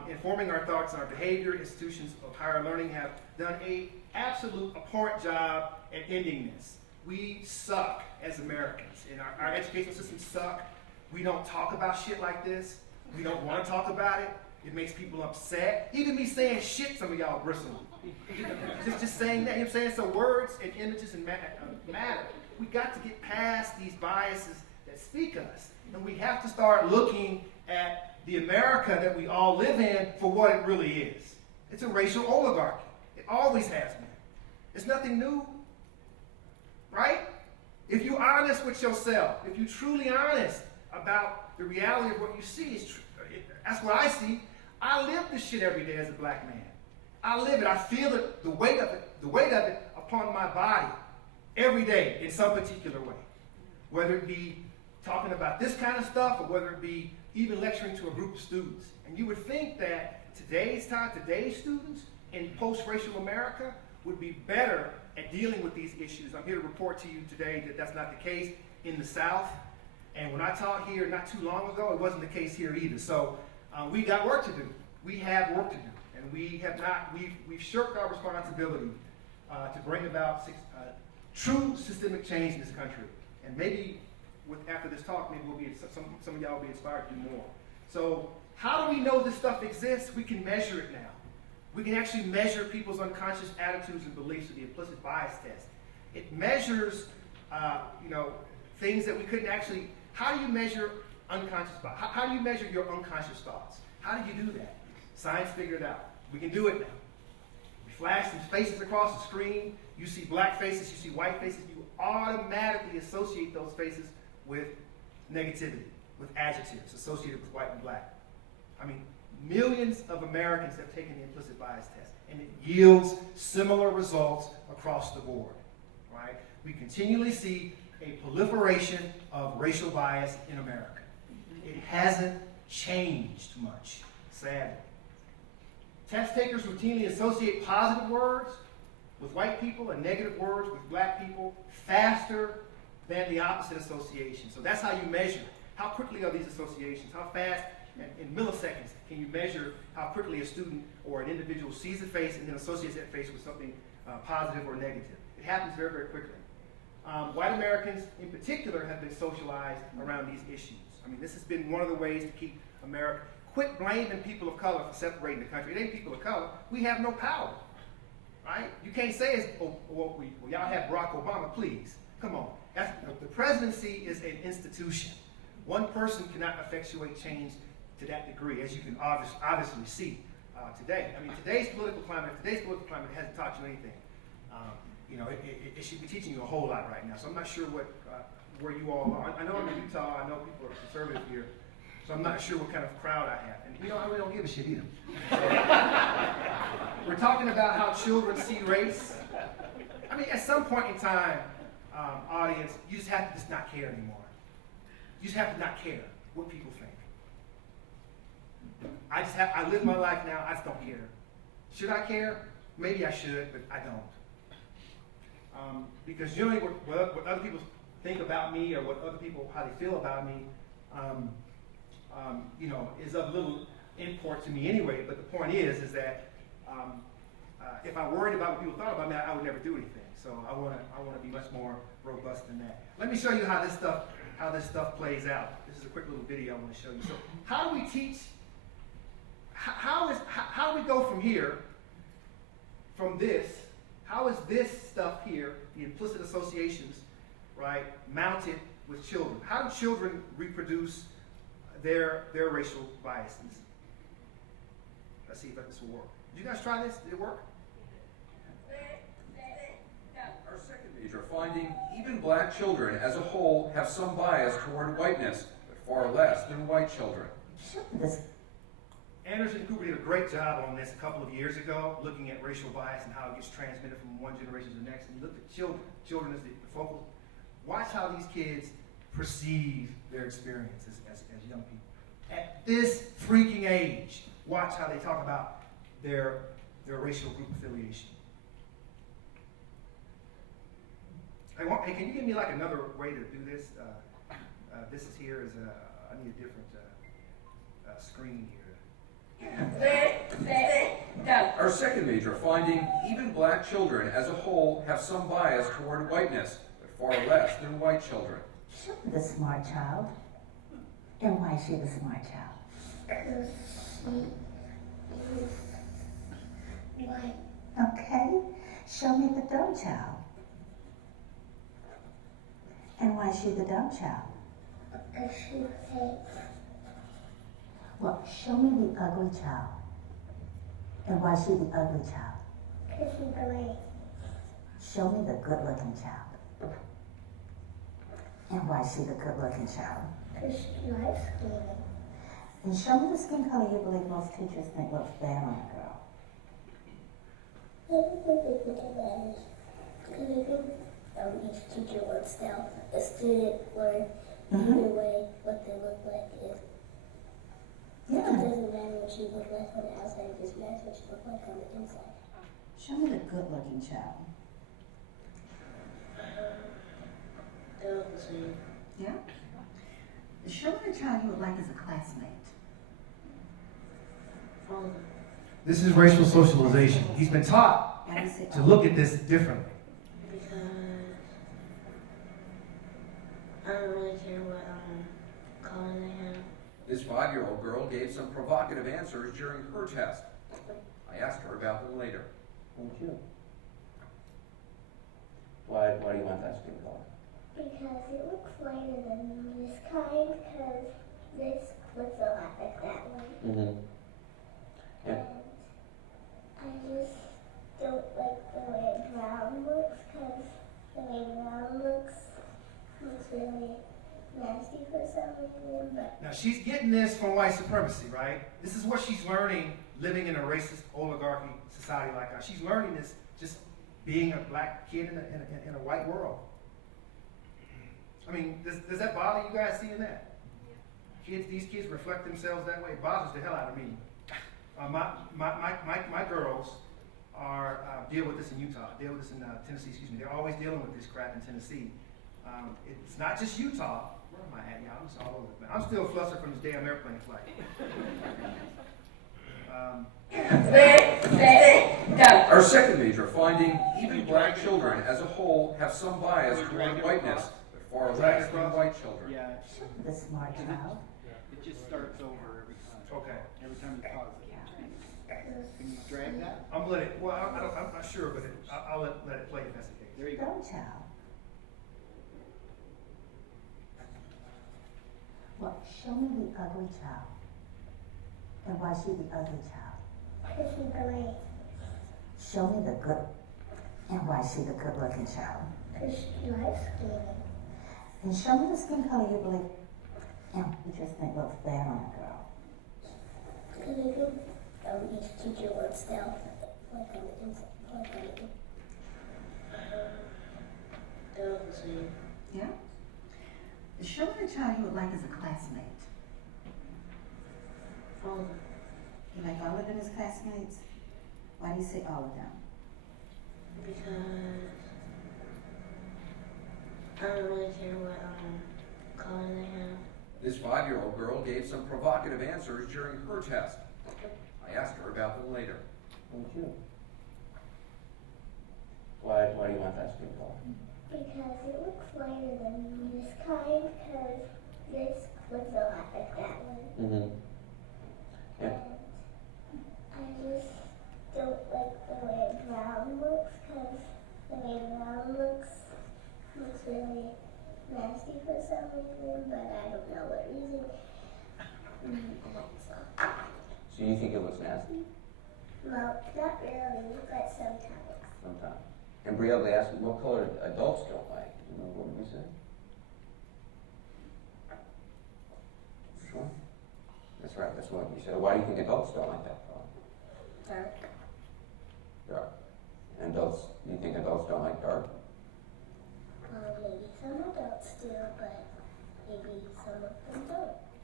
informing our thoughts and our behavior. Institutions of higher learning have done an absolute abhorrent job at ending this. We suck as Americans, and our educational systems suck. We don't talk about shit like this. We don't want to talk about it. It makes people upset. Even me saying shit, some of y'all bristle. just saying that, you know what I'm saying? So words and images and matter. We got to get past these biases that speak us. And we have to start looking at the America that we all live in for what it really is. It's a racial oligarchy. It always has been. It's nothing new, right? If you're honest with yourself, if you're truly honest about the reality of what you see, that's what I see. I live this shit every day as a black man. I live it. I feel it, the weight of it upon my body every day in some particular way. Whether it be talking about this kind of stuff or whether it be even lecturing to a group of students. And you would think that today's students in post-racial America would be better at dealing with these issues. I'm here to report to you today that that's not the case in the South. And when I taught here not too long ago, it wasn't the case here either. So we got work to do. We have work to do. And we've shirked our responsibility to bring about true systemic change in this country. And maybe after this talk, maybe some of y'all will be inspired to do more. So how do we know this stuff exists? We can measure it now. We can actually measure people's unconscious attitudes and beliefs with the implicit bias test. It measures, things that we couldn't actually. How do you measure unconscious bias? How do you measure your unconscious thoughts? How do you do that? Science figured it out. We can do it now. We flash some faces across the screen. You see black faces. You see white faces. You automatically associate those faces with negativity, with adjectives associated with white and black. I mean, millions of Americans have taken the implicit bias test, and it yields similar results across the board, right? We continually see a proliferation of racial bias in America. It hasn't changed much, sadly. Test takers routinely associate positive words with white people and negative words with black people faster than the opposite association. So that's how you measure. How quickly are these associations? How fast, in milliseconds, can you measure how quickly a student or an individual sees a face and then associates that face with something positive or negative? It happens very, very quickly. White Americans, in particular, have been socialized around these issues. I mean, this has been one of the ways to keep America. Quit blaming people of color for separating the country. It ain't people of color. We have no power, right? You can't say, y'all have Barack Obama, please. Come on. The presidency is an institution. One person cannot effectuate change to that degree, as you can obviously see today. I mean, today's political climate hasn't taught you anything. It should be teaching you a whole lot right now. So I'm not sure where you all are. I know I'm in Utah. I know people are conservative here. So I'm not sure what kind of crowd I have. And I really don't give a shit either. So, we're talking about how children see race. I mean, at some point in time, audience, you just have to just not care anymore. You just have to not care what people think. I live my life now, I just don't care. Should I care? maybe I should, but I don't. Because generally what other people think about me or what other people, how they feel about me, is of little import to me anyway. But the point is that if I worried about what people thought about me, I would never do anything. So I want to be much more robust than that. Let me show you how this stuff plays out. This is a quick little video I want to show you. So how do we teach? How do we go from here, from this? How is this stuff here, the implicit associations, right, mounted with children? How do children reproduce their racial biases? Let's see if this will work. Did you guys try this? Did it work? Our second major finding, even black children as a whole have some bias toward whiteness, but far less than white children. Anderson Cooper did a great job on this a couple of years ago, looking at racial bias and how it gets transmitted from one generation to the next. And he looked at children as the focal. Watch how these kids perceive their experiences as young people. At this freaking age, watch how they talk about their racial group affiliation. Hey, can you give me like another way to do this? This is here is I need a different screen here. Our second major finding, even black children as a whole have some bias toward whiteness, but far less than white children. The smart child. And why is she the smart child? Because she is white. Okay. Show me the dumb child. And why is she the dumb child? Because she hates. Well, show me the ugly child. And why is she the ugly child? Because she's gray. Show me the good-looking child. And why is she the good-looking child? Because she's light skinned. And show me the skin color you believe most teachers think looks bad on a girl. Each teacher wants to tell a student or either way what they look like is. Yeah. It doesn't matter what you look like on the outside, it just matters what you look like on the inside. Show me the good-looking child. Yeah? Show me the child you would like as a classmate. This is racial socialization. He's been taught to look at this differently. I don't really care what color they have. This 5-year-old girl gave some provocative answers during her test. I asked her about them later. Thank you. Why do you want that skin color? Because it looks lighter than this kind, because this looks a lot like that one. Mm-hmm. Yeah. And I just don't like the way brown looks, because the way brown looks really nasty for some reason. But Now she's getting this from white supremacy, right? This is what she's learning living in a racist oligarchy society like ours. She's learning this just being a black kid in a white world. I mean, does that bother you guys seeing that? These kids reflect themselves that way. It bothers the hell out of me. My girls are deal with this in Utah, deal with this in Tennessee. Excuse me. They're always dealing with this crap in Tennessee. It's not just Utah. Where am I at, y'all? I'm just all over the place. I'm still flustered from this damn airplane flight. Our second major finding, even black children as a whole have some bias toward whiteness, but far less than white children. Yeah. The smart child. It just starts over every time. Okay. Every time you pause it. Can you drag that? I'm gonna let it. Well, I'm not sure, but I'll let it play if that's the case. There you go. Dumb child. Well, show me the ugly child. And why is she the ugly child? because she's gray. Show me the good. And why is she the good-looking child? Because she's light skinned. And show me the skin color you believe. And you just think looks bad on a girl. Because each teacher wants to tell like on the inside, like on the Yeah? Show me the child you would like as a classmate. all of them. You like all of them as classmates? Why do you say all of them? some provocative answers during her test. I asked her about them later. Thank you. Why do you want that skin color? Because it looks lighter than this kind, because this looks a lot like that one. Mm-hmm. Yeah. And I just don't like the way brown looks, because the way brown looks really nasty for some reason, but I don't know what reason. So you think it looks nasty? Well, not really, but sometimes. Sometimes. And Brielle, they asked what color adults don't like. You know, what did we say? Which one? That's right, that's what you said. Why do you think adults don't like that color? Dark. Dark. And adults, you think adults don't like dark? Maybe some adults do, but maybe some of them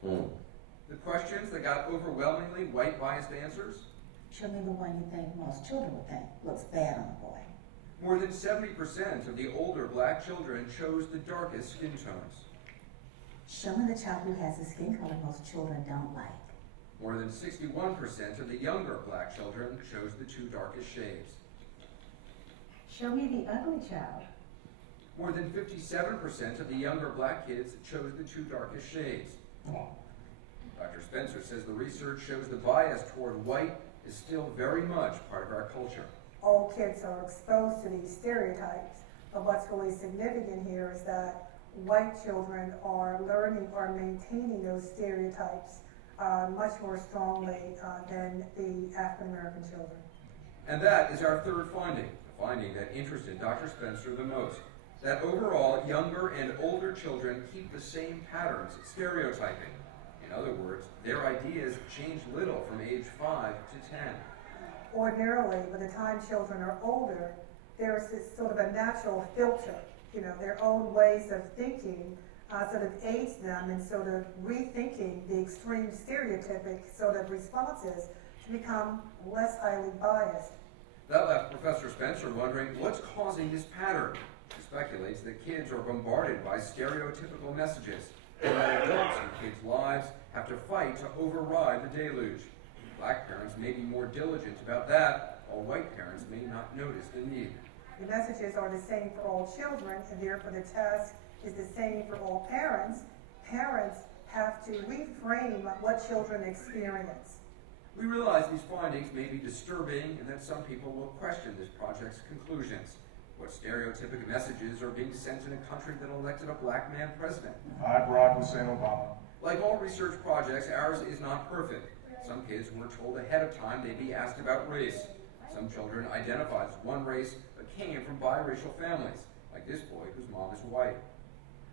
don't. The questions that got overwhelmingly white biased answers? Show me the one you think most children would think looks bad on a boy. More than 70% of the older black children chose the darkest skin tones. Show me the child who has the skin color most children don't like. More than 61% of the younger black children chose the two darkest shades. Show me the ugly child. More than 57% of the younger black kids chose the two darkest shades. Dr. Spencer says the research shows the bias toward white is still very much part of our culture. All kids are exposed to these stereotypes, but what's really significant here is that white children are learning or maintaining those stereotypes much more strongly than the African American children. And that is our third finding, the finding that interested Dr. Spencer the most, that overall younger and older children keep the same patterns of stereotyping. In other words, their ideas change little from age 5 to 10. Ordinarily, by the time children are older, there's this sort of a natural filter, their own ways of thinking sort of aids them in sort of rethinking the extreme stereotypic sort of responses to become less highly biased. That left Professor Spencer wondering what's causing this pattern. He speculates that kids are bombarded by stereotypical messages, and that adults in kids' lives have to fight to override the deluge. Black parents may be more diligent about that, while white parents may not notice the need. The messages are the same for all children, and therefore the task is the same for all parents. Parents have to reframe what children experience. We realize these findings may be disturbing and that some people will question this project's conclusions. What stereotypic messages are being sent in a country that elected a black man president? I, Barack Hussein Obama. Like all research projects, ours is not perfect. Some kids were told ahead of time they'd be asked about race. Some children identified as one race but came from biracial families, like this boy whose mom is white.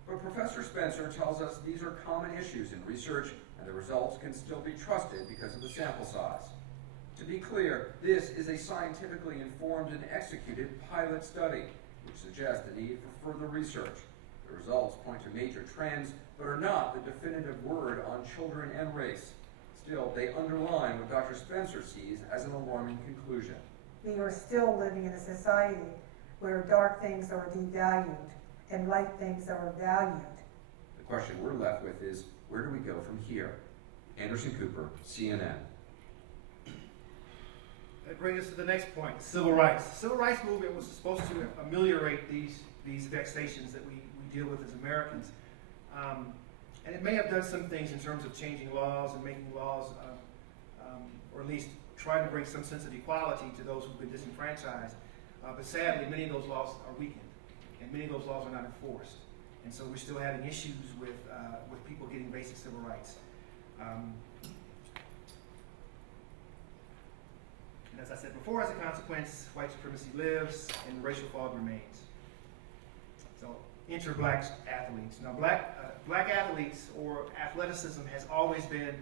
But Professor Spencer tells us these are common issues in research and the results can still be trusted because of the sample size. To be clear, this is a scientifically informed and executed pilot study, which suggests the need for further research. The results point to major trends, but are not the definitive word on children and race. Still, they underline what Dr. Spencer sees as an alarming conclusion. We are still living in a society where dark things are devalued and light things are valued. The question we're left with is, where do we go from here? Anderson Cooper, CNN. That brings us to the next point, civil rights. The civil rights movement was supposed to ameliorate these vexations that we deal with as Americans. And it may have done some things in terms of changing laws and making laws, or at least trying to bring some sense of equality to those who've been disenfranchised. But sadly, many of those laws are weakened, and many of those laws are not enforced. And so we're still having issues with people getting basic civil rights. And as I said before, as a consequence, white supremacy lives and the racial fog remains. So enter black athletes. Now, black athletes or athleticism has always been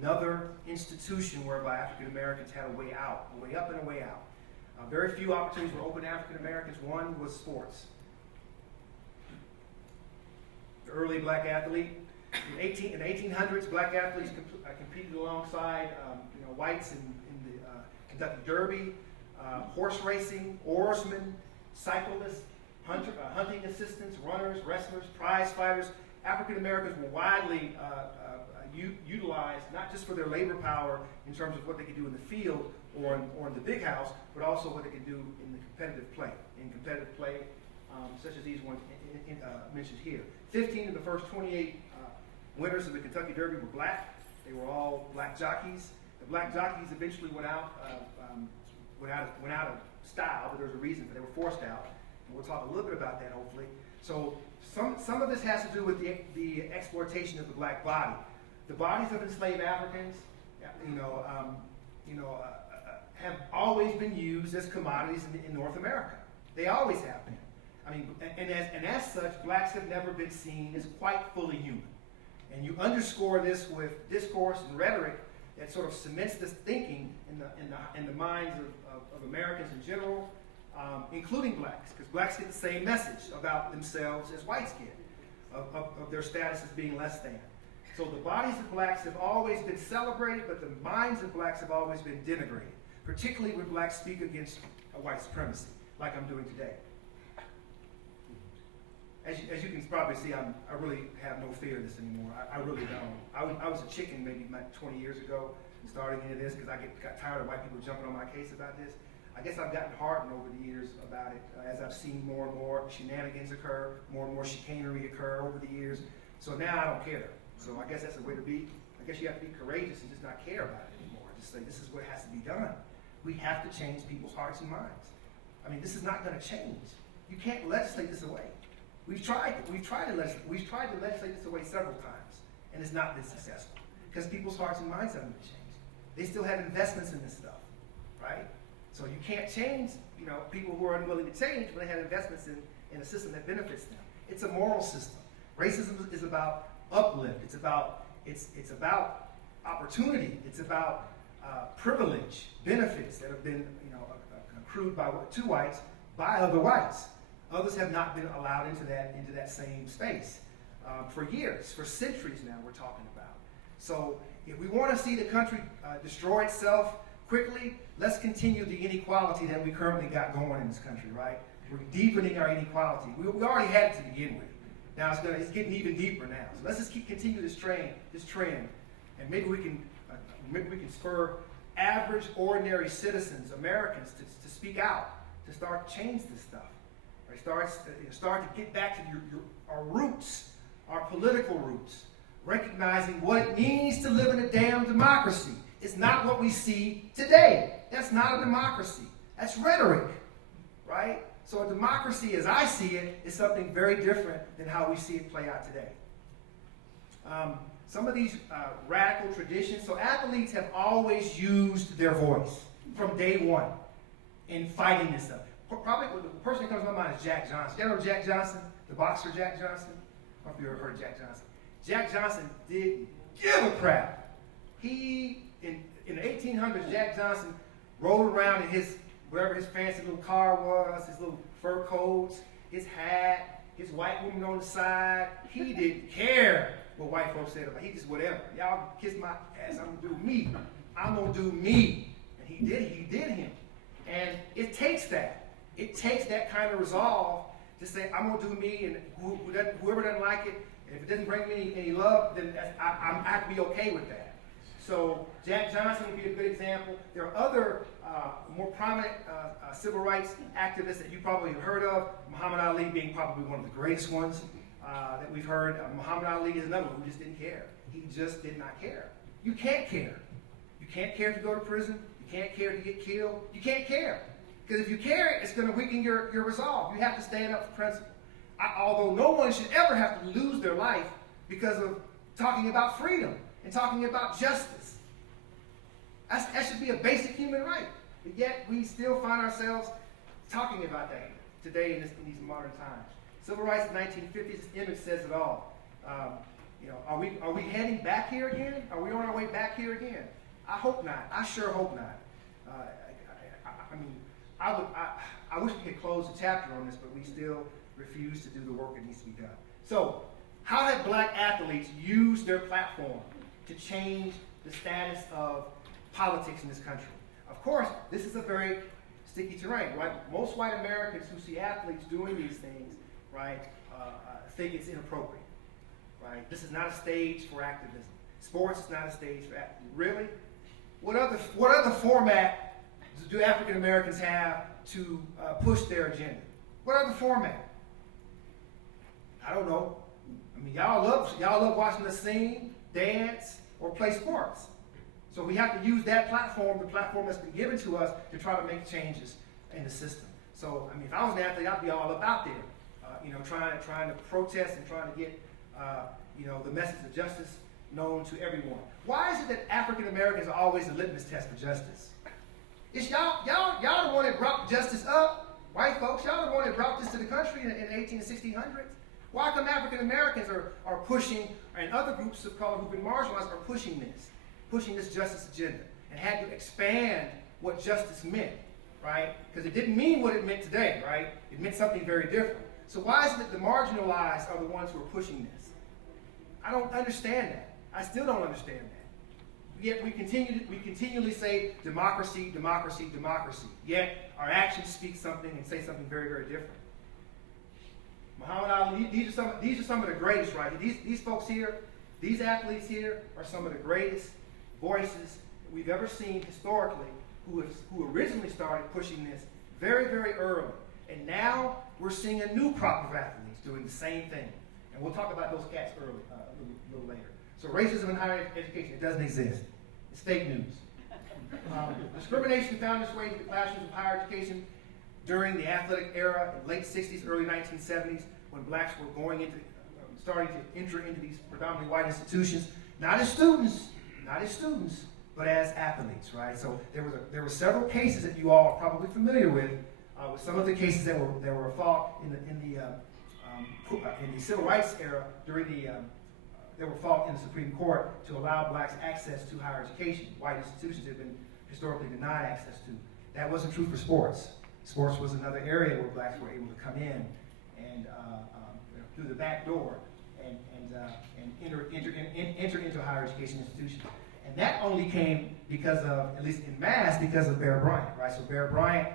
another institution whereby African Americans had a way out, a way up and a way out. Very few opportunities were open to African Americans. One was sports. The early black athlete. In the 1800s, black athletes competed alongside whites in the Kentucky Derby, horse racing, oarsmen, cyclists, hunting assistants, runners, wrestlers, prize fighters. African Americans were widely utilized, not just for their labor power in terms of what they could do in the field or in the big house, but also what they could do in the competitive play. Such as these ones mentioned here. 15 of the first 28 winners of the Kentucky Derby were black. They were all black jockeys. The black jockeys eventually went out of style, but there's a reason for they were forced out. And we'll talk a little bit about that hopefully. So some of this has to do with the exploitation of the black body. The bodies of enslaved Africans, have always been used as commodities in North America. They always have been. I mean, and as such, blacks have never been seen as quite fully human. And you underscore this with discourse and rhetoric that sort of cements this thinking in the minds of Americans in general, including blacks, because blacks get the same message about themselves as whites get, of their status as being less than. So the bodies of blacks have always been celebrated, but the minds of blacks have always been denigrated, particularly when blacks speak against white supremacy, like I'm doing today. As you can probably see, I really have no fear of this anymore. I really don't. I was a chicken maybe 20 years ago starting into this because I got tired of white people jumping on my case about this. I guess I've gotten hardened over the years about it as I've seen more and more shenanigans occur, more and more chicanery occur over the years. So now I don't care. So I guess that's the way to be. I guess you have to be courageous and just not care about it anymore. Just say this is what has to be done. We have to change people's hearts and minds. I mean, this is not going to change. You can't legislate this away. We've tried to legislate this away several times, and it's not been successful because people's hearts and minds haven't been changed. They still have investments in this stuff, right? So you can't change, people who are unwilling to change when they have investments in a system that benefits them. It's a moral system. Racism is about uplift. It's about opportunity. It's about privilege, benefits that have been accrued to whites by other whites. Others have not been allowed into that same space for years, for centuries now we're talking about. So if we want to see the country destroy itself quickly, let's continue the inequality that we currently got going in this country, right? We're deepening our inequality. We already had it to begin with. Now it's getting even deeper now. So let's just continue this trend, and maybe we can spur average, ordinary citizens, Americans, to speak out, to start to change this stuff. Start to get back to our roots, our political roots, recognizing what it means to live in a damn democracy. It's not what we see today. That's not a democracy. That's rhetoric, right? So a democracy, as I see it, is something very different than how we see it play out today. Some of these radical traditions, so athletes have always used their voice from day one in fighting this stuff. Probably the person that comes to my mind is Jack Johnson. You know Jack Johnson, the boxer Jack Johnson? I don't know if you ever heard of Jack Johnson. Jack Johnson didn't give a crap. In the 1800s, Jack Johnson rode around in whatever his fancy little car was, his little fur coats, his hat, his white woman on the side. He didn't care what white folks said about him. He just whatever. Y'all kiss my ass. I'm gonna do me. I'm gonna do me. And he did him. And it takes that. It takes that kind of resolve to say, I'm going to do me, and whoever doesn't like it, and if it doesn't bring me any love, then I have to be okay with that. So Jack Johnson would be a good example. There are other more prominent civil rights activists that you probably have heard of, Muhammad Ali being probably one of the greatest ones that we've heard. Muhammad Ali is another one who just didn't care. He just did not care. You can't care. You can't care if you go to prison. You can't care if you get killed. You can't care. Because if you care, it's going to weaken your resolve. You have to stand up for principle. Although no one should ever have to lose their life because of talking about freedom and talking about justice. That should be a basic human right. But yet we still find ourselves talking about that today in these modern times. Civil rights in the 1950s, this image says it all. Are we heading back here again? Are we on our way back here again? I hope not. I sure hope not. I wish we could close the chapter on this, but we still refuse to do the work that needs to be done. So, how have black athletes used their platform to change the status of politics in this country? Of course, this is a very sticky terrain, right? Most white Americans who see athletes doing these things, right, think it's inappropriate, right? This is not a stage for activism. Sports is not a stage for activism. Really? What other format do African Americans have to push their agenda? What other format? I don't know. I mean, y'all love watching us sing, dance, or play sports. So we have to use that platform, the platform that's been given to us, to try to make changes in the system. So, I mean, if I was an athlete, I'd be all up out there, trying to protest and trying to get, the message of justice known to everyone. Why is it that African Americans are always the litmus test for justice? It's y'all the one that brought justice up, white folks. Y'all the one that brought this to the country in the 18 and 1600s. Why come African Americans are pushing, and other groups of color who've been marginalized are pushing this justice agenda, and had to expand what justice meant, right? Because it didn't mean what it meant today, right? It meant something very different. So why is it that the marginalized are the ones who are pushing this? I don't understand that. I still don't understand that. Yet we continually say democracy, democracy, democracy. Yet our actions speak something and say something very, very different. Muhammad Ali, these are some of the greatest, right? These folks here, these athletes here are some of the greatest voices that we've ever seen historically who originally started pushing this very, very early. And now we're seeing a new crop of athletes doing the same thing. And we'll talk about those cats a little later. So racism in higher education, it doesn't exist. It's fake news. Discrimination found its way into the classrooms of higher education during the athletic era in late 60s, early 1970s, when blacks were starting to enter into these predominantly white institutions, not as students, but as athletes, right? So there were several cases that you all are probably familiar with some of the cases that were fought in the civil rights era that were fought in the Supreme Court to allow blacks access to higher education. White institutions had been historically denied access to. That wasn't true for sports. Sports was another area where blacks were able to come in and through the back door and enter into a higher education institution. And that only came because of, at least in mass, because of Bear Bryant, right? So Bear Bryant,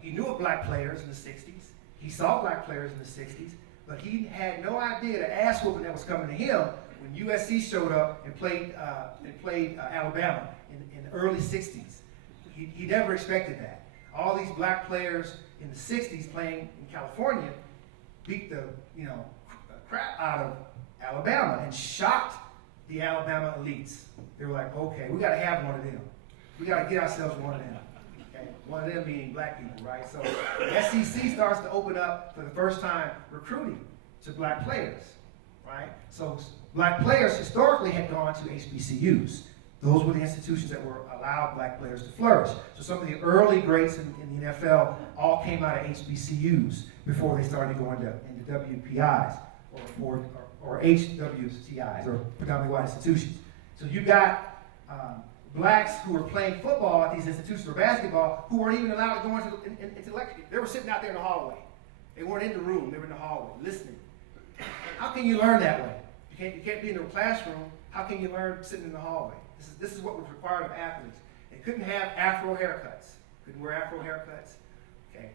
he knew of black players in the 60s. He saw black players in the 60s, but he had no idea the ass whooping that was coming to him when USC showed up and played Alabama in the early 60s. He never expected that. All these black players in the 60s playing in California beat the crap out of Alabama and shocked the Alabama elites. They were like, okay, we got to have one of them. We got to get ourselves one of them. Okay? One of them being black people, right? So the SEC starts to open up for the first time recruiting to black players, right? So black players historically had gone to HBCUs. Those were the institutions that were allowed black players to flourish. So some of the early greats in the NFL all came out of HBCUs before they started going into WPIs or HWCIs, or predominantly white institutions. So you got blacks who were playing football at these institutions or basketball who weren't even allowed to go into lecture. They were sitting out there in the hallway. They weren't in the room. They were in the hallway listening. How can you learn that way? You can't be in the classroom. How can you learn sitting in the hallway? This is what was required of athletes. They couldn't have afro haircuts. Couldn't wear afro haircuts. Okay.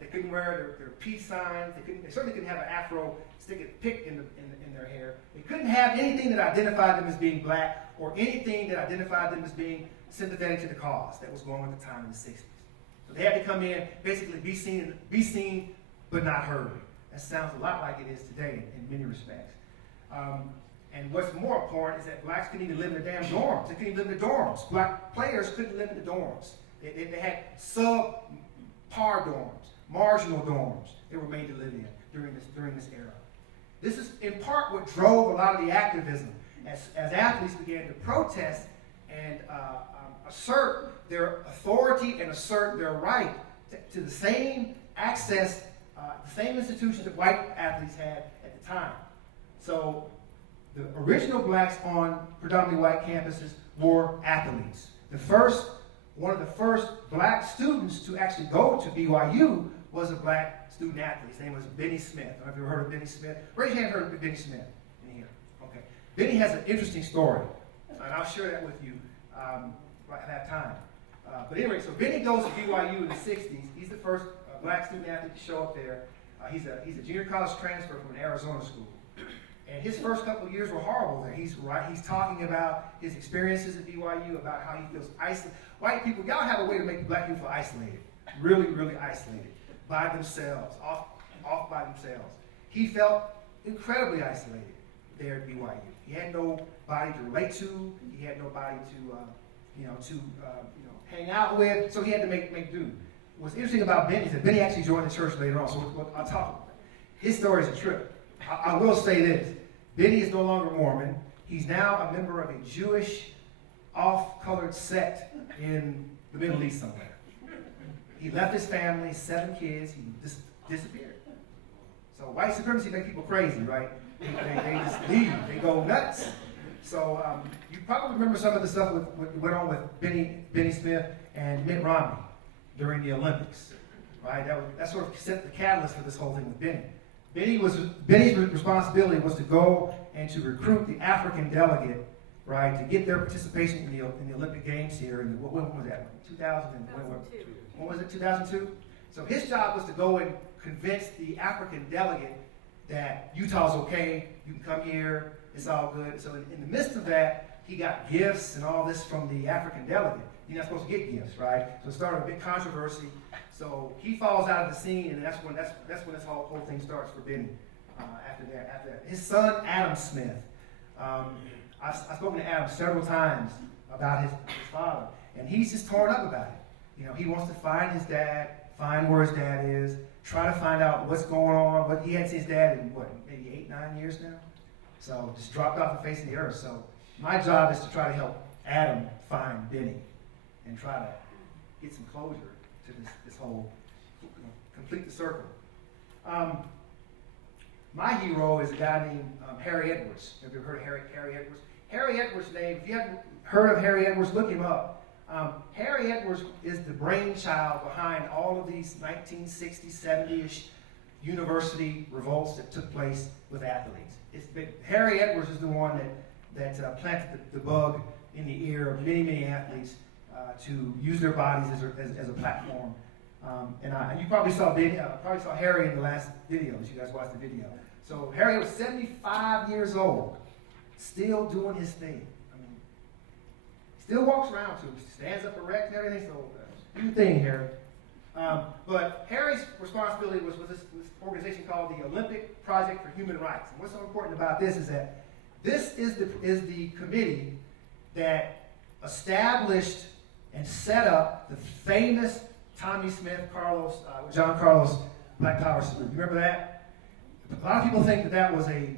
They couldn't wear their peace signs. They certainly couldn't have an afro pick in their hair. They couldn't have anything that identified them as being black or anything that identified them as being sympathetic to the cause that was going on at the time in the 60s. So they had to come in, basically be seen but not heard. That sounds a lot like it is today in many respects. And what's more important is that blacks couldn't even live in the damn dorms. They couldn't even live in the dorms. Black players couldn't live in the dorms. They had subpar dorms, marginal dorms they were made to live in during this era. This is in part what drove a lot of the activism as athletes began to protest and assert their authority and assert their right to the same access, the same institutions that white athletes had at the time. So the original blacks on predominantly white campuses were athletes. One of the first black students to actually go to BYU was a black student athlete. His name was Benny Smith. I don't know if you've ever heard of Benny Smith. Raise your hand if you've heard of Benny Smith in here. Okay. Benny has an interesting story, and I'll share that with you right at that time. But anyway, so Benny goes to BYU in the 60s. He's the first black student athlete to show up there. He's a junior college transfer from an Arizona school. And his first couple of years were horrible there. He's talking about his experiences at BYU, about how he feels isolated. White people, y'all have a way to make black people feel isolated. Really, really isolated. By themselves, off by themselves. He felt incredibly isolated there at BYU. He had nobody to relate to. He had nobody to hang out with. So he had to make do. What's interesting about Benny is that Benny actually joined the church later on. So I'll talk about that. His story is a trip. I will say this. Benny is no longer Mormon. He's now a member of a Jewish off-colored sect in the Middle East somewhere. He left his family, 7 kids. He just disappeared. So white supremacy makes people crazy, right? They just leave. They go nuts. So you probably remember some of the stuff what went on with Benny Smith and Mitt Romney during the Olympics, right? That sort of set the catalyst for this whole thing with Benny. Benny's responsibility was to go and to recruit the African delegate, right, to get their participation in the Olympic Games here. And when was that? 2002. When was it? 2002. So his job was to go and convince the African delegate that Utah's okay. You can come here. It's all good. So in the midst of that, he got gifts and all this from the African delegate. You're not supposed to get gifts, right? So it started a big controversy. So he falls out of the scene, and that's when this whole thing starts for Benny. After that, his son Adam Smith. I've spoken to Adam several times about his father, and he's just torn up about it. He wants to find his dad, find where his dad is, try to find out what's going on. But he hadn't seen his dad in maybe 8, 9 years now. So just dropped off the face of the earth. So my job is to try to help Adam find Benny and try to get some closure to this whole, complete the circle. My hero is a guy named Harry Edwards. Have you ever heard of Harry Edwards? Harry Edwards' name, if you haven't heard of Harry Edwards, look him up. Harry Edwards is the brainchild behind all of these 1960s, 70-ish university revolts that took place with athletes. Harry Edwards is the one that planted the bug in the ear of many, many athletes to use their bodies as a platform. And you probably saw Harry in the last videos. You guys watched the video. So Harry was 75 years old, still doing his thing. Still walks around too. Stands up erect and everything. So do your thing, Harry. But Harry's responsibility was with this organization called the Olympic Project for Human Rights. And what's so important about this is that this is the committee that established and set up the famous Tommy Smith, John Carlos Black Power salute. You remember that? A lot of people think that was a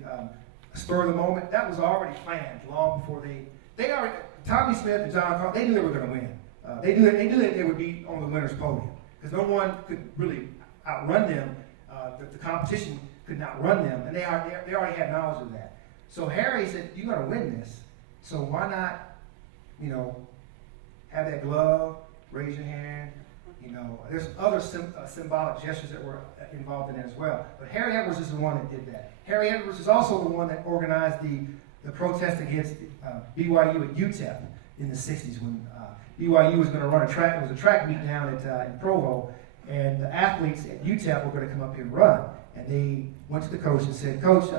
spur of the moment. That was already planned long before they already. Tommy Smith and John Carlos, they knew they were going to win. They knew that they would be on the winner's podium because no one could really outrun them. The competition could not run them, and they already had knowledge of that. So Harry said, "You're going to win this. So why not, have that glove, raise your hand." There's other symbolic gestures that were involved in it as well. But Harry Edwards is the one that did that. Harry Edwards is also the one that organized the protest against BYU at UTEP in the 60s when BYU was going to run a track. It was a track meet down in Provo, and the athletes at UTEP were going to come up here and run. And they went to the coach and said, "Coach,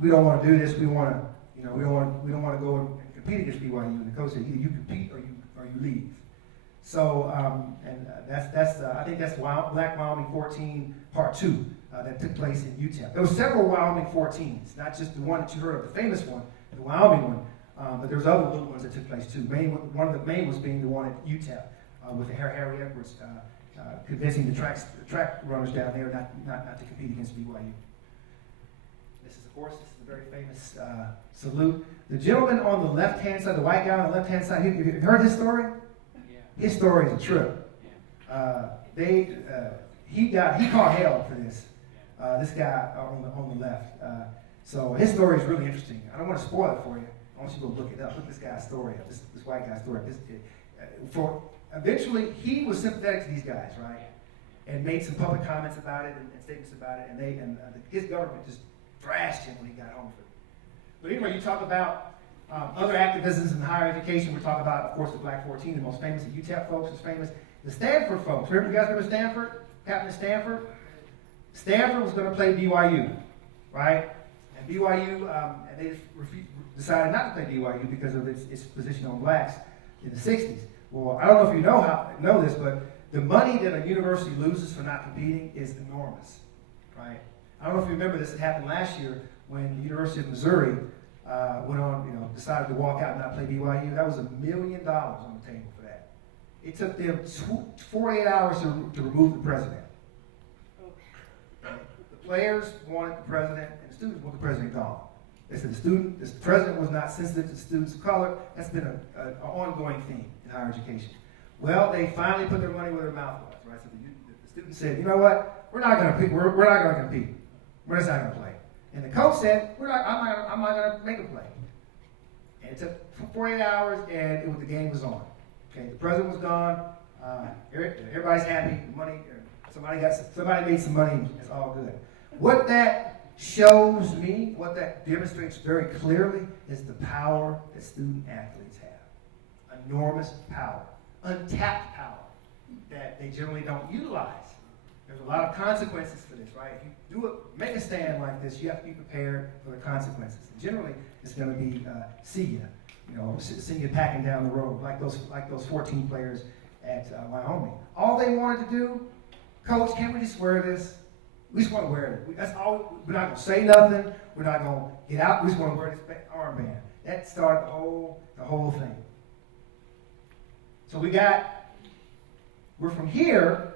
we don't want to do this. We want to, we don't want to go and compete against BYU." And the coach said, "Either you compete or you leave." So, I think that's Black Wyoming 14 Part 2 that took place in UTEP. There were several Wyoming 14s, not just the one that you heard of, the famous one, the Wyoming one, but there was other little ones that took place too. One of the main was being the one at UTEP with the Harry Edwards convincing the track runners down there not to compete against BYU. This is, of course, a very famous salute. The gentleman on the left-hand side, the white guy on the left-hand side, have you heard his story? His story is a trip. He caught hell for this. This guy on the left. So his story is really interesting. I don't want to spoil it for you. I want you to go look it up. Look this guy's story up. This white guy's story. Eventually, he was sympathetic to these guys, right? And made some public comments about it and statements about it. And his government just thrashed him when he got home. But anyway, you talk about other activisms in higher education. We're talking about, of course, the Black 14, the most famous. The UTEP folks is famous. The Stanford folks. You guys remember Stanford? Happened at Stanford? Stanford was going to play BYU, right? And BYU, and they decided not to play BYU because of its position on blacks in the 60s. Well, I don't know if you know this, but the money that a university loses for not competing is enormous, right? I don't know if you remember this. It happened last year when the University of Missouri decided to walk out and not play BYU. That was $1 million on the table for that. It took them 48 hours to remove the president. The players wanted the president, and the students wanted the president gone. They said the president was not sensitive to students of color. That's been an ongoing theme in higher education. Well, they finally put their money where their mouth was, right? So the students said, you know what? We're not going to compete. We're not going to compete. We're just not going to play. And the coach said, I'm not going to make a play. And it took 48 hours, and the game was on. Okay, the president was gone. Everybody's happy. The money, somebody made some money. It's all good. What that shows me, what that demonstrates very clearly, is the power that student athletes have. Enormous power, untapped power that they generally don't utilize. There's a lot of consequences for this, right? If you make a stand like this, you have to be prepared for the consequences. And generally, it's going to be see you packing down the road, like those 14 players at Wyoming. All they wanted to do, coach, can't we just wear this? We just want to wear it. That's all. We're not going to say nothing. We're not going to get out. We just want to wear this armband. That started the whole thing. So we're from here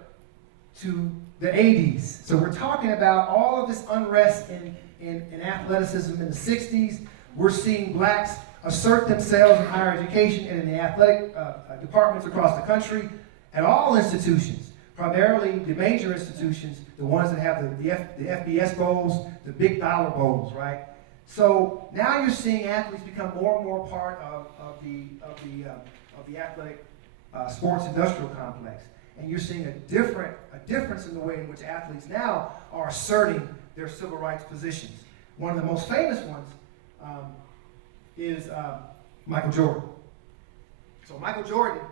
to the 80s. So we're talking about all of this unrest in athleticism in the 60s. We're seeing blacks assert themselves in higher education and in the athletic departments across the country at all institutions, primarily the major institutions, the ones that have the FBS bowls, the big dollar bowls, right? So now you're seeing athletes become more and more part of the athletic sports industrial complex. And you're seeing a difference in the way in which athletes now are asserting their civil rights positions. One of the most famous ones is Michael Jordan. So Michael Jordan,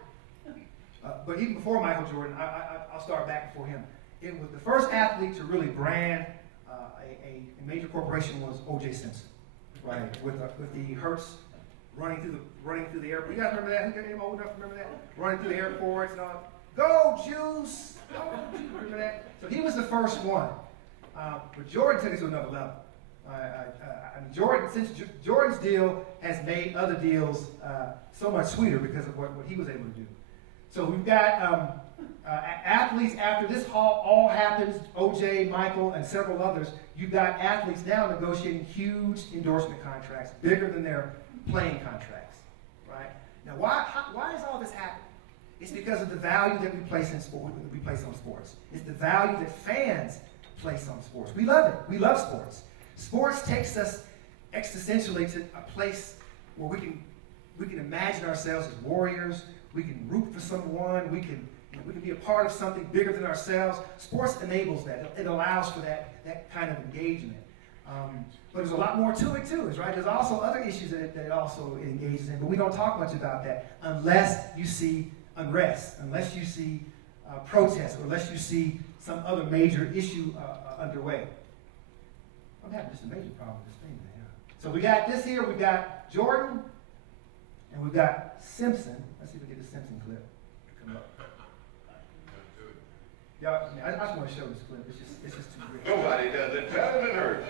but even before Michael Jordan, I'll start back before him. It was the first athlete to really brand a major corporation was O.J. Simpson, right? With the Hertz running through the airport. You guys remember that? Who old enough to remember that? Running through the airports and all. Go Jews! Go Jews! Remember that? So he was the first one. But Jordan took it to another level. Since Jordan's deal has made other deals so much sweeter because of what he was able to do. So we've got athletes after this all happens, OJ, Michael, and several others. You've got athletes now negotiating huge endorsement contracts, bigger than their playing contracts, right? Now, why is all this happening? It's because of the value that we place on sports. It's the value that fans place on sports. We love it. We love sports. Sports takes us existentially to a place where we can imagine ourselves as warriors. We can root for someone. We can be a part of something bigger than ourselves. Sports enables that. It allows for that kind of engagement. But there's a lot more to it too, right? There's also other issues that it also engages in, but we don't talk much about that unless you see unrest, unless you see protests, or unless you see some other major issue underway. I'm having just a major problem with this thing now. So we got this here, we've got Jordan, and we've got Simpson. Let's see if we get the Simpson clip to come up. Y'all, I just want to show this clip. It's just too great. Nobody does it better than her.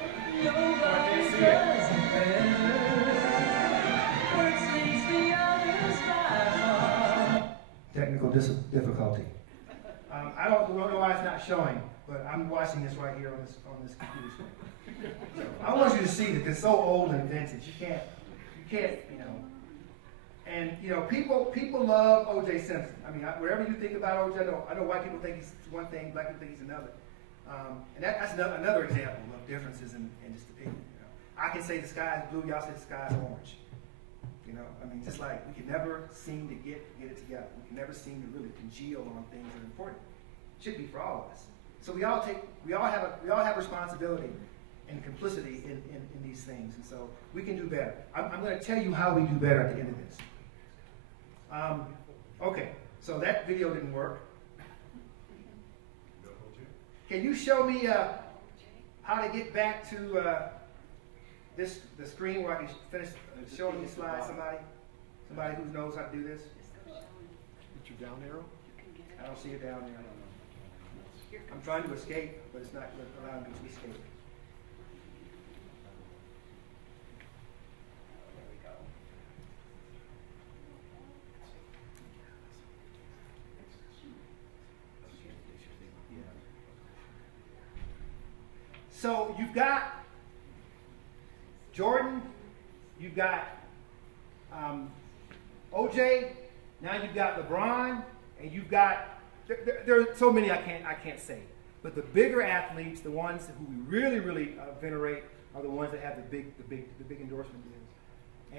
Nobody does it better. Technical difficulty. I don't know why it's not showing, but I'm watching this right here on this computer screen. So I want you to see that it's so old and vintage. You can't, And people love O.J. Simpson. I mean, wherever you think about O.J., I know white people think he's one thing, black people think he's another. And that's another example of differences in just opinion. I can say the sky is blue, y'all say the sky is orange. Just like we can never seem to get it together. We can never seem to really congeal on things that are important. It should be for all of us. So we all have responsibility and complicity in these things, and so we can do better. I'm going to tell you how we do better at the end of this. Okay, so that video didn't work. Can you show me how to get back to the screen where I can finish showing the slide. Somebody who knows how to do this. Get your down arrow. I don't see it down there. I'm trying to escape, but it's not allowing me to escape. There we go. So you've got Jordan, you've got OJ, now you've got LeBron, and you've got there are so many I can't say, but the bigger athletes, the ones who we really venerate, are the ones that have the big endorsement deals.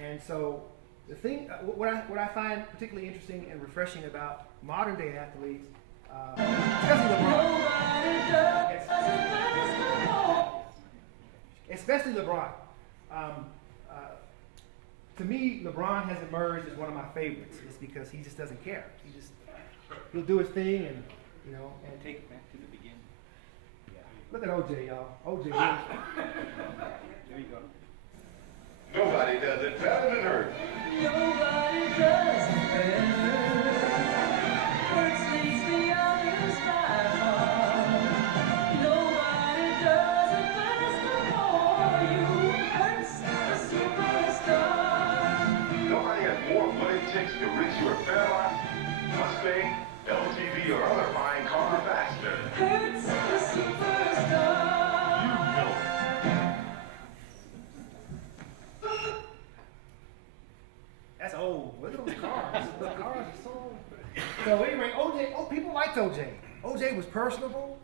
And so the thing, what I find particularly interesting and refreshing about modern day athletes, especially LeBron. To me, LeBron has emerged as one of my favorites. It's because he just doesn't care. He'll do his thing, and and take it back to the beginning. Yeah. Look at OJ, y'all. OJ. There you go. Nobody does it better than Earth. Nobody does it better. Earth leads the others by far. Nobody does it best of all. You Earth's a superstar. Nobody has more what it takes to reach your Fairlight, Mustang, LTV, or other fine car faster. Earth's a superstar. You know it. That's old. Look at those cars. The cars are so old. So anyway, people liked OJ. OJ was personable.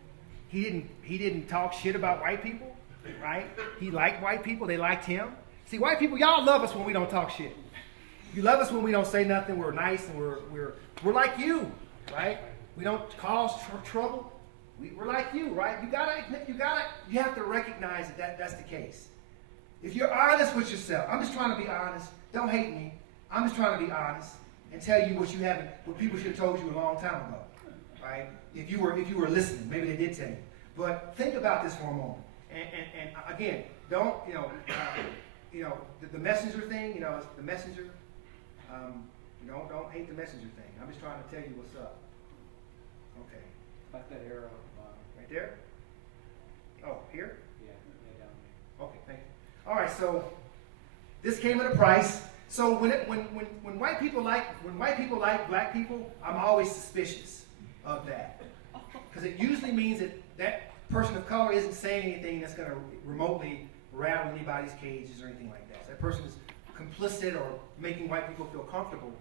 He didn't talk shit about white people, right? He liked white people. They liked him. See, white people, y'all love us when we don't talk shit. You love us when we don't say nothing. We're nice and we're like you, right? We don't cause trouble. We're like you, right? You have to recognize that that's the case. If you're honest with yourself, I'm just trying to be honest. Don't hate me. I'm just trying to be honest and tell you what people should have told you a long time ago, right? If you were listening, maybe they did tell you. But think about this for a moment. And again, don't the messenger thing. It's the messenger. Don't hate the messenger thing. I'm just trying to tell you what's up. Okay. About that arrow. Right there? Oh, here? Yeah, down there. Okay, thank you. All right, so this came at a price. So when white people like black people, I'm always suspicious of that, because it usually means that person of color isn't saying anything that's going to remotely rattle anybody's cages or anything like that. So that person is complicit or making white people feel comfortable.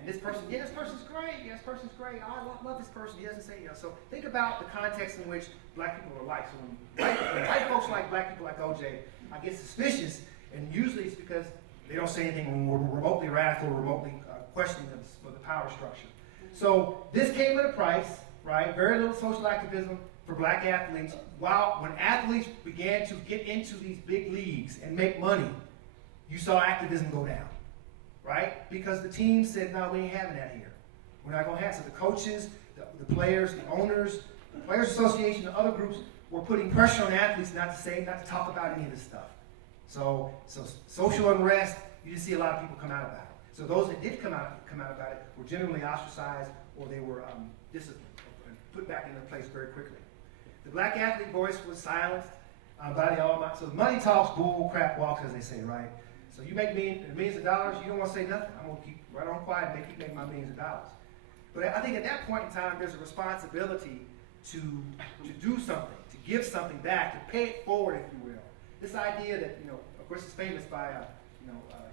And this person's great. Yeah, this person's great. Oh, I love this person. He doesn't say, So think about the context in which black people are like. So when white folks like black people like OJ, I get suspicious, and usually it's because they don't say anything remotely radical, remotely questioning of the power structure. So this came at a price, right? Very little social activism for black athletes. When athletes began to get into these big leagues and make money, you saw activism go down, right? Because the team said, no, we ain't having that here. We're not going to have it. So the coaches, the players, the owners, the Players Association, and other groups were putting pressure on athletes not to talk about any of this stuff. So social unrest, you didn't see a lot of people come out about it. So those that did come out about it were generally ostracized, or they were disciplined and put back in their place very quickly. The black athlete voice was silenced by the Almighty. So money talks, bull crap walks, as they say, right? So you make millions of dollars, you don't want to say nothing. I'm going to keep right on quiet and keep making my millions of dollars. But I think at that point in time, there's a responsibility to do something, to give something back, to pay it forward, if you will. This idea that, of course, it's famous by,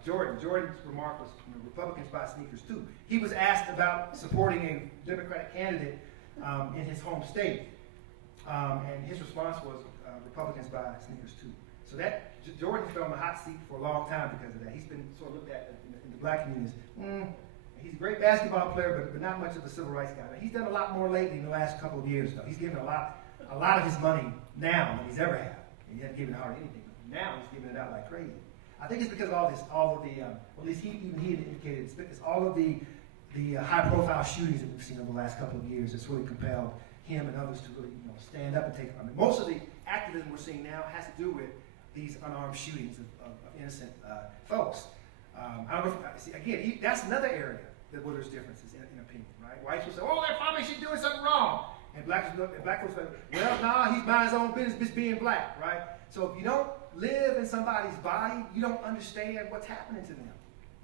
Jordan. Jordan's remark was, Republicans buy sneakers too. He was asked about supporting a Democratic candidate in his home state, and his response was, Republicans buy sneakers too. So that Jordan's been on the hot seat for a long time because of that. He's been sort of looked at in the black community as, he's a great basketball player, but not much of a civil rights guy. He's done a lot more lately in the last couple of years, though. He's given a lot of his money now than he's ever had. He hasn't given hardly anything. Now he's giving it out like crazy. I think it's because of all of the, at least he indicated, it's all of the high-profile shootings that we've seen over the last couple of years that's really compelled him and others to really stand up and take. I mean, most of the activism we're seeing now has to do with these unarmed shootings of innocent folks. I don't know if, again, that's another area where there's differences in opinion, right? Whites will say, oh, that probably she's doing something wrong. And black folks say, well, nah, he's minding his own business, just being black, right? So if you don't live in somebody's body, you don't understand what's happening to them.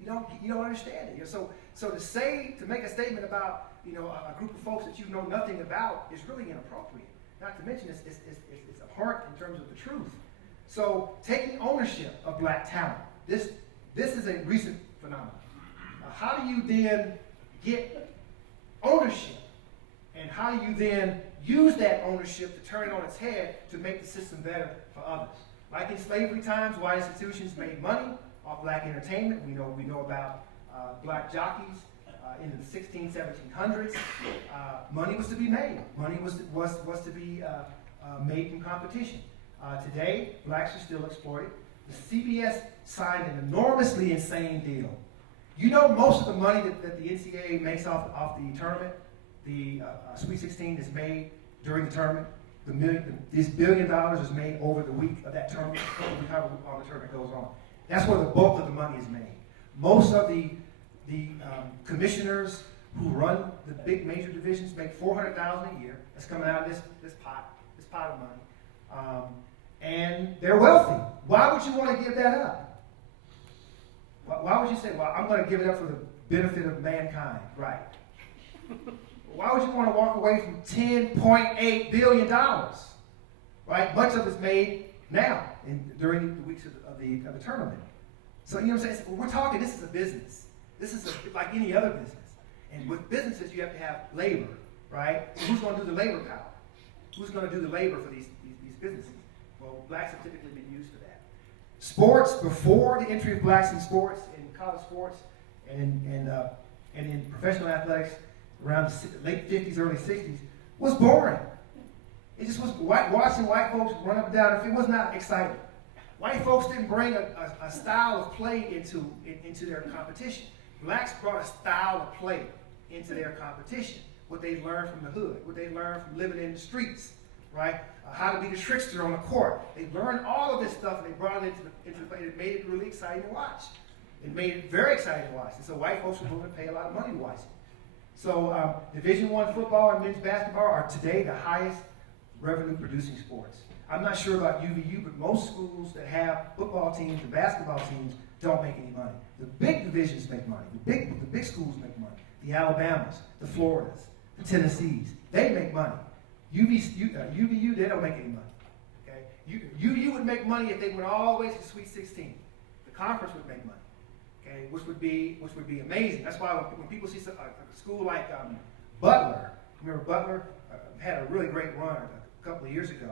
You don't understand it. So to make a statement about a group of folks that you know nothing about is really inappropriate. Not to mention it's abhorrent in terms of the truth. So taking ownership of black talent, this is a recent phenomenon. How do you then get ownership? And how do you then use that ownership to turn it on its head to make the system better for others? Like in slavery times, white institutions made money off black entertainment. We know about black jockeys in the 1700s. Money was to be made. Money was to be made from competition. Today, blacks are still exploited. The CBS signed an enormously insane deal. You know, most of the money that the NCAA makes off the tournament, the Sweet 16 is made during the tournament. This $1 billion is made over the week of that tournament, however long the tournament goes on. That's where the bulk of the money is made. Most of the commissioners who run the big major divisions make $400,000 a year. That's coming out of this pot of money, and they're wealthy. Why would you want to give that up? Why would you say, well, I'm going to give it up for the benefit of mankind, right? Why would you want to walk away from $10.8 billion, right? Much of it's made now during the weeks of the tournament. So, you know what I'm saying? We're talking, this is a business. This is like any other business. And with businesses, you have to have labor, right? So who's going to do the labor power? Who's going to do the labor for these businesses? Well, blacks have typically been used for that. Sports, before the entry of blacks in sports, in college sports, and in professional athletics, around the late 50s, early 60s, was boring. It just was watching white folks run up and down. It was not exciting. White folks didn't bring a style of play into their competition. Blacks brought a style of play into their competition. What they learned from the hood, what they learned from living in the streets, right? How to be the trickster on the court. They learned all of this stuff and they brought it into the play. It made it really exciting to watch. It made it very exciting to watch. And so white folks were willing to pay a lot of money to watch it. So Division I football and men's basketball are today the highest revenue producing sports. I'm not sure about UVU, but most schools that have football teams and basketball teams don't make any money. The big divisions make money. The big schools make money. The Alabamas, the Floridas, the Tennessees, they make money. UVU, they don't make any money. Okay? UVU would make money if they went all the way to the Sweet 16. The conference would make money. Okay, which would be amazing. That's why when people see a school like Butler, remember Butler had a really great run a couple of years ago.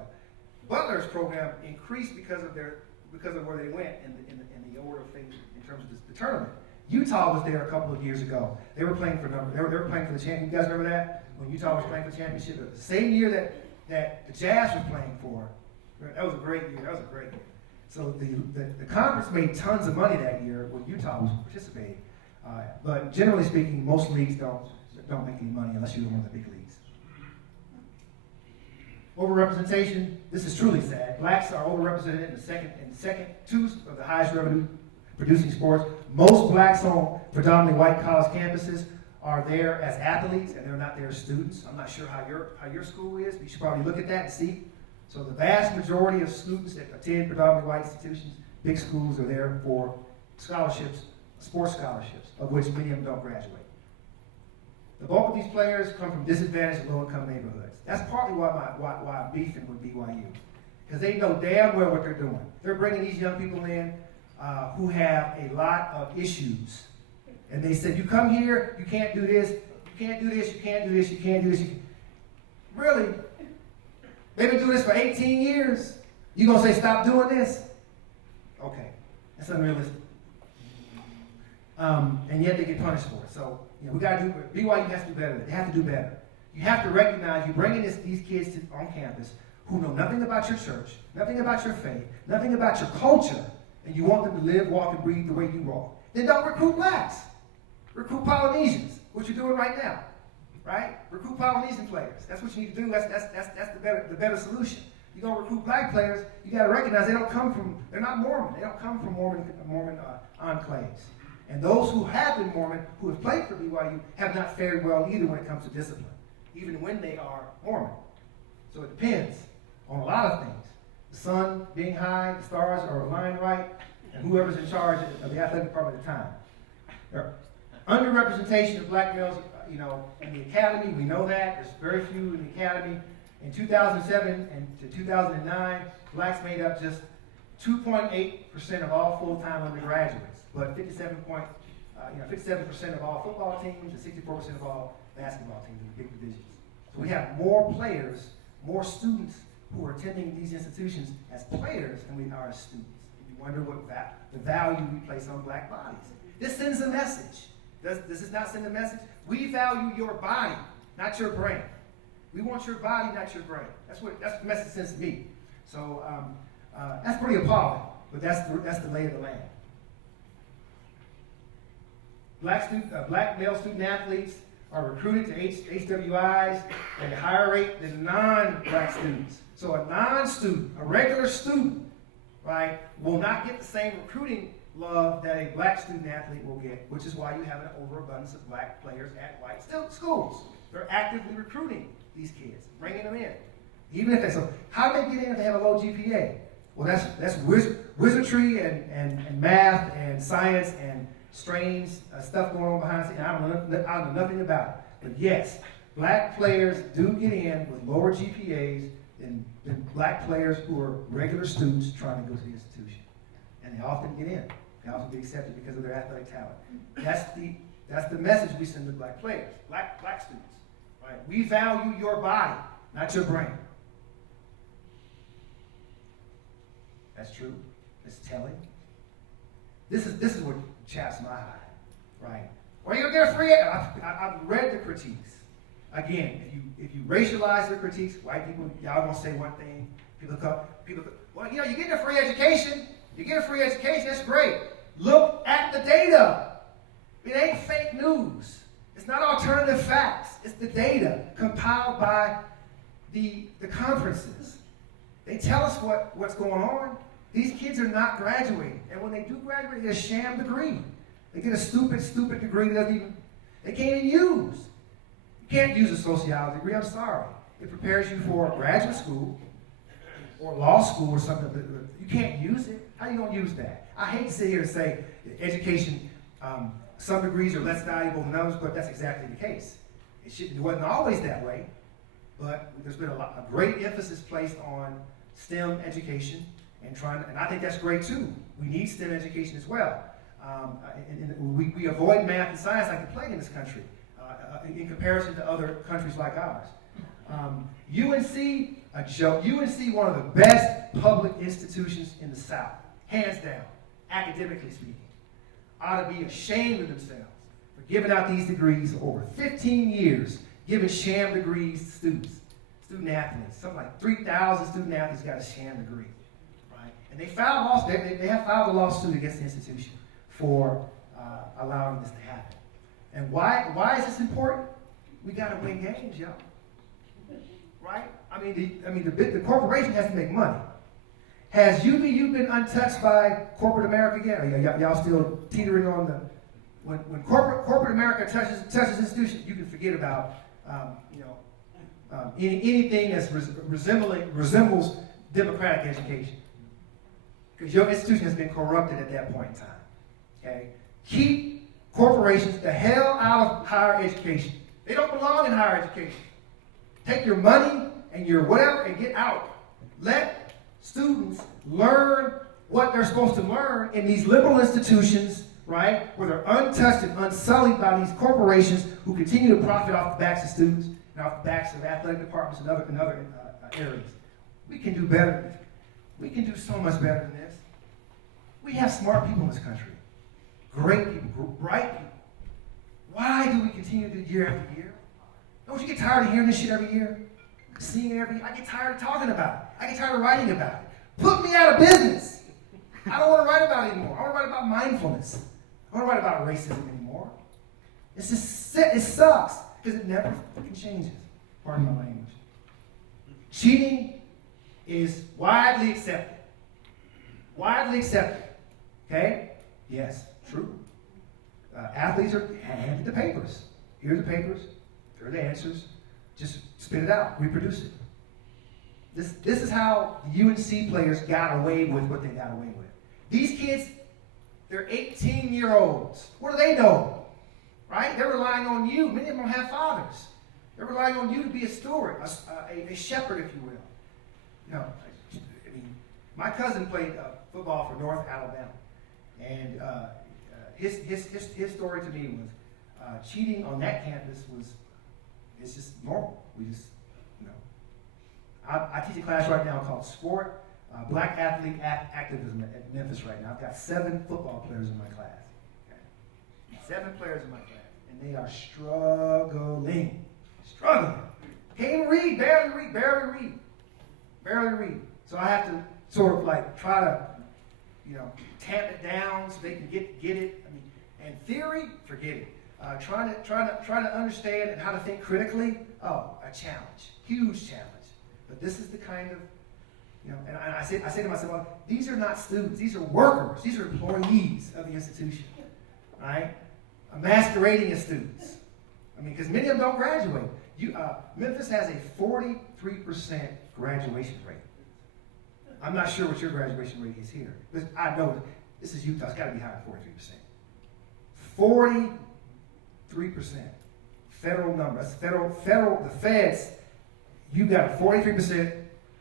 Butler's program increased because of where they went in the order of things in terms of the tournament. Utah was there a couple of years ago. They were playing for they were playing for the championship. You guys remember that? When Utah was playing for the championship, the same year that the Jazz was playing for. That was a great year. So the conference made tons of money that year when Utah was participating. But generally speaking, most leagues don't make any money unless you're one of the big leagues. Overrepresentation, this is truly sad. Blacks are overrepresented in the second two of the highest revenue producing sports. Most blacks on predominantly white college campuses are there as athletes and they're not there as students. I'm not sure how your school is, but you should probably look at that and see. So the vast majority of students that attend predominantly white institutions, big schools, are there for scholarships, sports scholarships, of which many of them don't graduate. The bulk of these players come from disadvantaged and low-income neighborhoods. That's partly why I'm beefing with BYU, because they know damn well what they're doing. They're bringing these young people in who have a lot of issues. And they said, you come here, you can't do this, you can't do this, you can't do this, you can't do this. Really? They've been doing this for 18 years. You gonna say stop doing this? Okay, that's unrealistic. And yet they get punished for it. So we gotta do. BYU has to do better. They have to do better. You have to recognize you're bringing these kids on campus who know nothing about your church, nothing about your faith, nothing about your culture, and you want them to live, walk, and breathe the way you walk. Then don't recruit blacks. Recruit Polynesians, which you're doing right now. right? Recruit Polynesian players. That's what you need to do. That's the better solution. You're gonna recruit black players. You got to recognize they're not Mormon. They don't come from Mormon enclaves. And those who have been Mormon, who have played for BYU, have not fared well either when it comes to discipline, even when they are Mormon. So it depends on a lot of things. The sun being high, the stars are aligned right, and whoever's in charge of the athletic department at the time. There are underrepresentation of black males, in the academy. We know that. There's very few in the academy. In 2007 and to 2009, blacks made up just 2.8% of all full-time undergraduates, but 57% of all football teams and 64% of all basketball teams in the big divisions. So we have more players, more students who are attending these institutions as players than we are as students. You wonder what the value we place on black bodies. This sends a message. Does this not send a message? We value your body, not your brain. We want your body, not your brain. That's what the message sends to me. So that's pretty appalling, but that's the lay of the land. Black male student athletes are recruited to HWIs at a higher rate than non-black students. So a non-student, a regular student, right, will not get the same recruiting love that a black student athlete will get, which is why you have an overabundance of black players at white schools. They're actively recruiting these kids, bringing them in. Even if how do they get in if they have a low GPA? Well, that's wizardry and math and science and strange stuff going on behind the scenes. I don't know nothing about it. But yes, black players do get in with lower GPAs than black players who are regular students trying to go to the institution. And they often get in. They often get accepted because of their athletic talent. That's the message we send to black players, black students. Right? We value your body, not your brain. That's true. It's telling. This is what chaps my eye, right? Or you'll get a free. I've read the critiques. Again, if you racialize the critiques, white people, y'all gonna say one thing. People come. Well, you get a free education. You get a free education. That's great. Look at the data. It ain't fake news. It's not alternative facts. It's the data compiled by the conferences. They tell us what's going on. These kids are not graduating. And when they do graduate, they get a sham degree. They get a stupid degree that they can't even use. You can't use a sociology degree, I'm sorry. It prepares you for graduate school or law school or something. You can't use it. How are you going to use that? I hate to sit here and say education, some degrees are less valuable than others, but that's exactly the case. It wasn't always that way, but there's been a great emphasis placed on STEM education and I think that's great too. We need STEM education as well. We avoid math and science like the plague in this country in comparison to other countries like ours. UNC, a joke. UNC, one of the best public institutions in the South, hands down, academically speaking, ought to be ashamed of themselves for giving out these degrees over 15 years, giving sham degrees to student athletes. Something like 3,000 student athletes got a sham degree, right? And they have filed a lawsuit against the institution for allowing this to happen. And why is this important? We got to win games, y'all. Right? I mean, the corporation has to make money. Has UVU been untouched by corporate America yet? Are y'all still teetering on the when corporate America touches institutions? You can forget about anything that resembles democratic education, because your institution has been corrupted at that point in time. Okay, keep corporations the hell out of higher education. They don't belong in higher education. Take your money and your whatever and get out. Let students learn what they're supposed to learn in these liberal institutions, right, where they're untouched and unsullied by these corporations who continue to profit off the backs of students and off the backs of athletic departments and other areas. We can do better. We can do so much better than this. We have smart people in this country. Great people, bright people. Why do we continue to do year after year? Don't you get tired of hearing this shit every year? Seeing it every year? I get tired of talking about it. I get tired of writing about it. Put me out of business. I don't want to write about it anymore. I want to write about mindfulness. I don't want to write about racism anymore. It's just, it sucks. because it never fucking changes. Pardon my language. Cheating is widely accepted. Widely accepted. Okay? Yes, true. Athletes are handed the papers. Here are the papers. Here are the answers. Just spit it out. Reproduce it. This is how the UNC players got away with what they got away with. These kids, they're 18-year-olds. What do they know? Right? They're relying on you. Many of them don't have fathers. They're relying on you to be a steward, a shepherd, if you will. You know, I mean, my cousin played football for North Alabama, and his story to me was cheating on that campus it's just normal. We just, you know, I teach a class right now called Sport, Black Athlete Activism at Memphis right now. I've got 7 football players in my class. Okay? 7 players in my class, and they are struggling. Can't even read, barely read. So I have to sort of like try to, you know, tamp it down so they can get it. I mean, and theory, forget it. Trying to understand and how to think critically, a challenge, huge challenge. But this is the kind of, you know, and I say to myself, well, these are not students, these are workers, these are employees of the institution, right? Masquerading as students. I mean, because many of them don't graduate. Memphis has a 43% graduation rate. I'm not sure what your graduation rate is here. But I know this is Utah. It's got to be higher than 43%. Federal number. That's federal. The feds. You got a 43%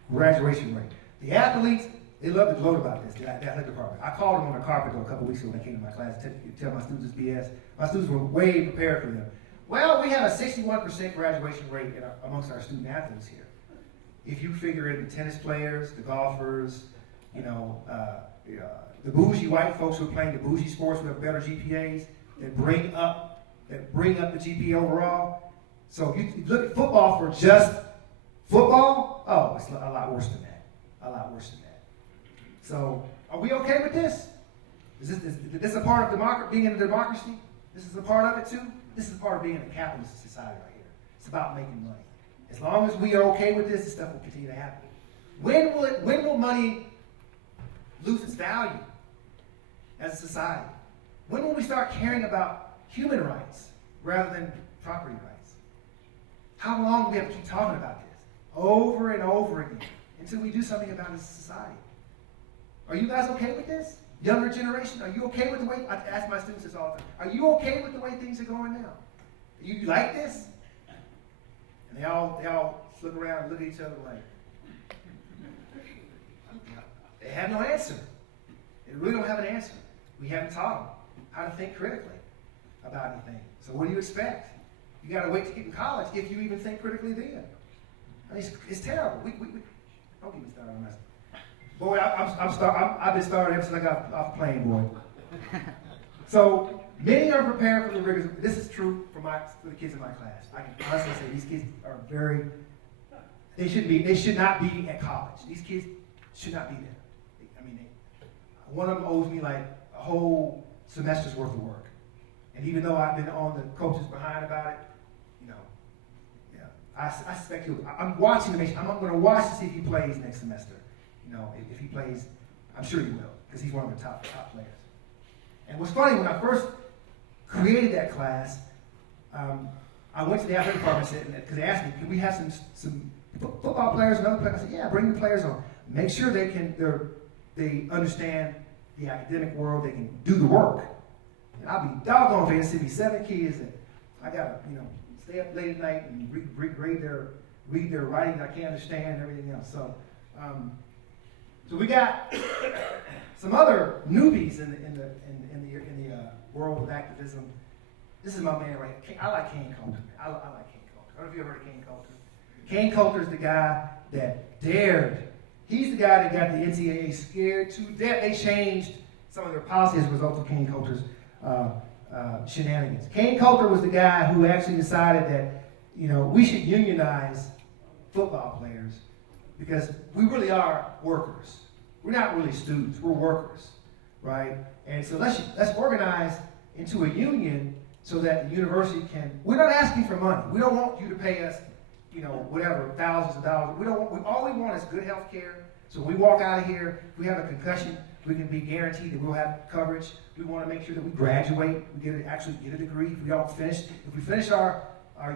graduation rate. The athletes, they love to gloat about this. The athletic department. I called them on the carpet though a couple weeks ago when they came to my class to tell my students it's BS. My students were way prepared for them. Well, we have a 61% graduation rate amongst our student athletes here. If you figure in the tennis players, the golfers, you know, the bougie white folks who are playing the bougie sports who have better GPAs that bring up the GPA overall. So if you look at football for just football, it's a lot worse than that. A lot worse than that. So are we okay with this? Is this a part of being in a democracy? This is a part of it too? This is part of being in a capitalist society right here. It's about making money. As long as we are okay with this stuff will continue to happen. When will money lose its value as a society? When will we start caring about human rights rather than property rights? How long do we have to keep talking about this? Over and over again until we do something about it as a society. Are you guys okay with this? Younger generation, are you okay with the way, I ask my students this all the time, are you okay with the way things are going now? You like this? And they all look around and look at each other like, they have no answer. They really don't have an answer. We haven't taught them how to think critically about anything. So what do you expect? You got to wait to get in college if you even think critically then. I mean, it's terrible. We don't get me started on that. Boy, I've been started ever since I got off the plane, boy. So many are prepared for the rigors. This is true for the kids in my class. I can honestly say these kids are they should not be at college. These kids should not be there. I mean, one of them owes me like a whole semester's worth of work. And even though I've been on the coaches behind about it, you know, yeah, I suspect I'm watching to I'm going to watch to see if he plays next semester. You know, if he plays, I'm sure he will, because he's one of the top players. And what's funny, when I first created that class, I went to the athletic department because they asked me, can we have some football players and other players? I said, yeah, bring the players on. Make sure they understand the academic world, they can do the work. And I'll be doggone if they send me 7 kids that I gotta, stay up late at night and read their writing that I can't understand and everything else. So we got some other newbies in the world of activism. This is my man right here. I like Kane Coulter. I like Kane Coulter. I don't know if you ever heard of Kane Coulter. Kane Coulter is the guy that dared. He's the guy that got the NCAA scared to death. They changed some of their policies as a result of Kane Coulter's shenanigans. Kane Coulter was the guy who actually decided that, we should unionize football players because we really are workers. We're not really students, we're workers, right? And so let's organize into a union so that the university can, we're not asking for money. We don't want you to pay us, whatever, thousands of dollars. All we want is good health care. So when we walk out of here, if we have a concussion, we can be guaranteed that we'll have coverage. We want to make sure that we graduate, we actually get a degree. If we finish our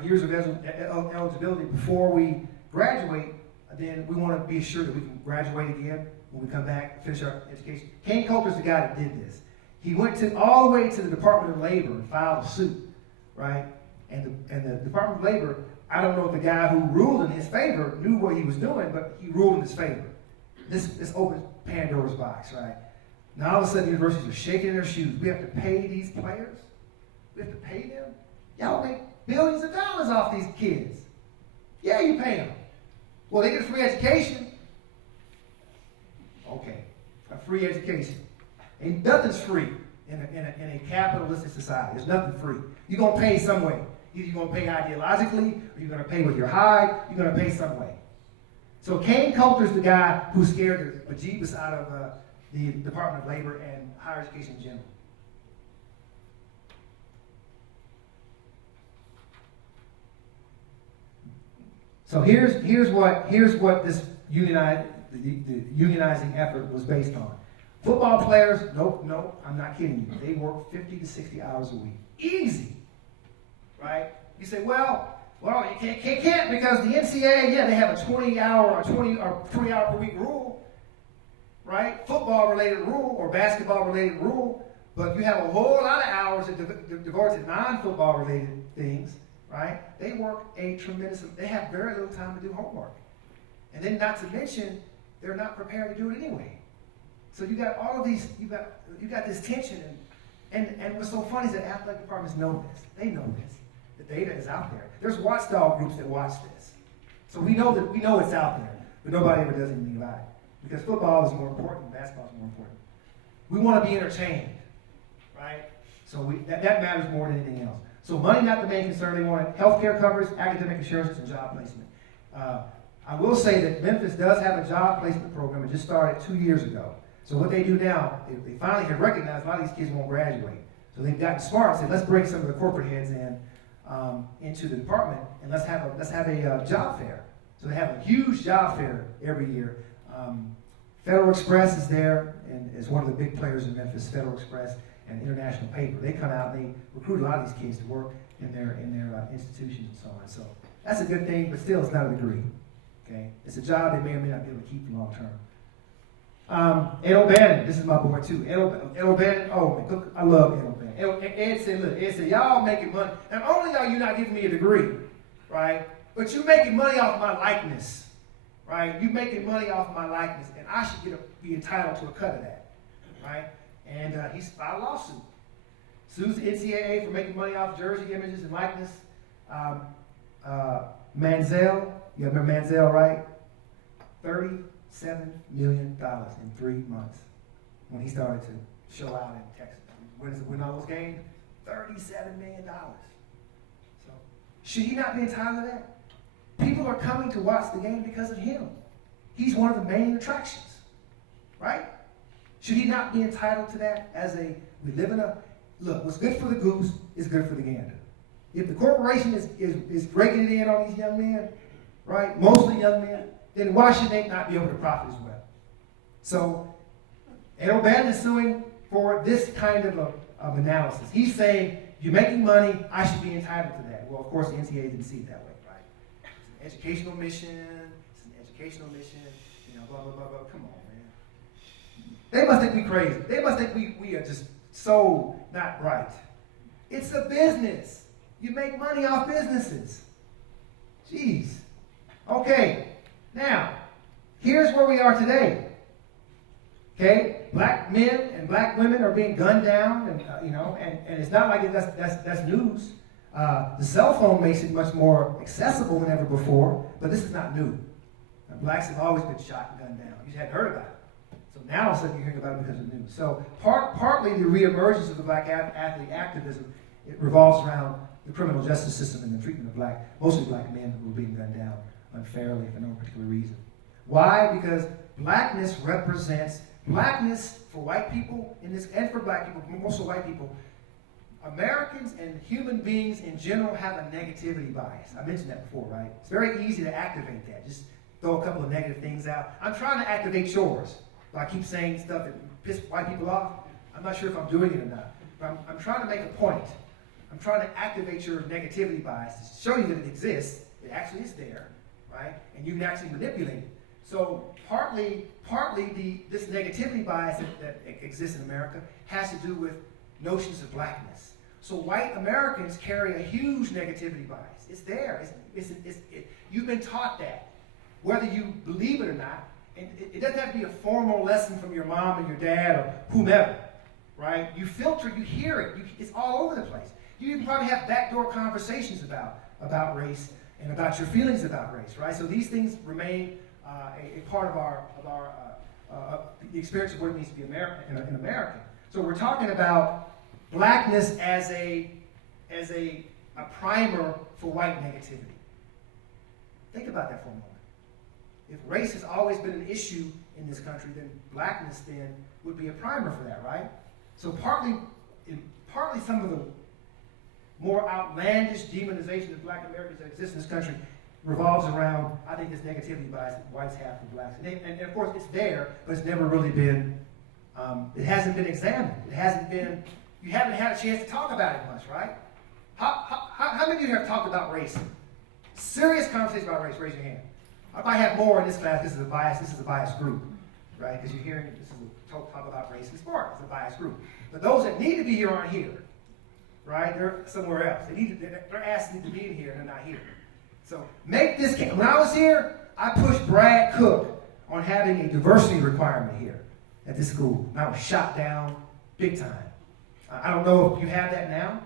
years of eligibility before we graduate, then we want to be sure that we can graduate again when we come back, finish our education. Kane Coulter's the guy that did this. He went all the way to the Department of Labor and filed a suit, right? And the Department of Labor, I don't know if the guy who ruled in his favor knew what he was doing, but he ruled in his favor. This opens Pandora's box, right? Now all of a sudden universities are shaking in their shoes. We have to pay these players? We have to pay them? Y'all make billions of dollars off these kids. Yeah, you pay them. Well, they get a free education. Okay, a free education. Ain't nothing's free in a capitalistic society. There's nothing free. You're going to pay some way. Either you're going to pay ideologically, or you're going to pay with your hide. You're going to pay some way. So Kane Coulter's the guy who scared the bejeebus out of the Department of Labor and higher education in general. So here's what this unionizing effort was based on. Football players, nope, I'm not kidding you. They work 50 to 60 hours a week. Easy, right? You say, well, you can't because the NCAA, they have a 20-hour per week rule, right? Football-related rule or basketball-related rule, but you have a whole lot of hours that devoted to non-football-related things, right? They work they have very little time to do homework. And then not to mention, they're not prepared to do it anyway. So you got all of these, you got this tension, and what's so funny is that athletic departments know this. They know this. The data is out there. There's watchdog groups that watch this. So we know it's out there, but nobody ever does anything about it. Because football is more important, basketball is more important. We want to be entertained, right? So that matters more than anything else. So money not the main concern. They want health care coverage, academic assurances, and job placement. I will say that Memphis does have a job placement program. It just started 2 years ago. So what they do now, they finally have recognized a lot of these kids won't graduate. So they've gotten smart and said, let's bring some of the corporate heads into the department, and let's have a job fair. So they have a huge job fair every year. Federal Express is there, and is one of the big players in Memphis. Federal Express and International Paper. They come out and they recruit a lot of these kids to work in their institutions and so on. So that's a good thing, but still, it's not a degree. Okay, it's a job they may or may not be able to keep for long term. Ed O'Bannon, this is my boy too. Ed O'Bannon, I love Ed O'Bannon. Ed said, y'all making money. Not only are you not giving me a degree, right, but you're making money off my likeness, right? You're making money off my likeness, and I should be entitled to a cut of that, right? And he's filed a lawsuit. Sues the NCAA for making money off jersey images and likeness. Manziel, you remember Manziel, right? $37 million in 3 months when he started to show out in Texas. Win all those games? $37 million. So, should he not be entitled to that? People are coming to watch the game because of him. He's one of the main attractions, right? Should he not be entitled to that look, what's good for the goose is good for the gander. If the corporation is breaking it in on these young men, right, mostly young men, then why should they not be able to profit as well? So, Ed O'Bannon is suing for this kind of analysis. He's saying, you're making money, I should be entitled to that. Well, of course, the NCAA didn't see it that way, right? It's an educational mission, blah, blah, blah, blah. Come on, man. They must think we crazy. They must think we are just so not bright. It's a business. You make money off businesses. Jeez. Okay. Now, here's where we are today. Okay, black men and black women are being gunned down, and and it's not like that's news. The cell phone makes it much more accessible than ever before, but this is not new. Blacks have always been shot and gunned down. You just hadn't heard about it. So now all of a sudden you're hearing about it because of the news. So partly the reemergence of the black athlete activism, it revolves around the criminal justice system and the treatment of mostly black men who are being gunned down unfairly for no particular reason. Why? Because blackness represents blackness for white people in this, and for black people, most of white people. Americans and human beings in general have a negativity bias. I mentioned that before, right? It's very easy to activate that. Just throw a couple of negative things out. I'm trying to activate yours. But I keep saying stuff that piss white people off. I'm not sure if I'm doing it or not. But I'm trying to make a point. I'm trying to activate your negativity bias to show you that it exists. It actually is there, right? And you can actually manipulate it. So partly this negativity bias that exists in America has to do with notions of blackness. So white Americans carry a huge negativity bias. It's there. You've been taught that, whether you believe it or not. And it doesn't have to be a formal lesson from your mom and your dad or whomever, right? You filter, you hear it. It's all over the place. You even probably have backdoor conversations about race and about your feelings about race, right? So these things remain a part of the experience of what it means to be an American. So we're talking about blackness as a primer for white negativity. Think about that for a moment. If race has always been an issue in this country, then blackness then would be a primer for that, right? So partly some of the more outlandish demonization of black Americans that exists in this country revolves around, I think, this negativity bias that whites have for blacks. And of course, it's there, but it's never really been, it hasn't been examined. It hasn't been, you haven't had a chance to talk about it much, right? How many of you have talked about race? Serious conversation about race, raise your hand. I might have more in this class. This is a biased group, right? Because you're hearing this is a talk about race and sport. It's a biased group. But those that need to be here aren't here, right? They're somewhere else. Their asses need to be in here and they're not here. So make this count. When I was here, I pushed Brad Cook on having a diversity requirement here at this school. And I was shot down big time. I don't know if you have that now.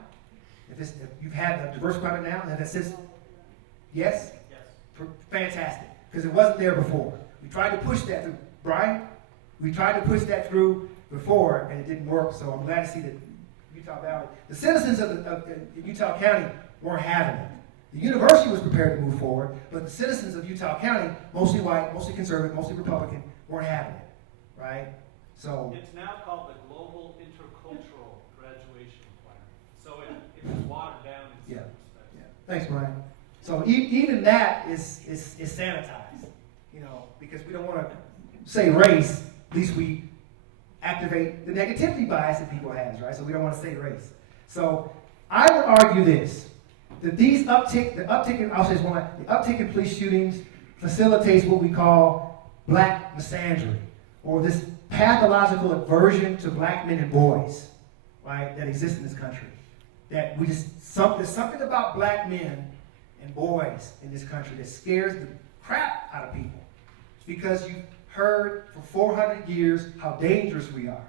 If you've had a diversity requirement now, that says yes? Yes. Fantastic. Because it wasn't there before. We tried to push that through. Brian, we tried to push that through before, and it didn't work. So I'm glad to see that Utah Valley, the citizens of Utah County weren't having it. The university was prepared to move forward, but the citizens of Utah County, mostly white, mostly conservative, mostly Republican, weren't having it, right? So it's now called the Global Intercultural Graduation Requirement. So it was watered down in some respects. Yeah. Thanks, Brian. So even that is sanitized, because we don't want to say race. At least we activate the negativity bias that people have, right? So we don't want to say race. So I would argue this, that the uptick in police shootings facilitates what we call black misandry, or this pathological aversion to black men and boys, right, that exists in this country. That there's something about black men and boys in this country that scares the crap out of people. It's because you've heard for 400 years how dangerous we are,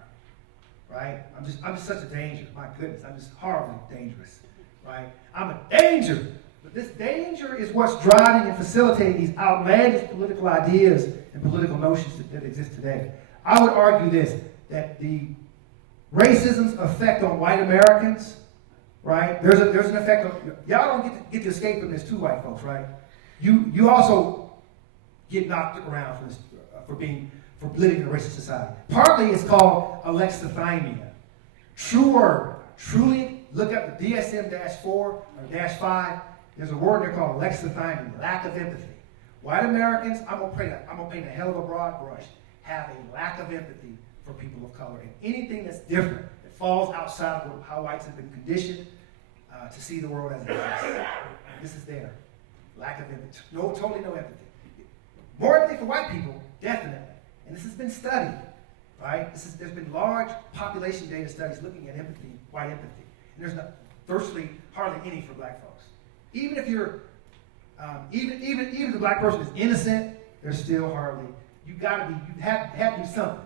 right? I'm just such a danger. My goodness, I'm just horribly dangerous, right? I'm a danger. But this danger is what's driving and facilitating these outlandish political ideas and political notions that exist today. I would argue this, that the racism's effect on white Americans, right? There's an effect on, y'all don't get to escape from this too, white folks, right? You also get knocked around for this, for living in a racist society. Partly it's called alexithymia. True word. Truly look up the DSM-4 or -5. There's a word there called alexithymia, lack of empathy. White Americans, I'm gonna paint a hell of a broad brush, have a lack of empathy for people of color, and anything that's different, that falls outside of how whites have been conditioned to see the world as it is. This is there. Lack of empathy. Totally no empathy. More empathy for white people, definitely. And this has been studied, right? There's been large population data studies looking at empathy, white empathy. And there's virtually hardly any for black folks. Even if you're, even if the black person is innocent, there's still hardly. You have to do something,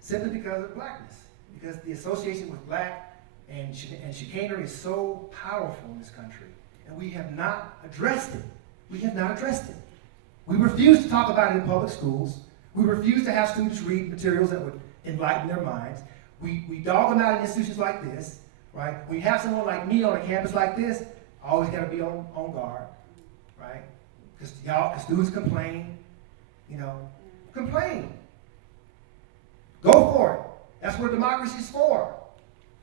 simply because of blackness, because the association with black and chicanery is so powerful in this country, and we have not addressed it. We have not addressed it. We refuse to talk about it in public schools. We refuse to have students read materials that would enlighten their minds. We dog them out in institutions like this, right? When you have someone like me on a campus like this, I always got to be on guard, right? Because students complain, complain. Go for it. That's what democracy is for.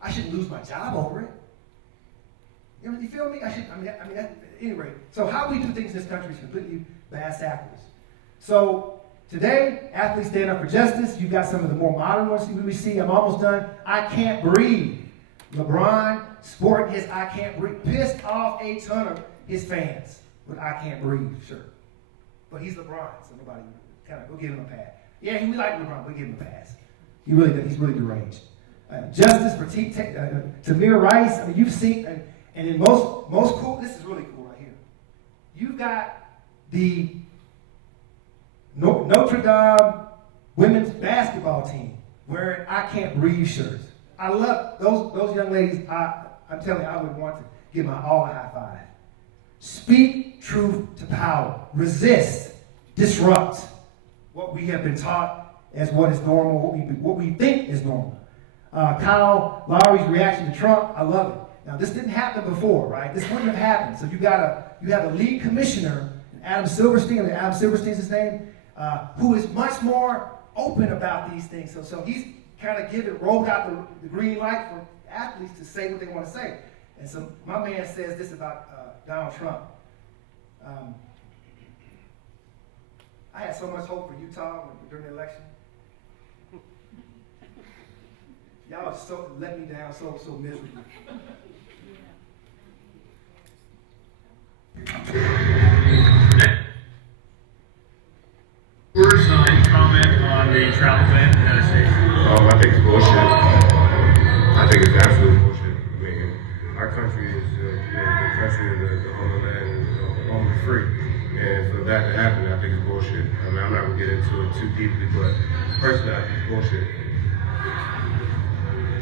I shouldn't lose my job over it. You feel me? Anyway, so how we do things in this country is completely bass backwards. So today, athletes stand up for justice. You've got some of the more modern ones we see. I'm almost done. I can't breathe. LeBron sporting his I can't breathe. Pissed off a ton of his fans with I can't breathe shirt. But he's LeBron, so nobody kind of go give him a pass. Yeah, we like LeBron, but give him a pass. He's really deranged. Justice for Tamir Rice. I mean, you've seen, and in most cool, this is really cool right here. You've got the Notre Dame women's basketball team wearing I can't breathe shirts. I love those young ladies. I'm telling you, I would want to give my all a high five. Speak truth to power. Resist. Disrupt what we have been taught as what is normal, what we think is normal. Kyle Lowry's reaction to Trump, I love it. Now, this didn't happen before, right? This wouldn't have happened. So you have a lead commissioner, Adam Silverstein, Adam Silverstein's his name, who is much more open about these things. So he's kind of rolled out the green light for athletes to say what they want to say. And so my man says this about Donald Trump. I had so much hope for Utah during the election. Y'all so let me down so miserably. Words on comment on the travel ban in the United States? I think it's bullshit. I think it's absolute bullshit. I mean, our country is the country of the homeland and home to free. And for that to happen, I think it's bullshit. I mean, I'm not going to get into it too deeply, but personally, I think it's bullshit.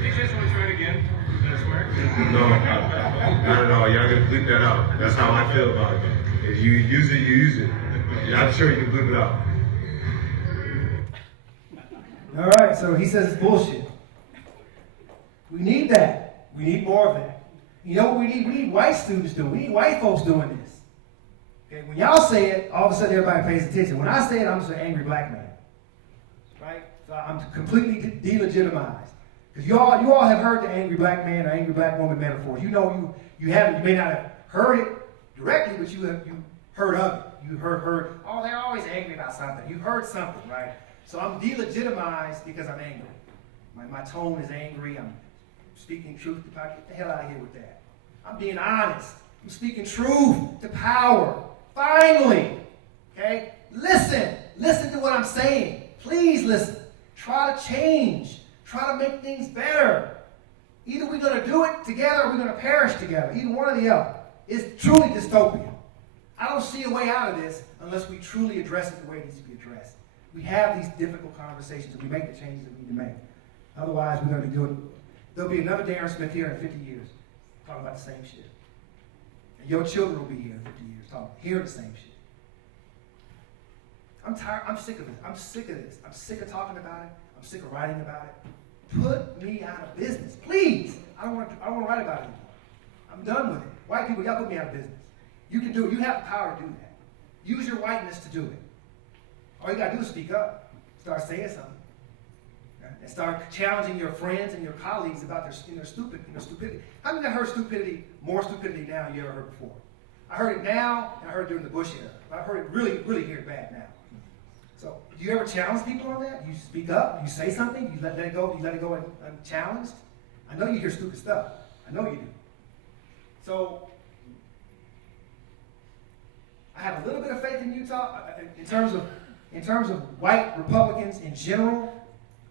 Can you just want to try it again? Is that a swear? No, not at all. Y'all got to bleep that out. That's how I feel about it. If you use it, you use it. Yeah, I'm sure you can bleep it out. All right, so he says it's bullshit. We need that. We need more of that. You know what we need? We need white students doing. We need white folks doing this. Okay, when y'all say it, all of a sudden everybody pays attention. When I say it, I'm just an angry black man. Right? So I'm completely delegitimized. Because you all have heard the angry black man or angry black woman metaphors. You know you may not have heard it directly, but you heard of it. You heard, oh, they're always angry about something. You heard something, right? So I'm delegitimized because I'm angry. My tone is angry. I'm speaking truth to power. Get the hell out of here with that. I'm being honest. I'm speaking truth to power. Finally, okay? Listen to what I'm saying. Please listen. Try to change. Try to make things better. Either we're going to do it together or we're going to perish together. Either one or the other. It's truly dystopian. I don't see a way out of this unless we truly address it the way it needs to be addressed. We have these difficult conversations and we make the changes that we need to make. Otherwise, we're going to be doing, there'll be another Darren Smith here in 50 years talking about the same shit. And your children will be here in 50 years hearing the same shit. I'm tired. I'm sick of it. I'm sick of this. I'm sick of talking about it. I'm sick of writing about it. Put me out of business, please. I don't want to write about it anymore. I'm done with it. White people, y'all put me out of business. You can do it. You have the power to do that. Use your whiteness to do it. All you got to do is speak up. Start saying something. Right? And start challenging your friends and your colleagues about their stupidity. How many have heard more stupidity now than you ever heard before? I heard it now, and I heard it during the Bush era. I've heard it really, really hear it bad now. So, do you ever challenge people on that? You speak up, you say something, you let it go unchallenged? I know you hear stupid stuff. I know you do. So, I have a little bit of faith in Utah in terms of white Republicans in general.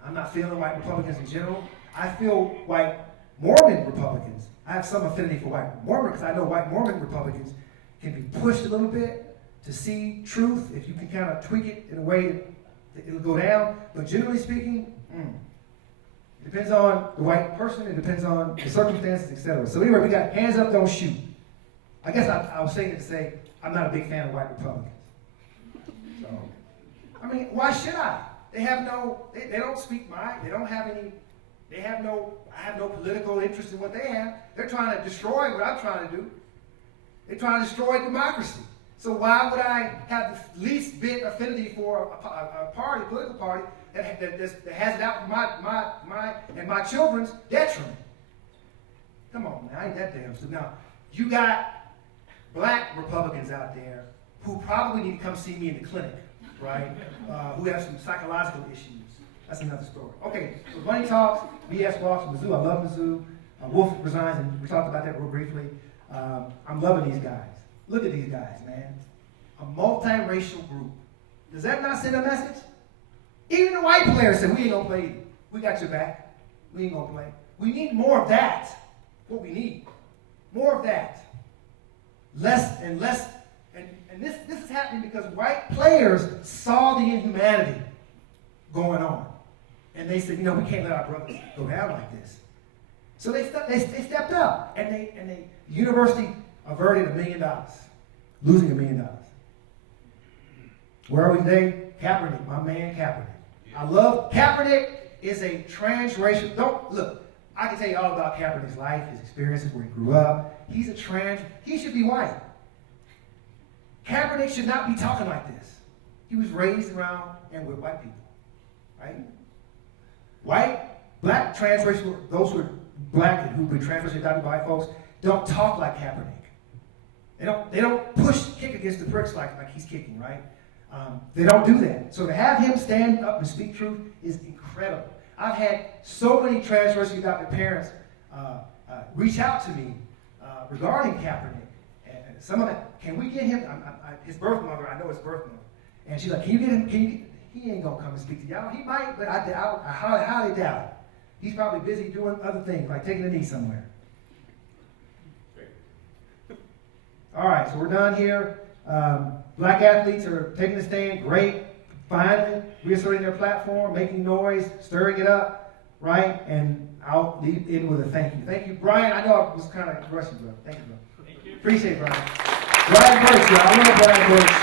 I'm not feeling white Republicans in general. I feel white Mormon Republicans. I have some affinity for white Mormon because I know white Mormon Republicans can be pushed a little bit to see truth if you can kind of tweak it in a way that it'll go down. But generally speaking, it depends on the white person. It depends on the circumstances, etc. So anyway, we got hands up, don't shoot. I guess I was saying it to say I'm not a big fan of white Republicans. So, I mean, why should I? They have they don't speak mine. They don't have any, I have no political interest in what they have. They're trying to destroy what I'm trying to do. They're trying to destroy democracy. So why would I have the least bit affinity for a political party that has it out for my children's detriment? Come on, man, I ain't that damn stupid. Now, You got black Republicans out there who probably need to come see me in the clinic, right? Who have some psychological issues. That's another story. Okay, so Money Talks, BS Walks, Mizzou. I love Mizzou. Wolf resigns, and we talked about that real briefly. I'm loving these guys. Look at these guys, man. A multiracial group. Does that not send a message? Even the white players said, we ain't gonna play. We got your back. We ain't gonna play. We need more of that. What we need. More of that. Less and less. And this is happening because white players saw the inhumanity going on. And they said, we can't let our brothers go down like this. So they stepped up. And the university averted $1 million. Losing $1 million. Where are we today? Kaepernick, my man Kaepernick. I love Kaepernick is a transracial. Look, I can tell you all about Kaepernick's life, his experiences, where he grew up. He should be white. Kaepernick should not be talking like this. He was raised around and with white people, right? White, black, transracial, those who are black and who've been transracially adopted by white folks don't talk like Kaepernick. They don't kick against the pricks like he's kicking, right? They don't do that. So to have him stand up and speak truth is incredible. I've had so many transracially adopted parents reach out to me regarding Kaepernick. And some of them, can we get him? His birth mother, I know his birth mother. And she's like, can you get him? He ain't gonna come and speak to y'all. He might, but I highly doubt it. He's probably busy doing other things, like taking a knee somewhere. All right, so we're done here. Black athletes are taking a stand. Great. Finally, reasserting their platform, making noise, stirring it up, right? And I'll leave in with a thank you. Thank you, Brian. I know I was kind of rushing, bro. Thank you, bro. Thank you. Appreciate it, Brian. Brian Burks, y'all. I love Brian Burks.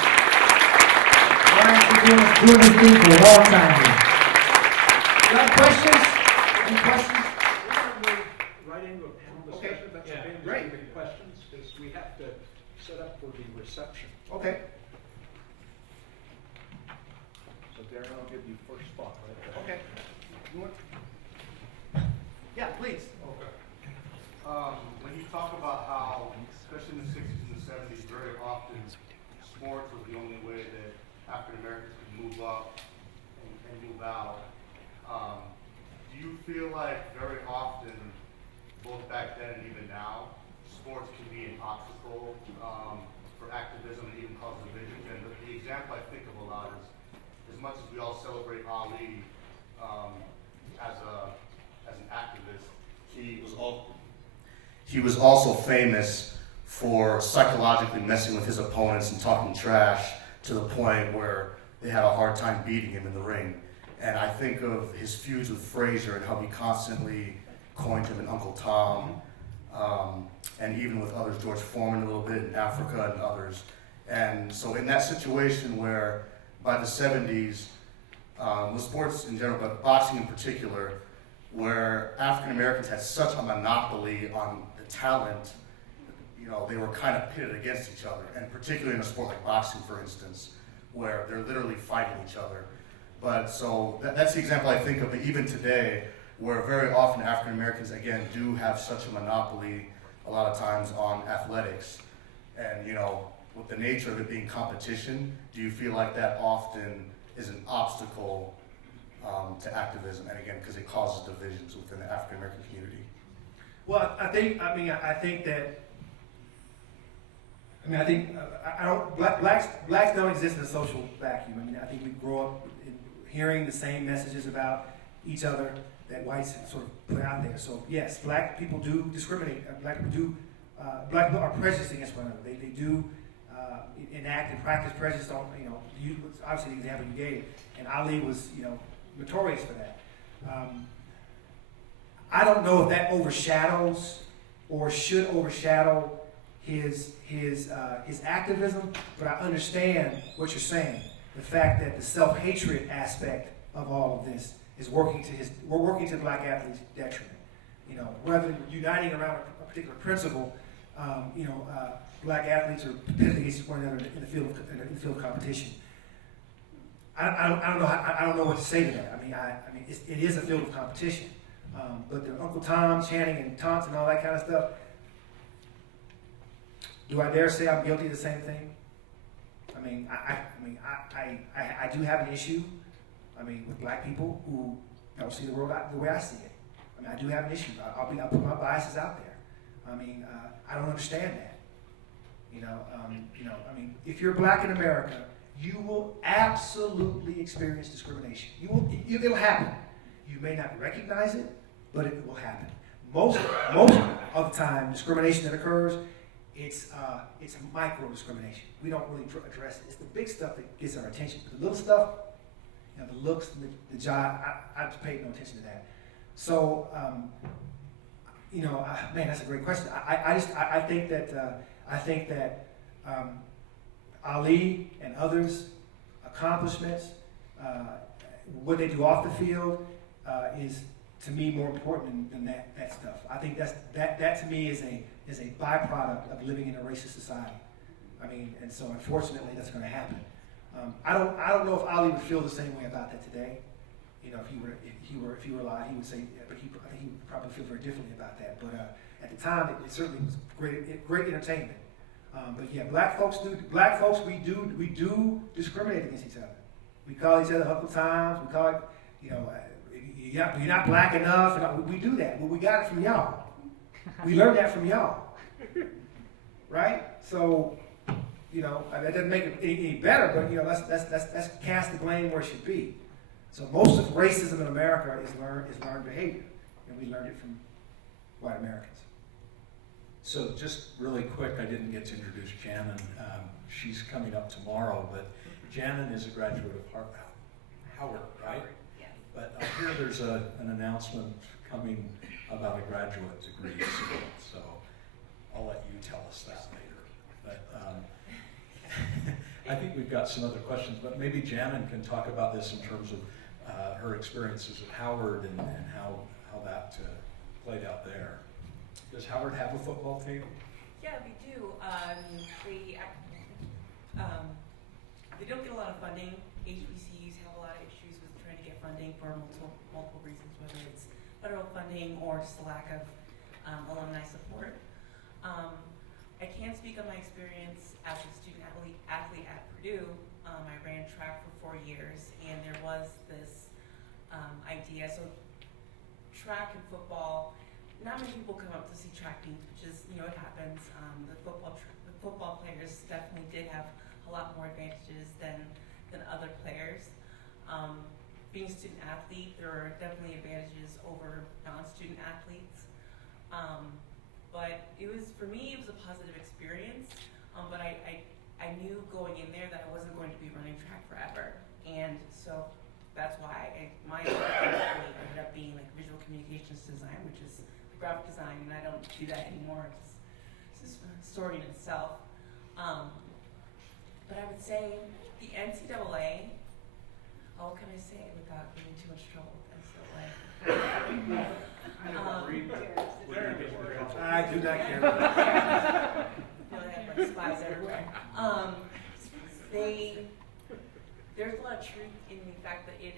Brian's been doing this thing for a long time here. You got questions? Any questions? We're going to move right into a panel discussion. That's okay. Great. Questions, because we have to set up for the reception. Okay. So Darren, I'll give you first spot right there. Okay. Yeah, please. Okay. When you talk about how, especially in the 60s and the 70s, very often sports was the only way that African Americans could move up and move out, do you feel like very often, both back then and even now, sports can be an obstacle for activism and even cause divisions? And the example I think of a lot is, as much as we all celebrate Ali as an activist, he was also famous for psychologically messing with his opponents and talking trash to the point where they had a hard time beating him in the ring. And I think of his feuds with Frazier and how he constantly coined him an Uncle Tom, and even with others, George Foreman a little bit in Africa and others. And so in that situation where by the 70s, with sports in general, but boxing in particular, where African Americans had such a monopoly on the talent, they were kind of pitted against each other, and particularly in a sport like boxing, for instance, where they're literally fighting each other. But so that's the example I think of, but even today, where very often African Americans, again, do have such a monopoly a lot of times on athletics. And, with the nature of it being competition, do you feel like that often is an obstacle to activism? And again, because it causes divisions within the African American community. Well, I think blacks don't exist in a social vacuum. I think we grow up hearing the same messages about each other that whites sort of put out there. So yes, black people do discriminate. Black people are prejudiced against one another. They do enact and practice prejudice on, obviously the example you gave, and Ali was, notorious for that. I don't know if that overshadows or should overshadow his activism, but I understand what you're saying. The fact that the self-hatred aspect of all of this is working to black athletes' detriment. Rather than uniting around a particular principle, black athletes are pitted against one another in the field of competition. I don't know what to say to that. It is a field of competition, but the Uncle Tom chanting and taunts and all that kind of stuff. Do I dare say I'm guilty of the same thing? I mean, I do have an issue, with black people who don't see the world the way I see it. I do have an issue. I'll put my biases out there. I don't understand that. If you're black in America, you will absolutely experience discrimination. It'll happen. You may not recognize it, but it will happen. Most of the time, discrimination that occurs, it's micro discrimination. We don't really address it. It's the big stuff that gets our attention. The little stuff, the looks, the job, I paid no attention to that. So, man, that's a great question. I think that Ali and others' accomplishments, what they do off the field, is to me more important than that stuff. I think that to me is a byproduct of living in a racist society. And so unfortunately that's going to happen. I don't know if Ali would feel the same way about that today. If he were alive, he would say, but I think he would probably feel very differently about that. But at the time, it certainly was great entertainment. But yeah, black folks, we do discriminate against each other. We call each other Uncle Times. We call it, you're not black enough. And we do that. Well, we got it from y'all. We learned that from y'all, right? So, that doesn't make it any better. But let's cast the blame where it should be. So most of racism in America is learned behavior, and we learned it from white Americans. So just really quick, I didn't get to introduce Janin. She's coming up tomorrow, but Janin is a graduate of Howard, right? Yes. But here there's an announcement coming about a graduate degree soon, so I'll let you tell us that later. But I think we've got some other questions, but maybe Janin can talk about this in terms of her experiences at Howard and how that played out there. Does Howard have a football team? Yeah, we do. They don't get a lot of funding. HBCUs have a lot of issues with trying to get funding for multiple reasons, whether it's federal funding or just the lack of alumni support. I can speak on my experience as a student athlete at Purdue. I ran track for 4 years, and there was this idea. So track and football, not many people come up to see track meets, which is, it happens. The football players definitely did have a lot more advantages than other players. Being a student athlete, there are definitely advantages over non-student athletes. But for me, it was a positive experience. But I knew going in there that I wasn't going to be running track forever. And so that's why my degree ended up being like visual communications design, which is graphic design, and I don't do that anymore. It's just a story in itself. But I would say the NCAA, what can I say without getting too much trouble with NCAA? I do not care. They have like spies everywhere. There's a lot of truth in the fact that it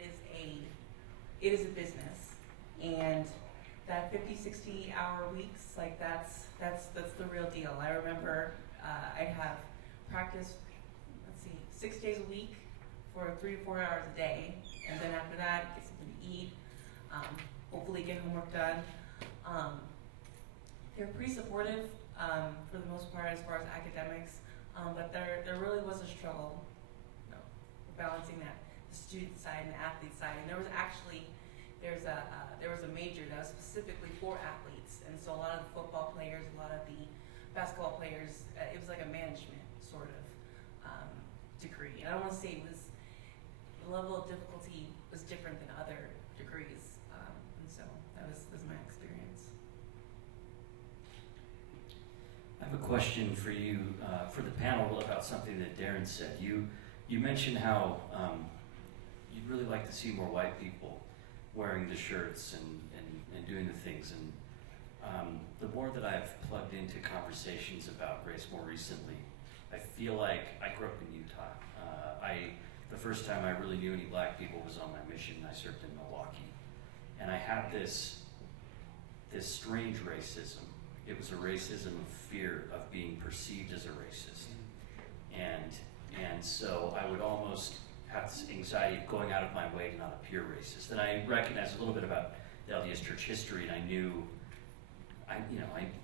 is a business, and that 50, 60 hour weeks, like that's the real deal. I remember I'd have practice, 6 days a week for 3 to 4 hours a day, and then after that, get something to eat, hopefully get homework done. They're pretty supportive for the most part as far as academics, but there really was a struggle balancing that, the student side and the athlete side. And there was a major that was specifically for athletes, and so a lot of the football players, a lot of the basketball players, it was like a management sort of degree. And I don't want to say the level of difficulty was different than other degrees, and so that was my experience. I have a question for you, for the panel, about something that Darren said. You mentioned how you'd really like to see more white people wearing the shirts and doing the things. And the more that I've plugged into conversations about race more recently, I feel like I grew up in Utah. The first time I really knew any black people was on my mission. I served in Milwaukee. And I had this strange racism it was a racism of fear of being perceived as a racist. And so I would almost have this anxiety of going out of my way to not appear racist. And I recognized a little bit about the LDS Church history, and I knew,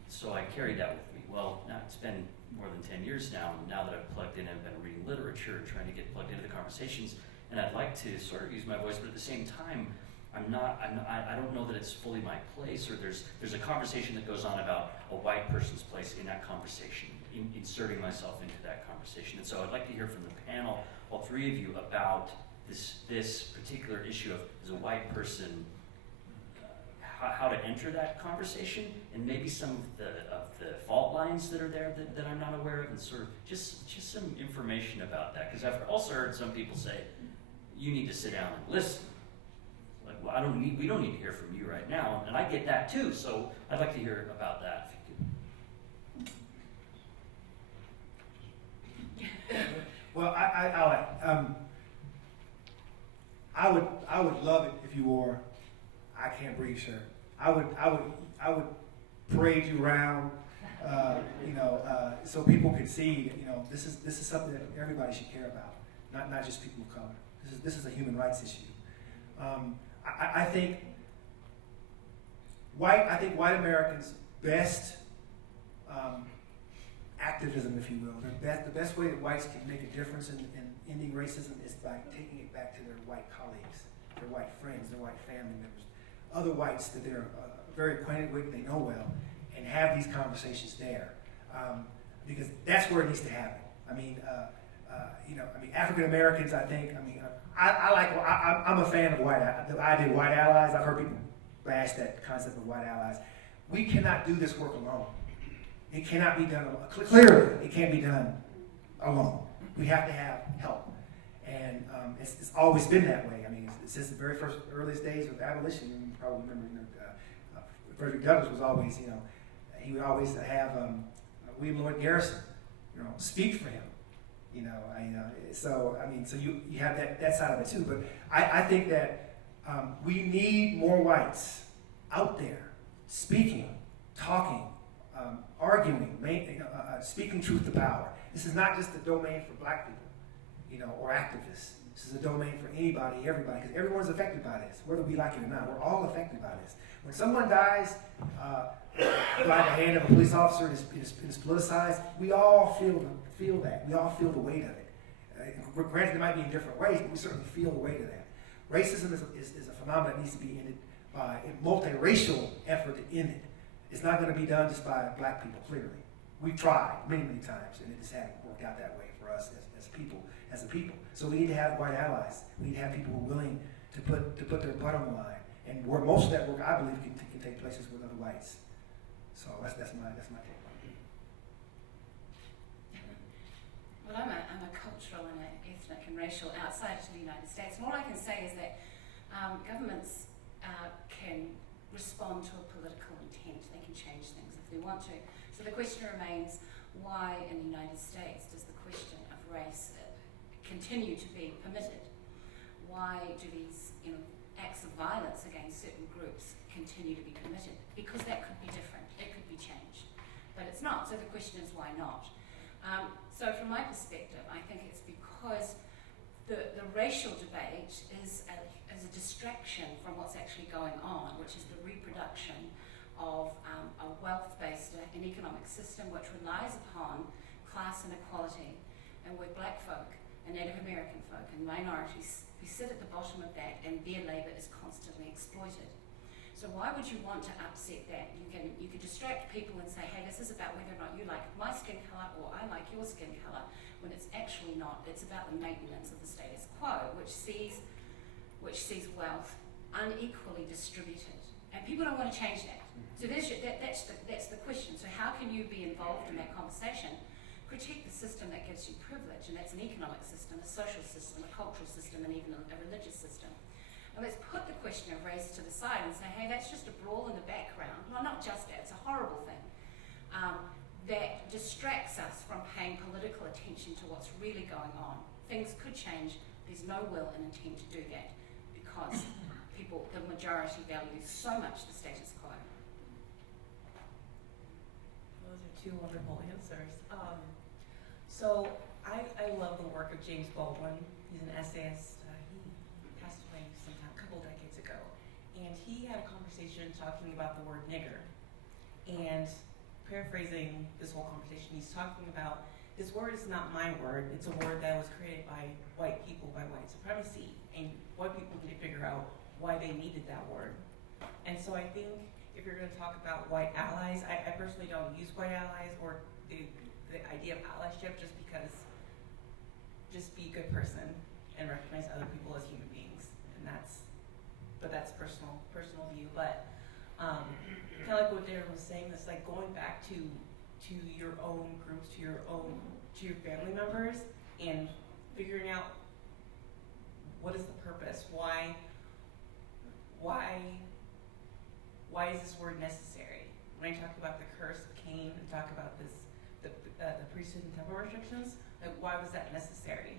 so I carried that with me. Well, now it's been more than 10 years now that I've plugged in and been reading literature and trying to get plugged into the conversations, and I'd like to sort of use my voice, but at the same time, I don't know that it's fully my place, or there's a conversation that goes on about a white person's place in that conversation, inserting myself into that conversation. And so I'd like to hear from the panel, all three of you, about this particular issue of, as a white person, how to enter that conversation, and maybe some of the fault lines that are there that I'm not aware of, and sort of just some information about that. Because I've also heard some people say, you need to sit down and listen. Like, well, we don't need to hear from you right now, and I get that too. So I'd like to hear about that. Well, I would love it if you wore "I Can't Breathe" shirt. I would parade you around, so people could see, this is something that everybody should care about, not just people of color. This is a human rights issue. I think white Americans' best activism, if you will, the best way that whites can make a difference in ending racism is by taking it back to their white colleagues, their white friends, their white family members, other whites that they're very acquainted with, they know well, and have these conversations there, because that's where it needs to happen. African Americans, I'm a fan of the idea of white allies. I've heard people bash that concept of white allies. We cannot do this work alone. It cannot be done alone. Clearly, it can't be done alone. We have to have help. And it's always been that way. Since the very earliest days of abolition, you probably remember, Frederick Douglass was always, he would always have William Lloyd Garrison, speak for him. So you have that side of it too. But I think that we need more whites out there speaking, talking, arguing, speaking truth to power. This is not just a domain for black people, or activists. This is a domain for anybody, everybody, because everyone's affected by this, whether we like it or not. We're all affected by this. When someone dies by the hand of a police officer and is politicized, we all feel that. We all feel the weight of it. Granted, it might be in different ways, but we certainly feel the weight of that. Racism is a phenomenon that needs to be ended by a multiracial effort to end it. It's not going to be done just by black people, clearly. We've tried many, many times, and it just hasn't worked out that way for us as a people. So we need to have white allies. We need to have people who are willing to put their butt on the line. And where most of that work, I believe, can take place with other whites. So that's my take on it. Well, I'm a cultural and ethnic and racial outsider to the United States. And all I can say is that governments can respond to a political intent. They can change things if they want to. So the question remains, why in the United States does the question of race continue to be permitted? Why do these acts of violence against certain groups continue to be permitted? Because that could be different. It could be changed. But it's not. So the question is, why not? So from my perspective, I think it's because the racial debate is a distraction from what's actually going on, which is the reproduction of a wealth-based and economic system which relies upon class inequality, and where black folk and Native American folk and minorities who sit at the bottom of that, and their labour is constantly exploited. So why would you want to upset that? You can distract people and say, hey, this is about whether or not you like my skin colour or I like your skin colour, when it's actually not. It's about the maintenance of the status quo, which sees wealth unequally distributed. And people don't want to change that. So that's the question. So how can you be involved in that conversation? Critique the system that gives you privilege, and that's an economic system, a social system, a cultural system, and even a religious system. And let's put the question of race to the side and say, hey, that's just a brawl in the background. Well, not just that, it's a horrible thing that distracts us from paying political attention to what's really going on. Things could change. There's no will and intent to do that because the majority value so much the status quo. Those are two wonderful answers. So I love the work of James Baldwin. He's an essayist. He passed away sometime, a couple decades ago. And he had a conversation talking about the word nigger. And paraphrasing this whole conversation, he's talking about this word is not my word. It's a word that was created by white people, by white supremacy. And white people need to figure out why they needed that word. And so I think if you're going to talk about white allies, I personally don't use white allies or the idea of allyship just be a good person and recognize other people as human beings. And that's personal view. But kind of like what Darren was saying, this like going back to your own groups, to your family members, and figuring out what is the purpose, why is this word necessary? When I talk about the curse of Cain and talk about the priesthood and temple restrictions, like why was that necessary?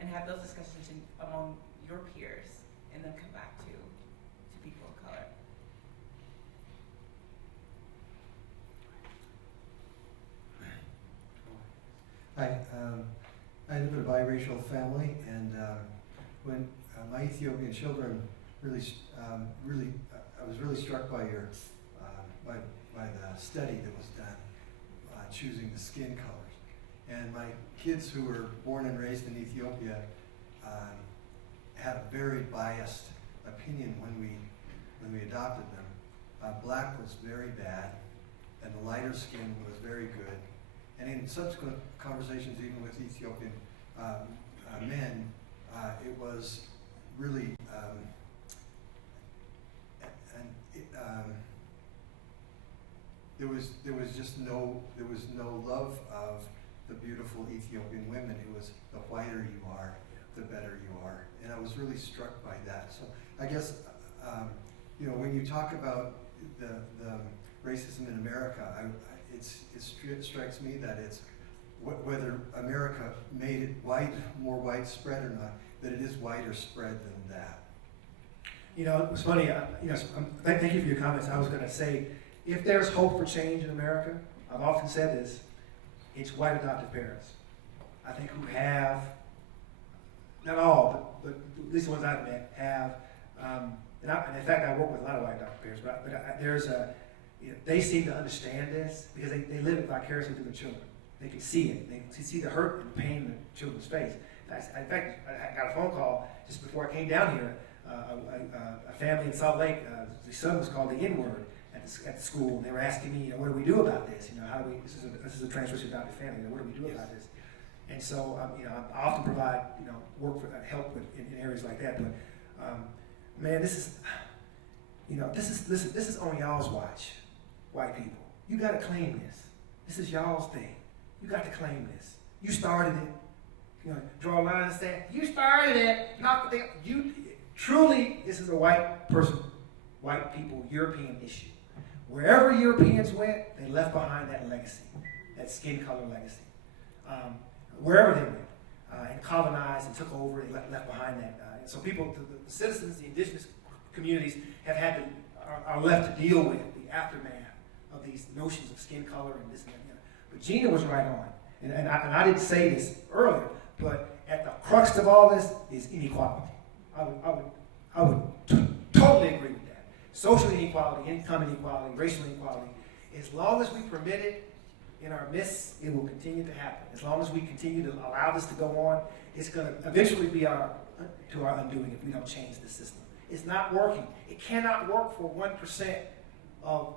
And have those discussions among your peers, and then come back to people of color. Hi, I live in a biracial family, and when my Ethiopian children I was really struck by your by the study that was done choosing the skin colors. And my kids who were born and raised in Ethiopia had a very biased opinion when we adopted them. Black was very bad, and the lighter skin was very good. And in subsequent conversations, even with Ethiopian men, it was really there was no love of the beautiful Ethiopian women. It was the whiter you are, the better you are. And I was really struck by that. So I guess when you talk about the racism in America, it strikes me that it's whether America made it more widespread or not, that it is wider spread than that. You know, it was funny. Thank you for your comments. I was going to say, if there's hope for change in America, I've often said this, it's white adoptive parents. I think who have, not all, but at least the ones I've met have, and in fact I work with a lot of white adoptive parents, but they seem to understand this because they live it vicariously through their children. They can see it. They can see the hurt and the pain in the children's face. In fact, I got a phone call just before I came down here. A family in Salt Lake, the son was called the N-word at the school, and they were asking me, what do we do about this? How do we? This is a transracial adopted family. What do we do about this? And so, I often provide, work for help in areas like that. But man, this is on y'all's watch, white people. You got to claim this. This is y'all's thing. You got to claim this. You started it. Draw a line and say, you started it, not the thing. Truly, this is a white people, European issue. Wherever Europeans went, they left behind that legacy, that skin color legacy. Wherever they went and colonized and took over, they left behind that. And so people, the citizens, the indigenous communities are left to deal with the aftermath of these notions of skin color and this and that. But Gina was right on. And I didn't say this earlier, but at the crux of all this is inequality. I would totally agree with that. Social inequality, income inequality, racial inequality. As long as we permit it in our midst, it will continue to happen. As long as we continue to allow this to go on, it's going to eventually be to our undoing if we don't change the system. It's not working. It cannot work for 1% of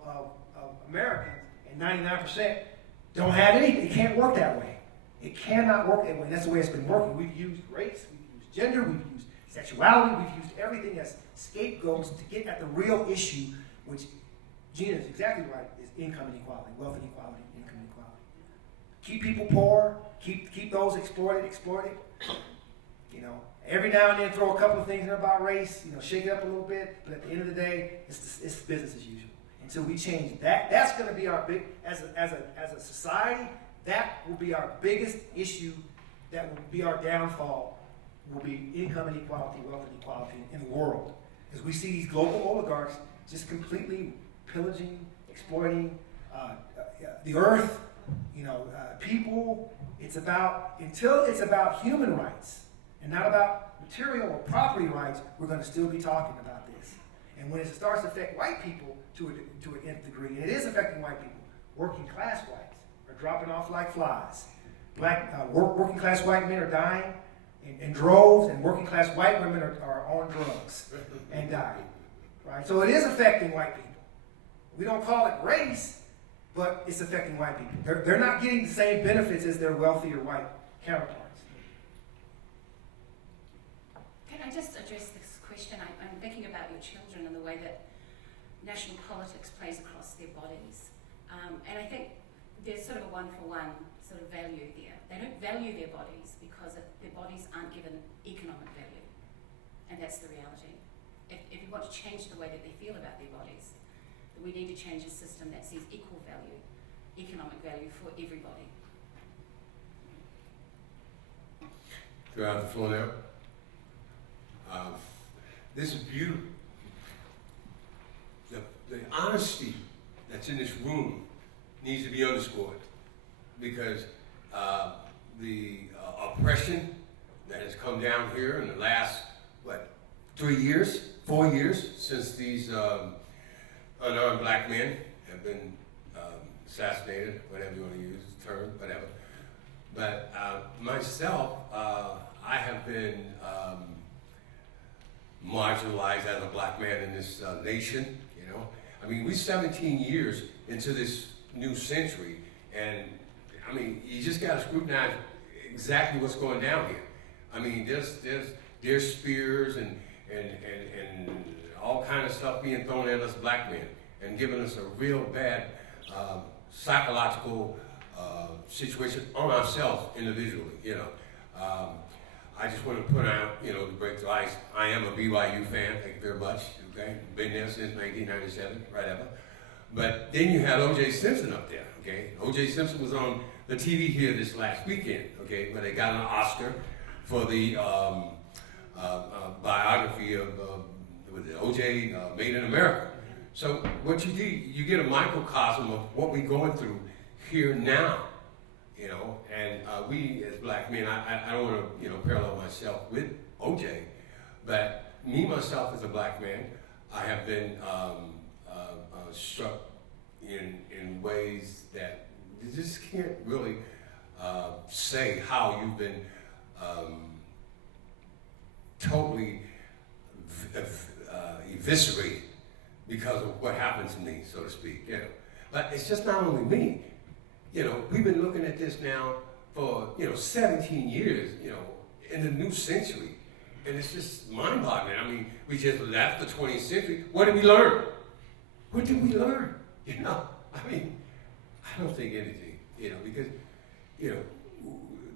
Americans, and 99% don't have anything. It can't work that way. It cannot work that way. And that's the way it's been working. We've used race, we've used gender, we've used sexuality, we've used everything as scapegoats to get at the real issue, which Gina is exactly right, is income inequality, wealth inequality, income inequality. Keep people poor, keep those exploited. Every now and then throw a couple of things in about race, shake it up a little bit, but at the end of the day, it's business as usual. Until we change that, that's going to be our big, as a society, that will be our biggest issue, that will be our downfall, will be income inequality, wealth inequality in the world. As we see these global oligarchs just completely pillaging, exploiting the earth, people. Until it's about human rights and not about material or property rights, we're going to still be talking about this. And when it starts to affect white people to an nth degree, and it is affecting white people, working class whites are dropping off like flies. Working class white men are dying in droves, and working class white women are on drugs and dying. Right? So it is affecting white people. We don't call it race, but it's affecting white people. They're not getting the same benefits as their wealthier white counterparts. Can I just address this question? I'm thinking about your children and the way that national politics plays across their bodies. And I think there's sort of a one-for-one sort of value there. They don't value their bodies because their bodies aren't given economic value. And that's the reality. If you want to change the way that they feel about their bodies, we need to change a system that sees equal value, economic value for everybody. Do I have the floor now? This is beautiful. The honesty that's in this room needs to be underscored, because the oppression that has come down here in the last, 4 years since these unarmed black men have been assassinated, whatever you want to use the term, whatever. But myself, I have been marginalized as a black man in this nation, I mean, we're 17 years into this new century, and I mean, you just got to scrutinize exactly what's going down here. I mean, there's spears and all kind of stuff being thrown at us black men and giving us a real bad psychological situation on ourselves individually, I just want to put out, to break the ice, I am a BYU fan, thank you very much, okay? Been there since 1997, whatever. But then you had O.J. Simpson up there, okay? O.J. Simpson was on the TV here this last weekend, okay, where they got an Oscar for the biography of O.J. Made in America. So what you do, you get a microcosm of what we're going through here now, and we as black men, I don't want to, parallel myself with O.J., but me, myself, as a black man, I have been struck in ways that you just can't really say how you've been totally eviscerated because of what happened to me, so to speak. But it's just not only me. We've been looking at this now for 17 years, in the new century, and it's just mind-boggling. I mean, we just left the 20th century. What did we learn? What did we learn? I mean, I don't think anything. Because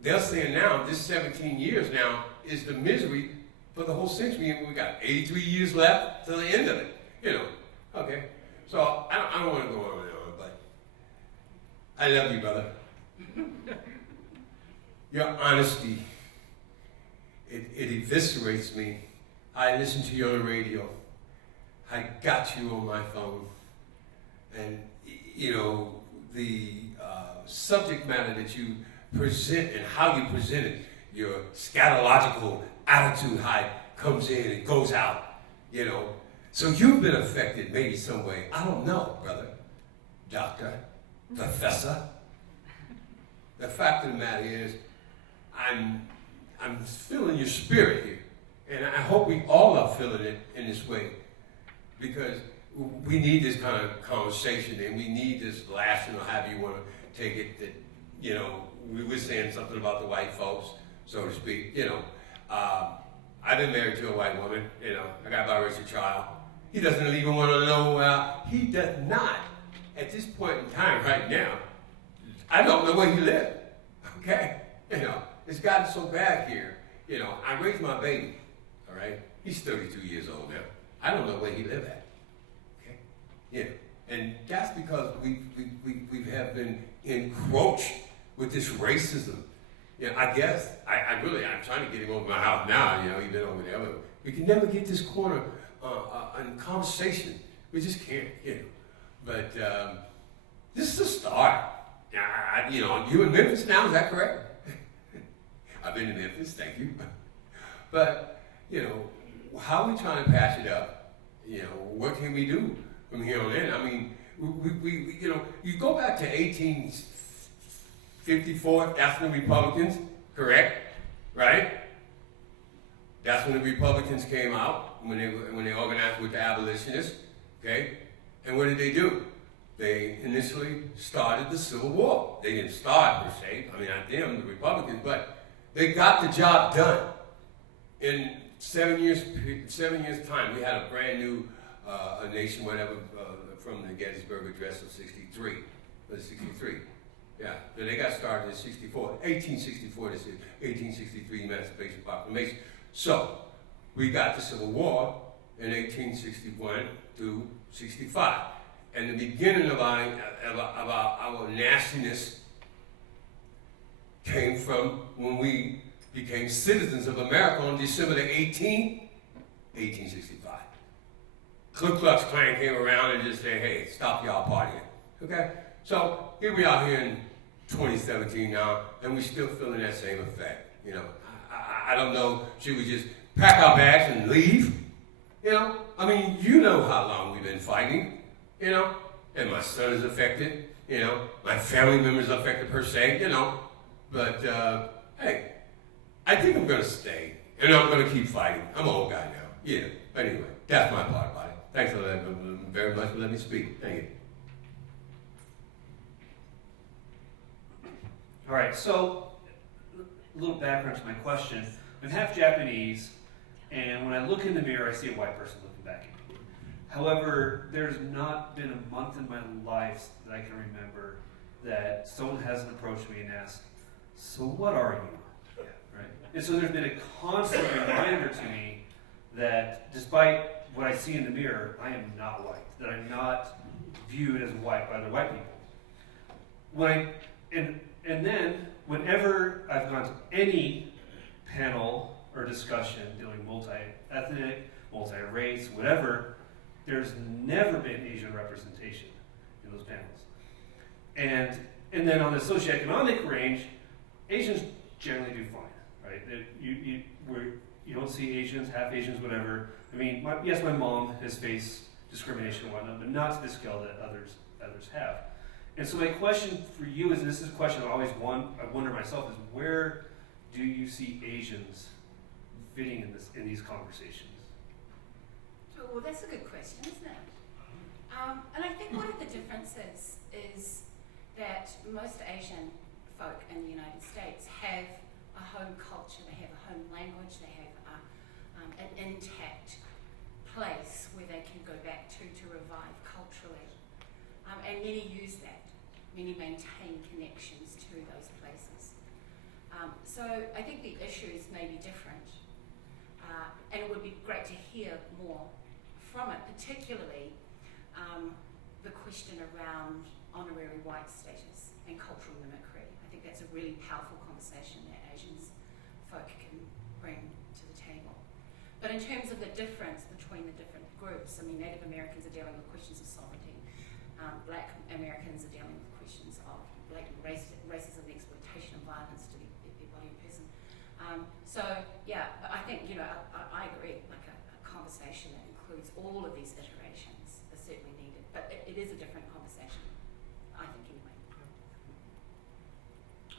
they're saying now this 17 years now is the misery for the whole century, and we got 83 years left to the end of it. Okay. So I don't want to go on and on, but I love you, brother. Your honesty, it eviscerates me. I listen to you on the radio. I got you on my phone. And, the subject matter that you present and how you present it, your scatological attitude, how it comes in and goes out, So you've been affected maybe some way. I don't know, brother, doctor, professor. The fact of the matter is, I'm feeling your spirit here. And I hope we all are feeling it in this way, because we need this kind of conversation, and we need this lashing, or however you want to take it, that, we were saying something about the white folks, so to speak. I've been married to a white woman, I got a biracial child. He doesn't even want to know, he does not, at this point in time right now, I don't know where he lived, okay? It's gotten so bad here. I raised my baby, all right? He's 32 years old now. I don't know where he lived at, okay? And that's because we have been encroached with this racism. I guess, I'm trying to get him over my house now, he's been over there, but we can never get this corner in conversation. We just can't, But This is a start. You know, you in Memphis now, is that correct? I've been to Memphis, thank you. But, you know, how are we trying to patch it up? You know, what can we do from here on in? I mean, we you know, you go back to 1854, that's when the Republicans, correct? Right? That's when the Republicans came out, when they organized with the abolitionists, okay? And what did they do? They initially started the Civil War. They didn't start per se, I mean not them, the Republicans, but they got the job done. In 7 years time, we had a brand new a nation, whatever, from the Gettysburg Address of 63. Was it 63? Yeah, so they got started in 1864, this is 1863 Emancipation Proclamation. So, we got the Civil War in 1861 through 65. And the beginning of our nastiness came from when we became citizens of America on December the 18th, 1865. Ku Klux Klan came around and just said, hey, stop y'all partying, okay? So here we are here in 2017 now, and we're still feeling that same effect, you know? I don't know, should we just pack our bags and leave? You know, I mean, you know how long we've been fighting, you know, and my son is affected, you know, my family members are affected per se, you know, but hey, I think I'm gonna stay, and I'm gonna keep fighting. I'm an old guy now, yeah. Anyway, that's my part about it. Thanks very much for letting me speak. Thank you. All right, so a little background to my question. I'm half Japanese, and when I look in the mirror, I see a white person looking back at me. However, there's not been a month in my life that I can remember that someone hasn't approached me and asked, so what are you? Right? And so there's been a constant reminder to me that despite what I see in the mirror, I am not white, that I'm not viewed as white by other white people. And then, whenever I've gone to any panel or discussion dealing multi-ethnic, multi-race, whatever, there's never been Asian representation in those panels. And then on the socioeconomic range, Asians generally do fine, right? You don't see Asians, half Asians, whatever. I mean, yes, my mom has faced discrimination and whatnot, but not to the scale that others have. And so my question for you is, and this is a question I wonder myself, is where do you see Asians fitting in these conversations? Oh, well, that's a good question, isn't it? And I think one of the differences is that most Asian folk in the United States have a home culture, they have a home language, they have an intact place where they can go back to revive culturally. And many use that. Many maintain connections to those places. So I think the issues may be different. And it would be great to hear more from it, particularly the question around honorary white status and cultural mimicry. I think that's a really powerful conversation that Asians folk can bring to the table. But in terms of the difference between the different groups, I mean, Native Americans are dealing with questions of sovereignty. Black Americans are dealing with questions of blatant racism, the exploitation of violence to the body of person. So yeah, I think, you know, I agree, like a conversation that includes all of these iterations is certainly needed, but it is a different conversation, I think anyway.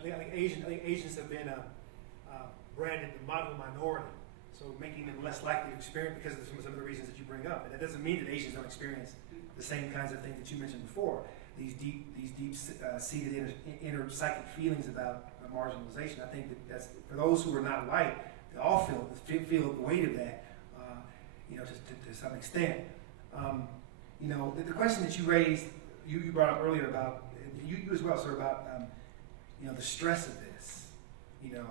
I think Asians have been branded the model minority, so making them less likely to experience because of some of the reasons that you bring up. And that doesn't mean that Asians don't experience the same kinds of things that you mentioned before. These deep-seated inner psychic feelings about marginalization. I think that's for those who are not white, they all feel the weight of that, you know, to some extent. You know, the question that you raised, you brought up earlier about you as well, sir, about you know, the stress of this. You know,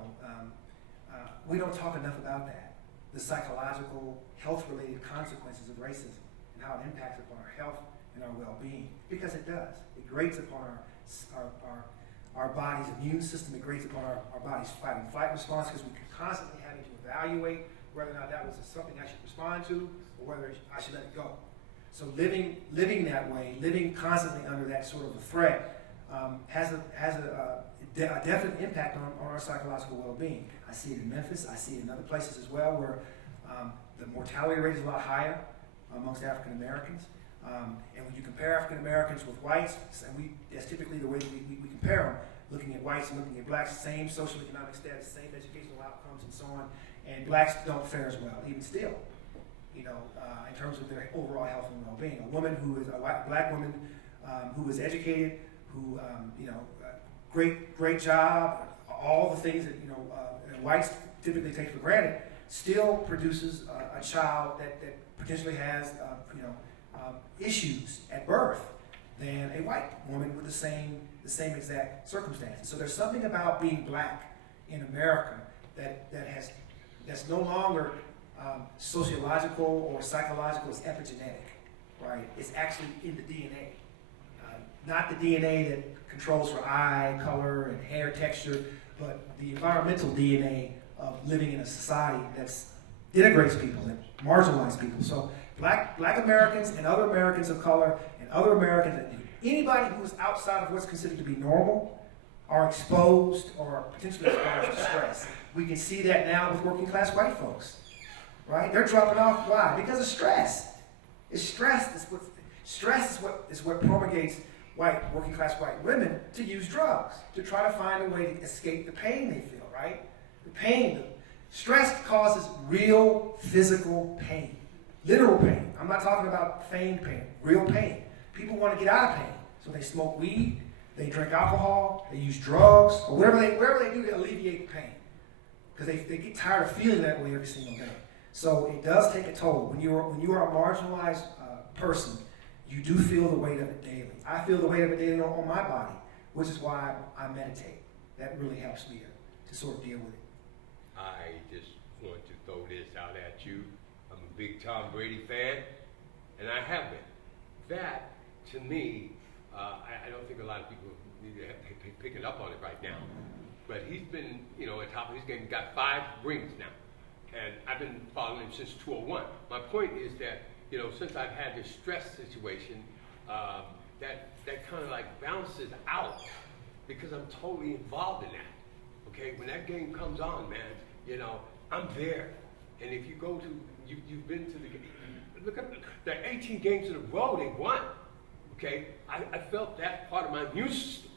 we don't talk enough about that. The psychological, health-related consequences of racism and how it impacts upon our health and our well-being, because it does. It grates upon our body's immune system. It grates upon our body's fight and flight response, because we're constantly having to evaluate whether or not that was something I should respond to or whether I should let it go. So living that way, living constantly under that sort of a threat, has a definite impact on our psychological well-being. I see it in Memphis. I see it in other places as well, where the mortality rate is a lot higher amongst African Americans. And when you compare African Americans with whites, and that's typically the way we compare them, looking at whites and looking at blacks, same socioeconomic status, same educational outcomes, and so on. And blacks don't fare as well, even still, in terms of their overall health and well-being. A woman who is a black woman who is educated, who great job, all the things that whites typically take for granted, still produces a child that potentially has issues at birth than a white woman with the same exact circumstances. So there's something about being black in America that's no longer sociological or psychological. It's epigenetic, right? It's actually in the DNA. Not the DNA that controls for eye color and hair texture, but the environmental DNA of living in a society that denigrates people, that marginalizes people. So black Americans and other Americans of color and other Americans, anybody who is outside of what's considered to be normal, are exposed or potentially exposed to stress. We can see that now with working class white folks, right? They're dropping off. Why? Because of stress. It's stress. Stress is what promulgates working class white women to use drugs, to try to find a way to escape the pain they feel, right? Stress causes real physical pain, literal pain. I'm not talking about feigned pain, real pain. People want to get out of pain, so they smoke weed, they drink alcohol, they use drugs, or whatever they do to alleviate the pain, because they get tired of feeling that way every single day. So it does take a toll. When you are a marginalized person, you do feel the weight of it daily. I feel the weight of it daily on my body, which is why I meditate. That really helps me to sort of deal with it. I just want to throw this out at you. I'm a big Tom Brady fan, and I have been. That, to me, I don't think a lot of people need to be picking up on it right now. But he's been, at top of his game. He's got 5 rings now. And I've been following him since 2001. My point is that, since I've had this stress situation, that kind of like bounces out because I'm totally involved in that. Okay, when that game comes on, man, I'm there. And if you go to, you've been to look at the 18 games in a row they won. Okay, I felt that part of my immune system,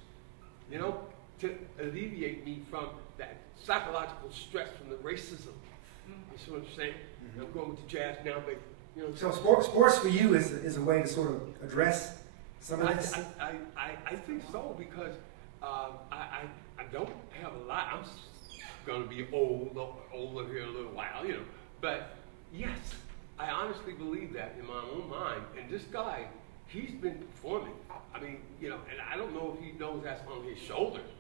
to alleviate me from that psychological stress from the racism. You see what I'm saying? Mm-hmm. I'm going with the jazz now, but So sports for you is a way to sort of address some of this? I think so, because I don't have a lot. I'm going to be older here in a little while, But yes, I honestly believe that in my own mind. And this guy, he's been performing. I mean, and I don't know if he knows that's on his shoulders.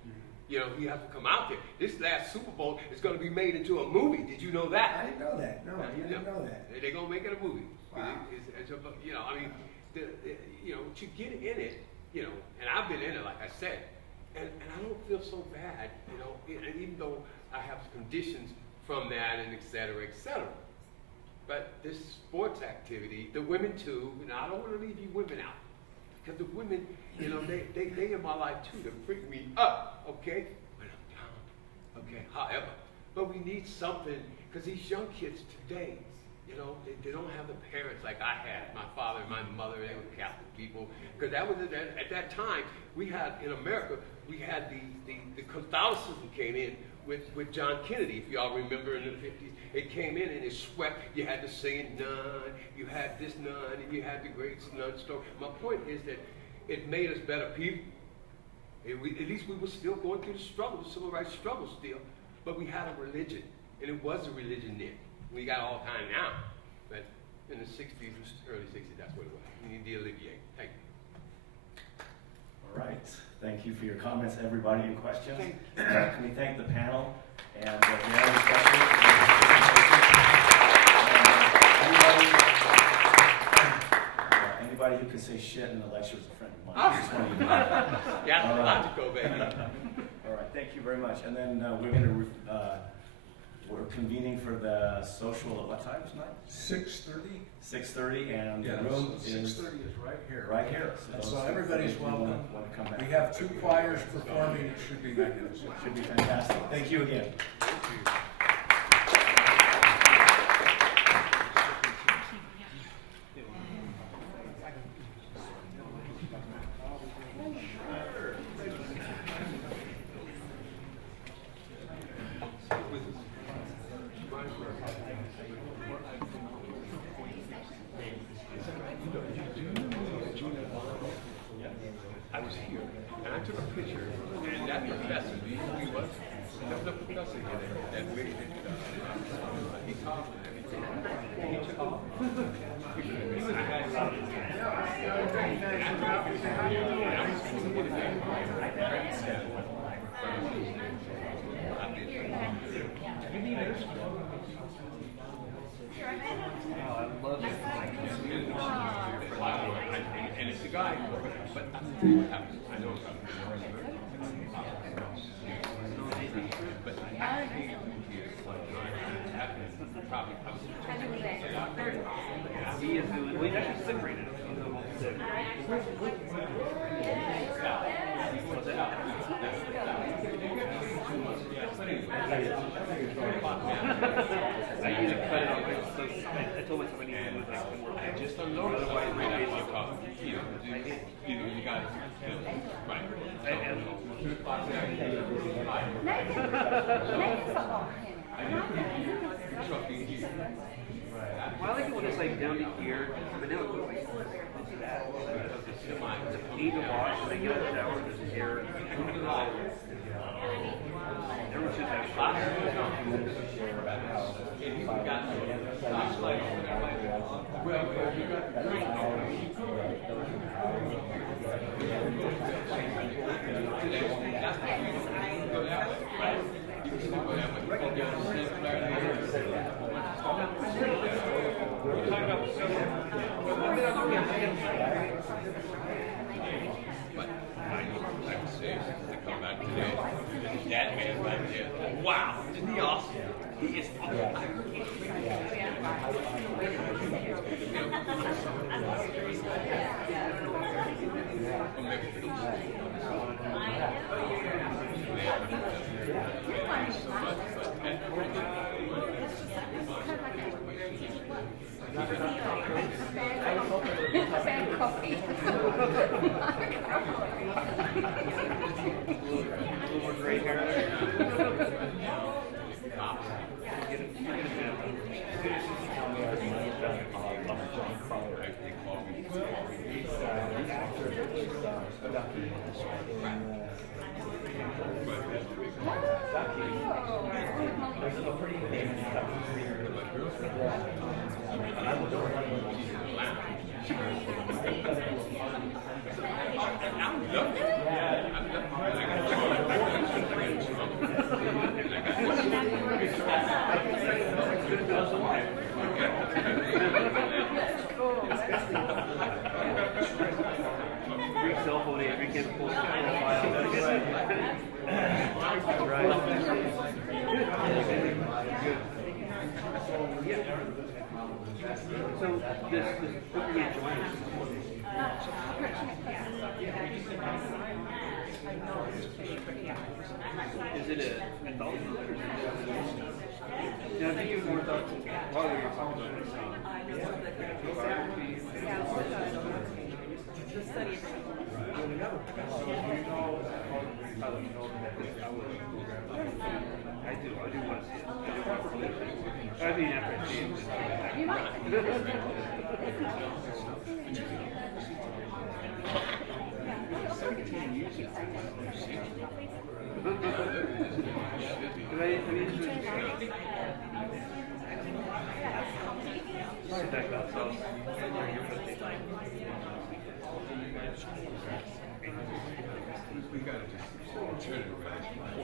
He has to come out there. This last Super Bowl is going to be made into a movie. Did you know that? I didn't know that. No, I didn't know that. They're going to make it a movie. Wow. To get in it, and I've been in it, like I said, and I don't feel so bad, and even though I have conditions from that and et cetera, but this sports activity, the women too, I don't want to leave you women out, because the women, they in my life too, they freak me up, okay, when I'm down, okay, however, but we need something, because these young kids today, they don't have the parents like I had. My father and my mother, they were Catholic people. Because that was at that time, we had, in America, we had the Catholicism came in with John Kennedy, if y'all remember in the 50s. It came in and it swept. You had the singing nun, you had this nun, and you had the great nun story. My point is that it made us better people. At least we were still going through the struggle, the civil rights struggle still. But we had a religion, and it was a religion then. We got all kind now, but in the 60s, early 60s, that's what it was. We need to alleviate. Thank you. All right. Thank you for your comments, everybody, and questions. Can we thank the panel and Gary especially? Anybody who can say shit in the lecture is a friend of mine. I just want you to know. Yeah, logical, baby. All right. Thank you very much. And then we're going to We're convening for the social at what time tonight? 6:30. 6:30, and Yeah, the room so is 6:30 is right here. right here. And so those everybody's people who welcome. want to come back. We have 2 choirs performing. It should be magnificent. Should be fantastic. Thank you again. I was here, and I took a picture, and that professor, do you know who he was? That was the professor here that waited, he talked, and he took off. And it's a guy, but I know about it. But I think probably he is doing, we actually separated. I need to cut it off. I told myself I need to move that more. I just don't know. Otherwise, right now, you're talking. You got it. Right. Well, I like it when it's like down to here, but now it's like that. It's a pain to watch, and I get out of the shower, there's air. Everyone should have classes. And you got flashlight on there. Well, you got green. But I would say to come back today, that man right there. Wow, isn't he awesome? He is awesome. So this book you joined. Is it a anthology? Now, do you give more thought to while we were talking about this? I do want to see it. I mean, after I see it. You might. We got to just turn it around.